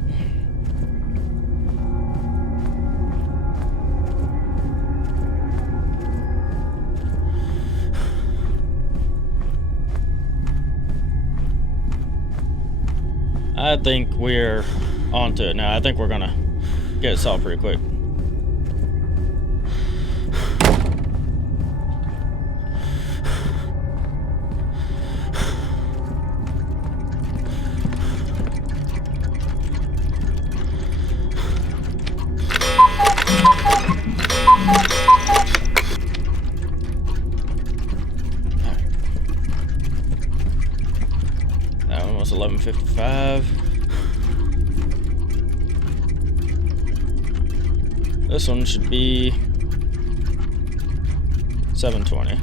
I think we're onto it now. I think we're gonna get it solved pretty quick. That one was 11:55. This one should be 7:20.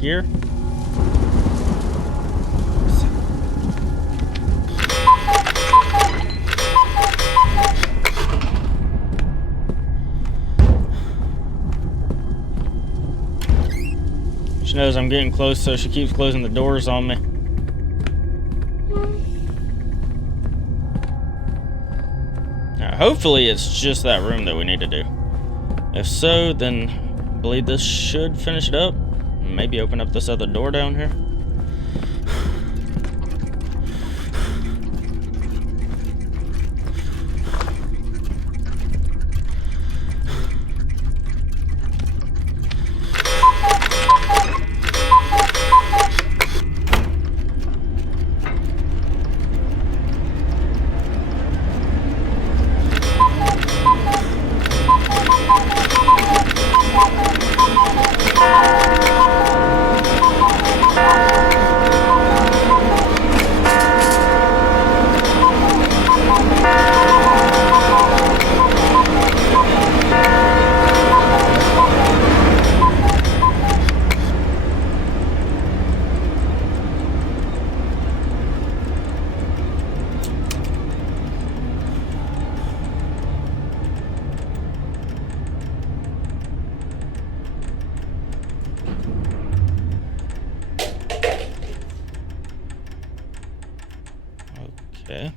Here. She knows I'm getting close, so she keeps closing the doors on me. Now, hopefully it's just that room that we need to do. If so, then I believe this should finish it up. Maybe open up this other door down here. Okay.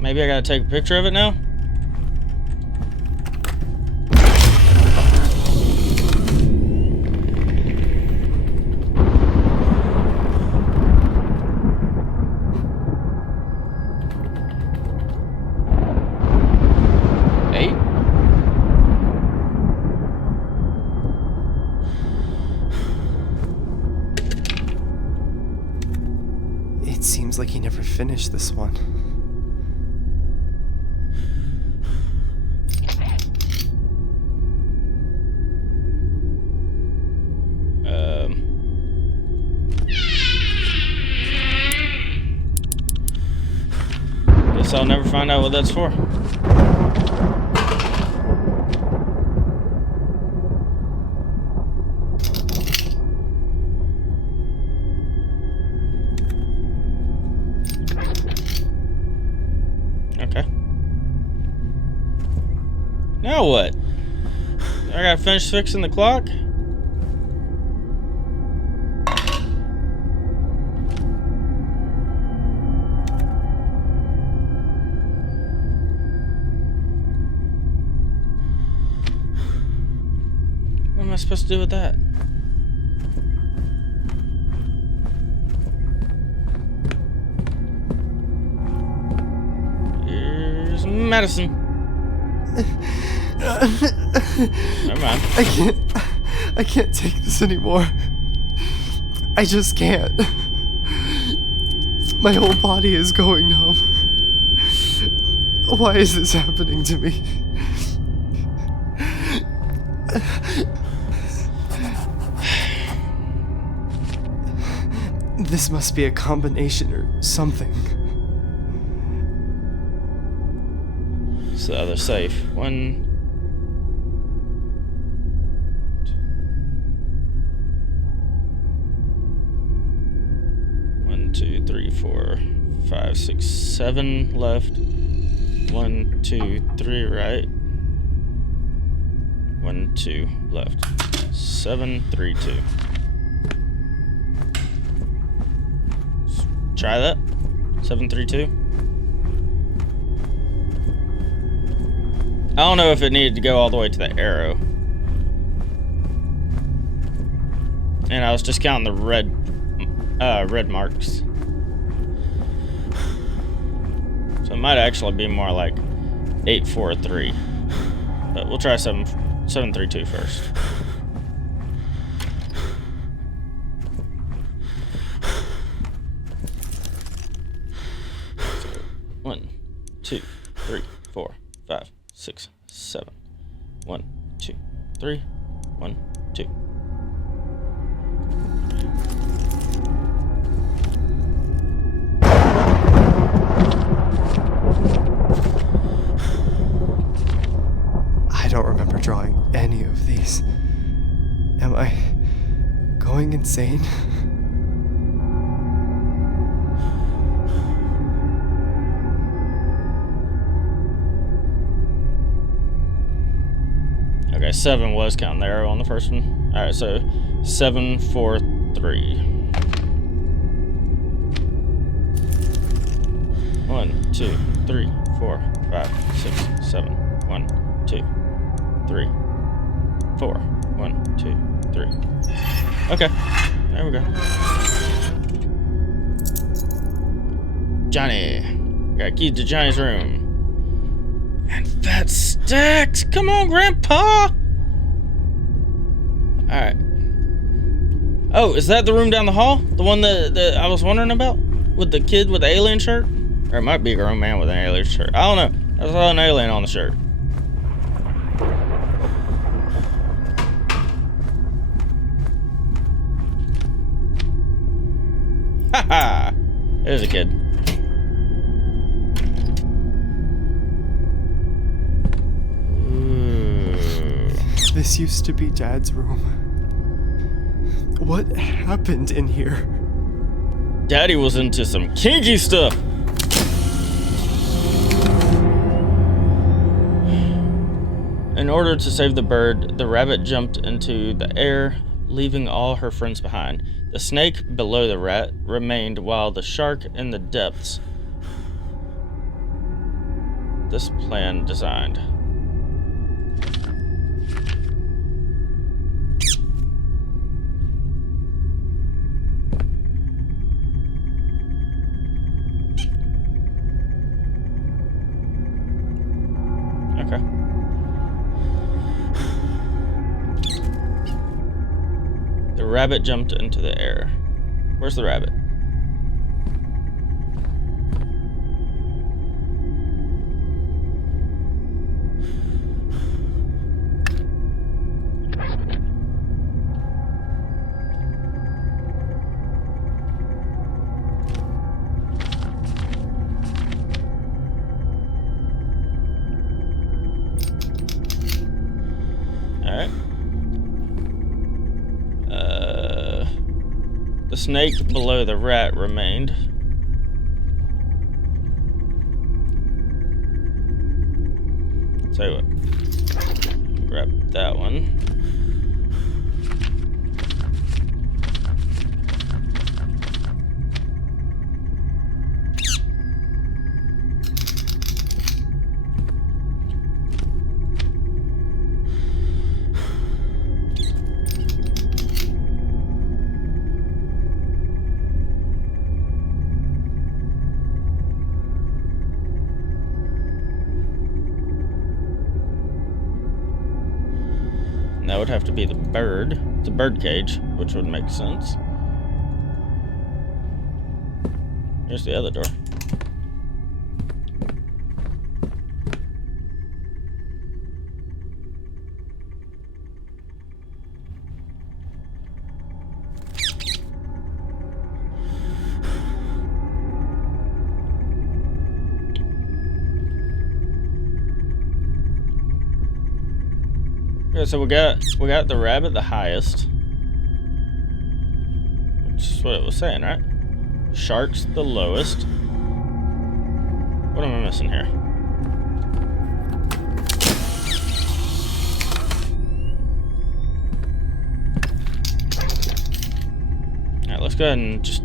Maybe I gotta take a picture of it now? Sounds like he never finished this one. Guess I'll never find out what that's for. Okay. Now what? I gotta finish fixing the clock? What am I supposed to do with that? Here's Madison. Never mind. I can't take this anymore. I just can't. My whole body is going numb. Why is this happening to me? This must be a combination or something. It's the other safe. 1, 2, 3, 4, 5, 6, 7 left. 1, 2, 3 right. 1, 2 left. 7, 3, 2. Try that. 7, 3, 2. I don't know if it needed to go all the way to the arrow. And I was just counting the red marks. So it might actually be more like 8, 4, 3. But we'll try 7, 3, 2 first. So 1, 2, 3, 4, 5, 6, 7. 1, 2, 3. 1, 2. I don't remember drawing any of these. Am I going insane? Okay, 7 was counting the arrow on the first one. Alright, so 7, 4, 3. 1, 2, 3, 4, 5, 6, 7. 1, 2, 3, 4. 1, 2, 3. Okay, there we go. Johnny. Got keys to Johnny's room. And that stacks! Come on, Grandpa! Alright. Oh, is that the room down the hall? The one that I was wondering about? With the kid with the alien shirt? Or it might be a grown man with an alien shirt. I don't know. I saw an alien on the shirt. Haha! There's a kid. This used to be Dad's room. What happened in here? Daddy was into some kinky stuff. In order to save the bird, the rabbit jumped into the air, leaving all her friends behind. The snake below the rat remained, while the shark in the depths. This plan designed. Okay. The rabbit jumped into the air. Where's the rabbit? snake below the rat remained. Tell you what. Grab that one. That would have to be the bird. It's a bird cage, which would make sense. Here's the other door. Okay, so we got the rabbit the highest, which is what it was saying, right? Shark's the lowest. What am I missing here? Alright, let's go ahead and just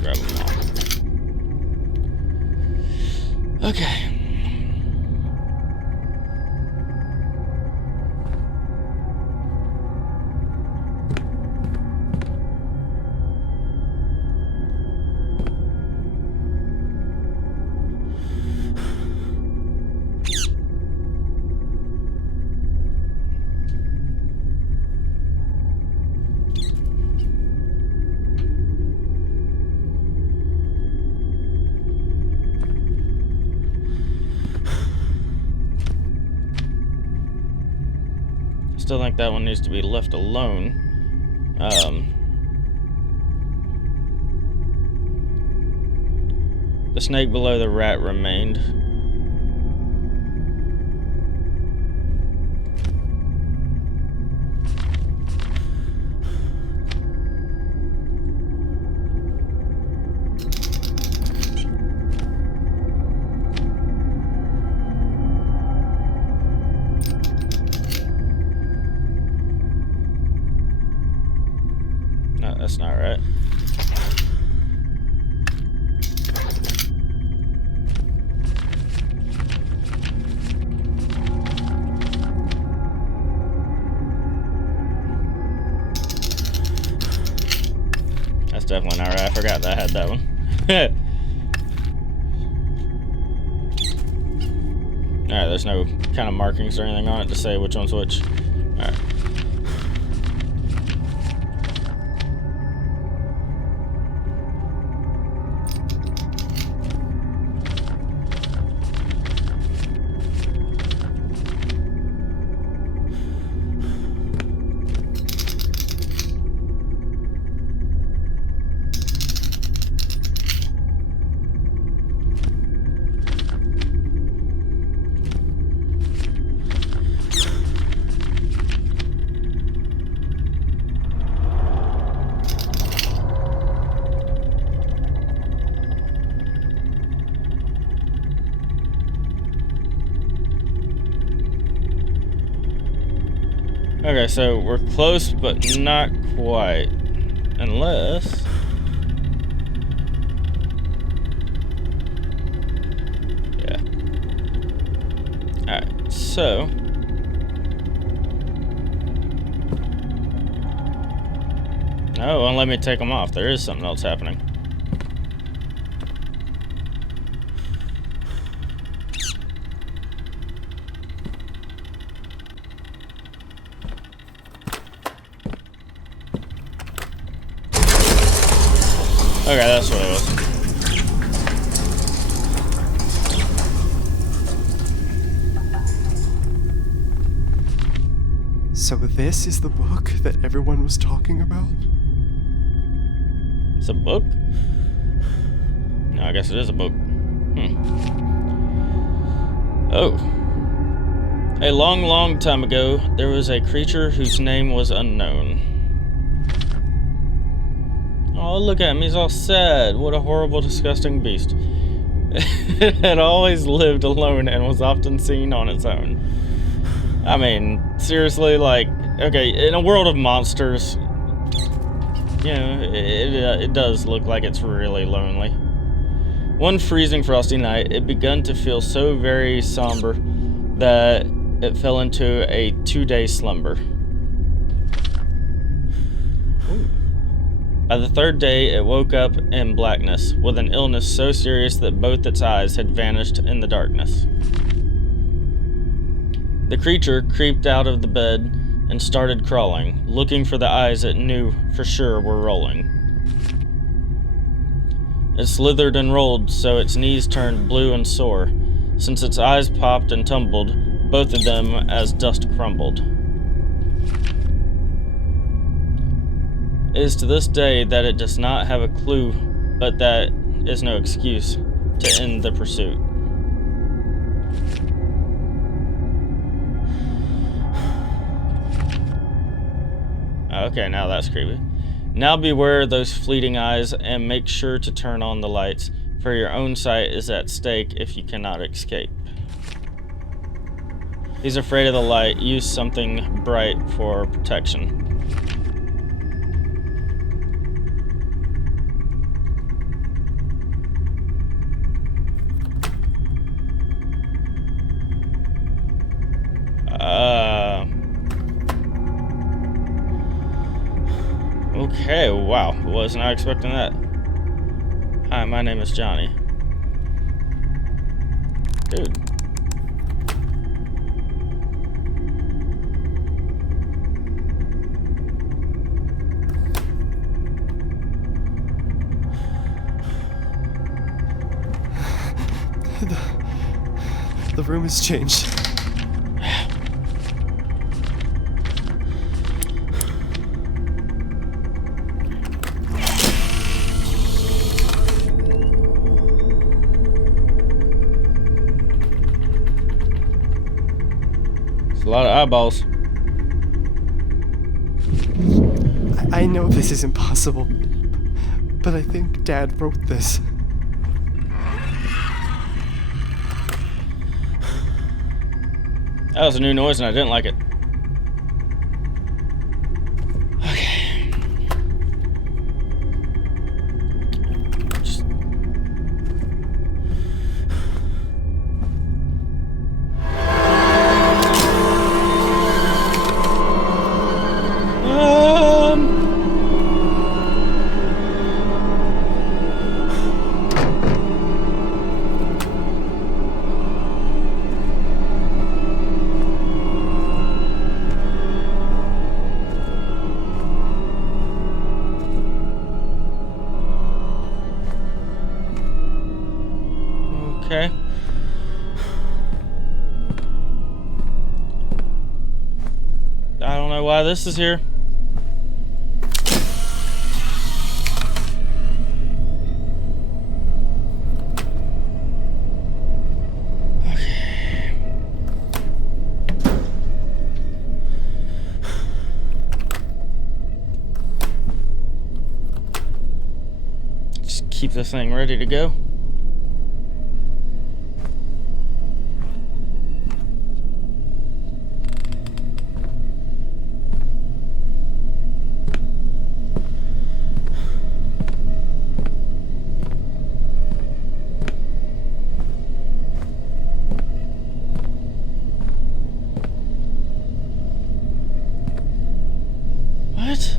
grab them all. Okay. Still think that one needs to be left alone. The snake below the rat remained. No, that's not right. That's definitely not right. I forgot that I had that one. Alright, there's no kind of markings or anything on it to say which one's which. Alright. Okay, so we're close, but not quite. Unless... yeah. Alright, so... no, it won't let me take them off. There is something else happening. Okay, that's what it was. So this is the book that everyone was talking about? It's a book? No, I guess it is a book. Oh. A long, long time ago, there was a creature whose name was unknown. Oh, look at him. He's all sad. What a horrible, disgusting beast. It had always lived alone and was often seen on its own. I mean, seriously, like, okay, in a world of monsters, you know, it does look like it's really lonely. One freezing frosty night, it began to feel so very somber that it fell into a 2-day slumber. Ooh. By the 3rd day, it woke up in blackness, with an illness so serious that both its eyes had vanished in the darkness. The creature creeped out of the bed and started crawling, looking for the eyes it knew for sure were rolling. It slithered and rolled so its knees turned blue and sore, since its eyes popped and tumbled, both of them as dust crumbled. It is to this day that it does not have a clue, but that is no excuse to end the pursuit. Okay, now that's creepy. Now beware those fleeting eyes and make sure to turn on the lights, for your own sight is at stake if you cannot escape. He's afraid of the light. Use something bright for protection. Okay, wow. Was not expecting that. Hi, my name is Johnny. Dude. The room has changed. A lot of eyeballs. I know this is impossible, but I think Dad wrote this. That was a new noise and I didn't like it. Okay. Just... Okay. I don't know why this is here. Okay. Just keep this thing ready to go. What?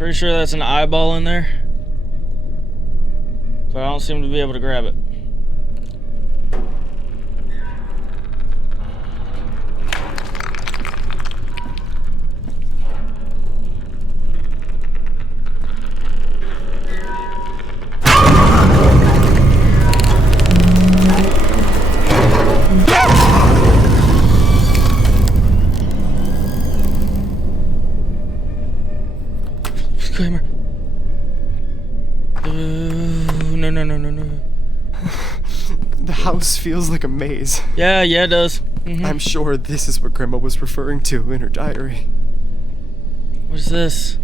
Pretty sure that's an eyeball in there. But I don't seem to be able to grab it. Disclaimer. No. The house feels like a maze. Yeah, it does. I'm sure this is what Grandma was referring to in her diary. What is this?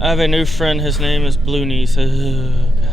I have a new friend. His name is Blue Knees. Oh, God.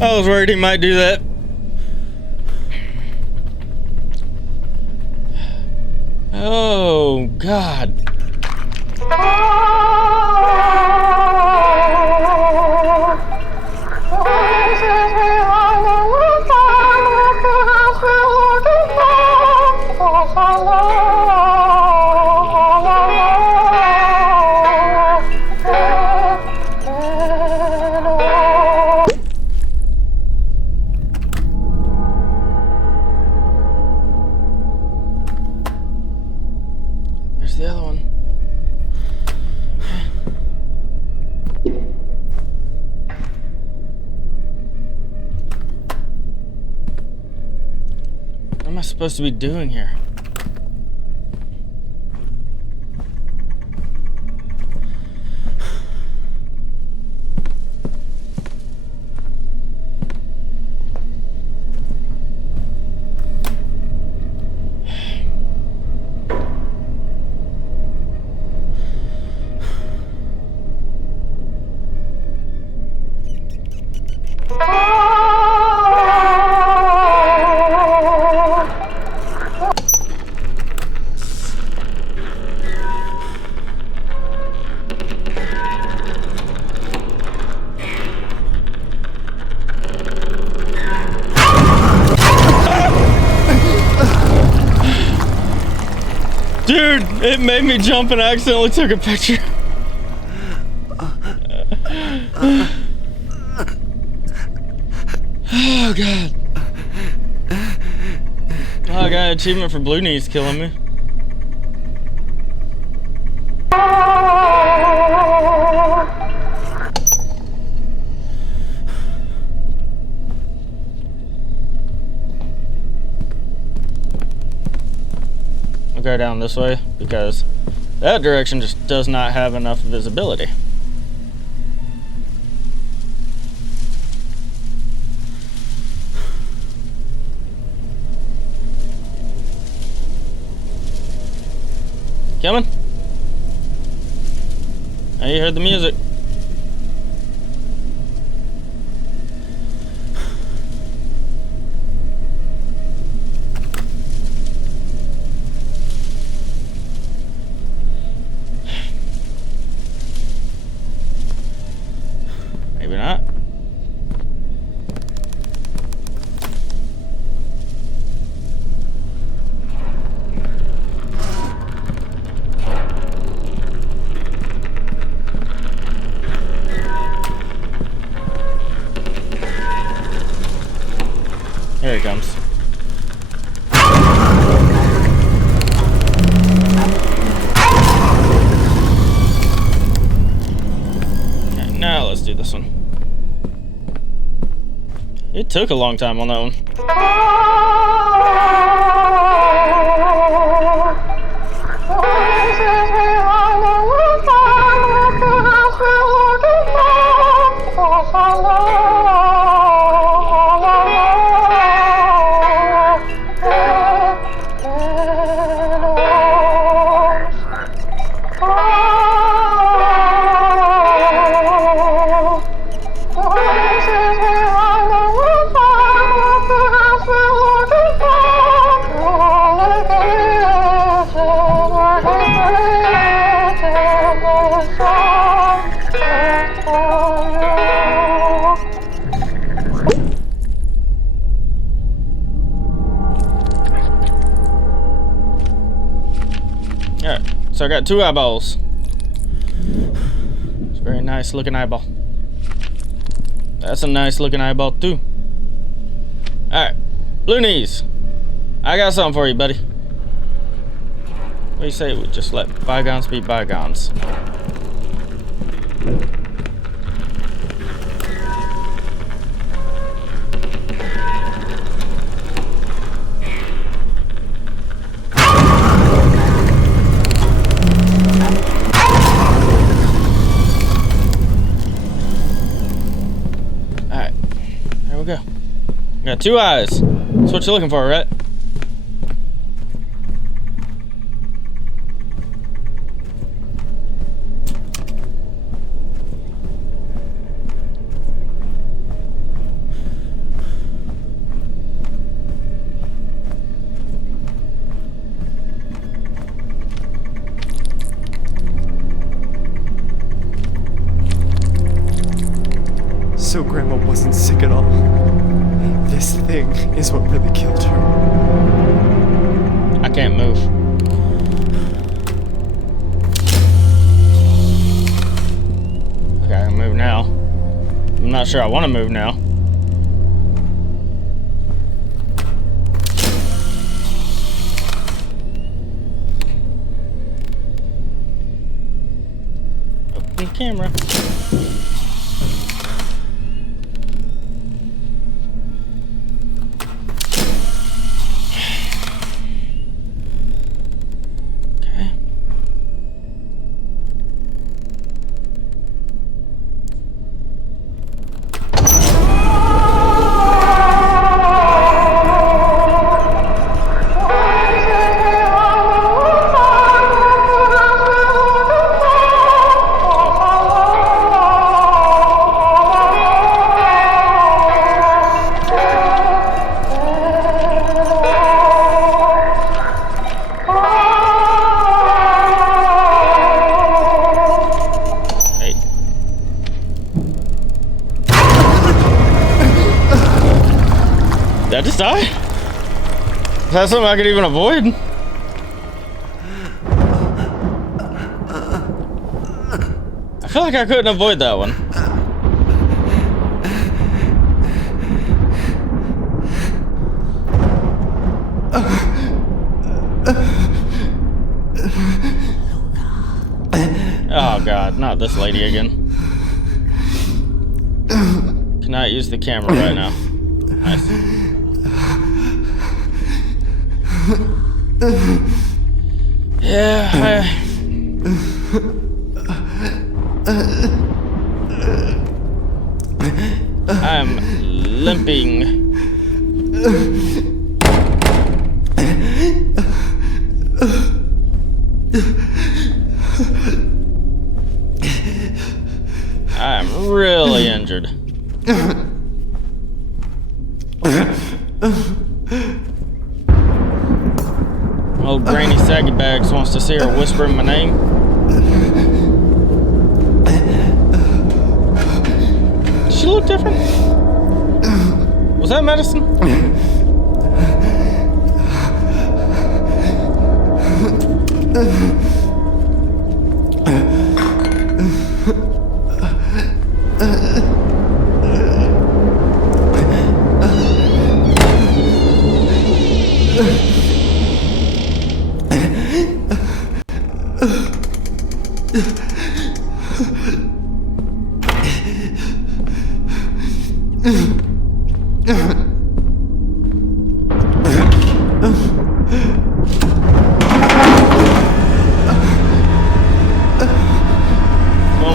I was worried he might do that. Oh, God. There's the other one. What am I supposed to be doing here? Dude, it made me jump and I accidentally took a picture. Oh, God. Oh, I got an achievement for Blue Knees killing me. I'll go down this way because that direction just does not have enough visibility. Coming? Now you heard the music. Maybe not. Here he comes. Okay, now let's do this one. It took a long time on that one. Alright, so I got 2 eyeballs. It's a very nice looking eyeball. That's a nice looking eyeball too. Alright, Blue Knees. I got something for you, buddy. What do you say we just let bygones be bygones? Alright, there we go. Got 2 eyes. That's what you're looking for, right? So Grandma wasn't sick at all. This thing is what really killed her. I can't move. Okay, I can move now. I'm not sure I want to move now. Open the camera. Did I just die? Is that something I could even avoid? I feel like I couldn't avoid that one. Oh God, not this lady again. Cannot use the camera right now. Nice. Yeah, I'm limping. I'm really injured. Old Granny Saggy Bags wants to see her whispering my name. Does she look different? Was that medicine? One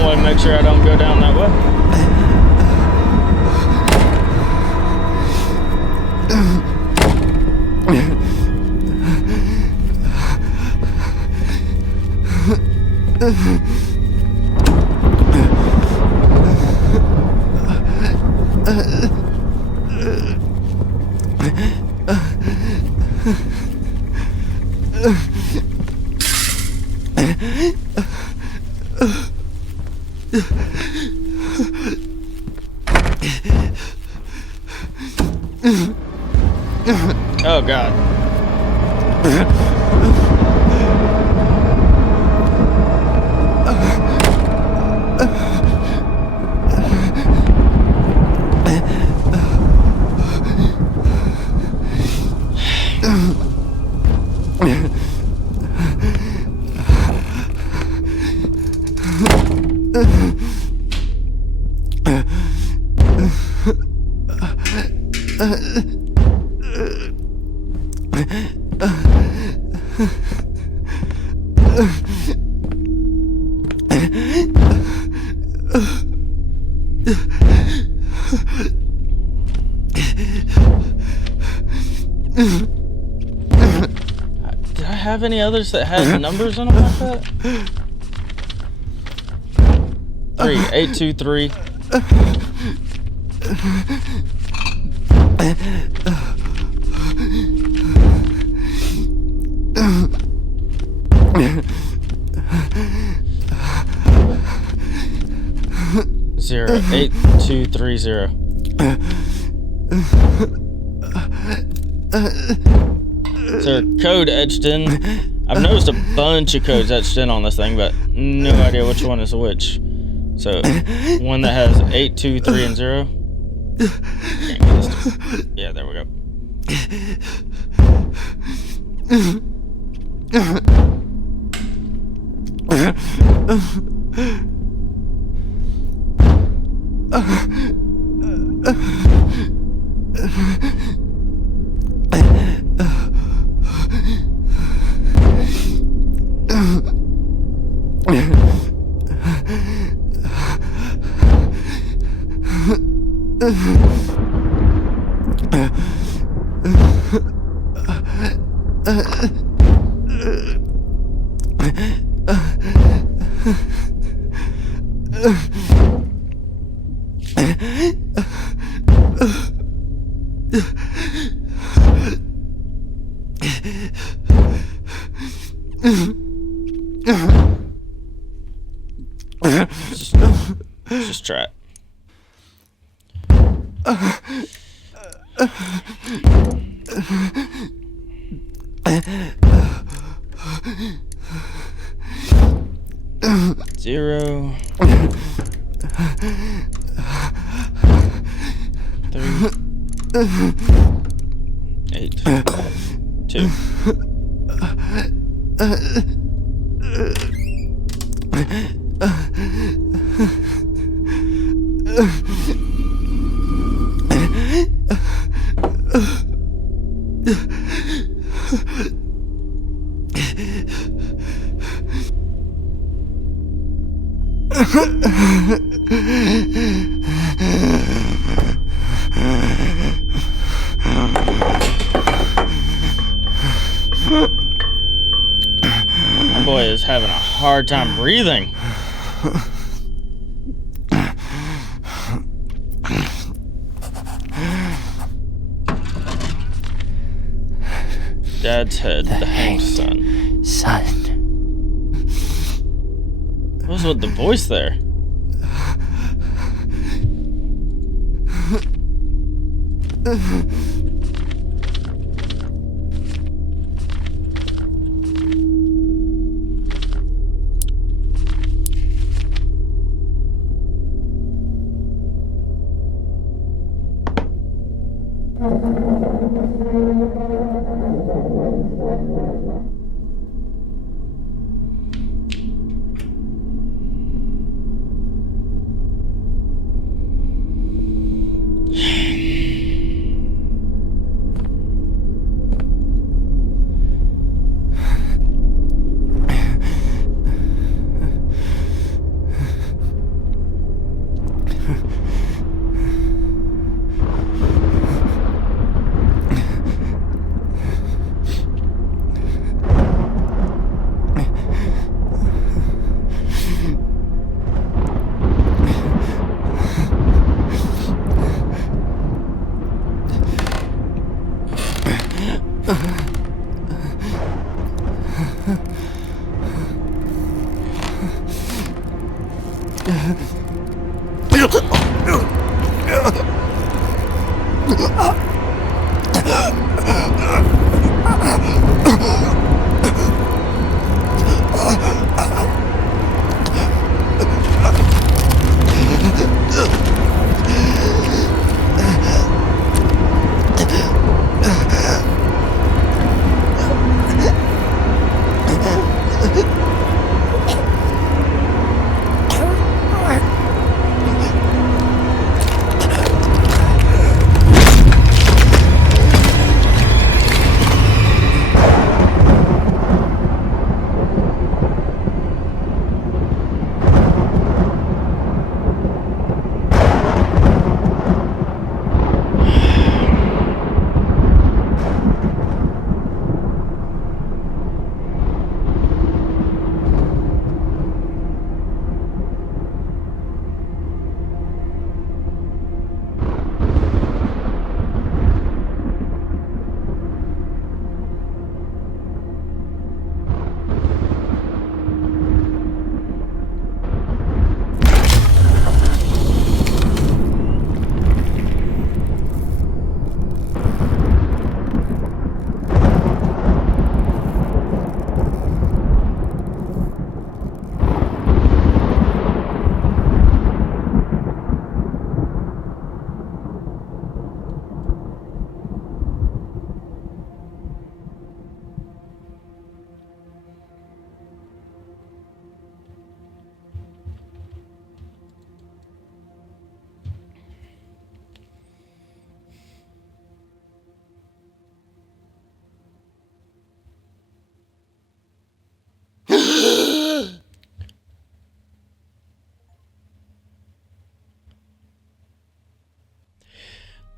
way to make sure I don't go down that way. Oh God. Did I have any others that had numbers on them like that? 3823. Zero 8230. Is there a code etched in? I've noticed a bunch of codes etched in on this thing, but no idea which one is which. So, one that has 8, 2, 3, and 0. Can't get this to... Yeah, there we go. Just try it. Zero. 3. 8. 2. My boy is having a hard time breathing. Dad's head, the hanged son. Son. What was with the voice there?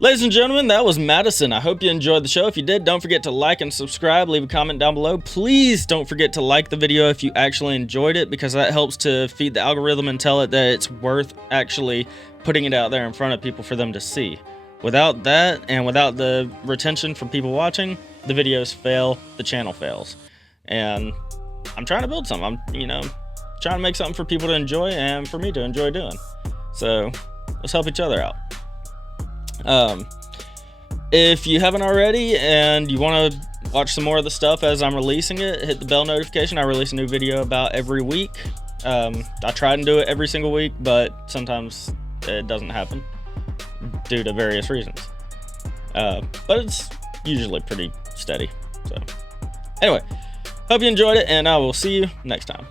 Ladies and gentlemen, that was Madison. I hope you enjoyed the show. If you did, don't forget to like and subscribe. Leave a comment down below. Please don't forget to like the video if you actually enjoyed it, because that helps to feed the algorithm and tell it that it's worth actually putting it out there in front of people for them to see. Without that, and without the retention from people watching, the videos fail, the channel fails. And I'm trying to build something. I'm, trying to make something for people to enjoy and for me to enjoy doing. So let's help each other out. If you haven't already and you want to watch some more of the stuff as I'm releasing it, hit the bell notification. I release a new video about every week. I try and do it every single week, but sometimes it doesn't happen due to various reasons. But it's usually pretty steady. So anyway, hope you enjoyed it, and I will see you next time.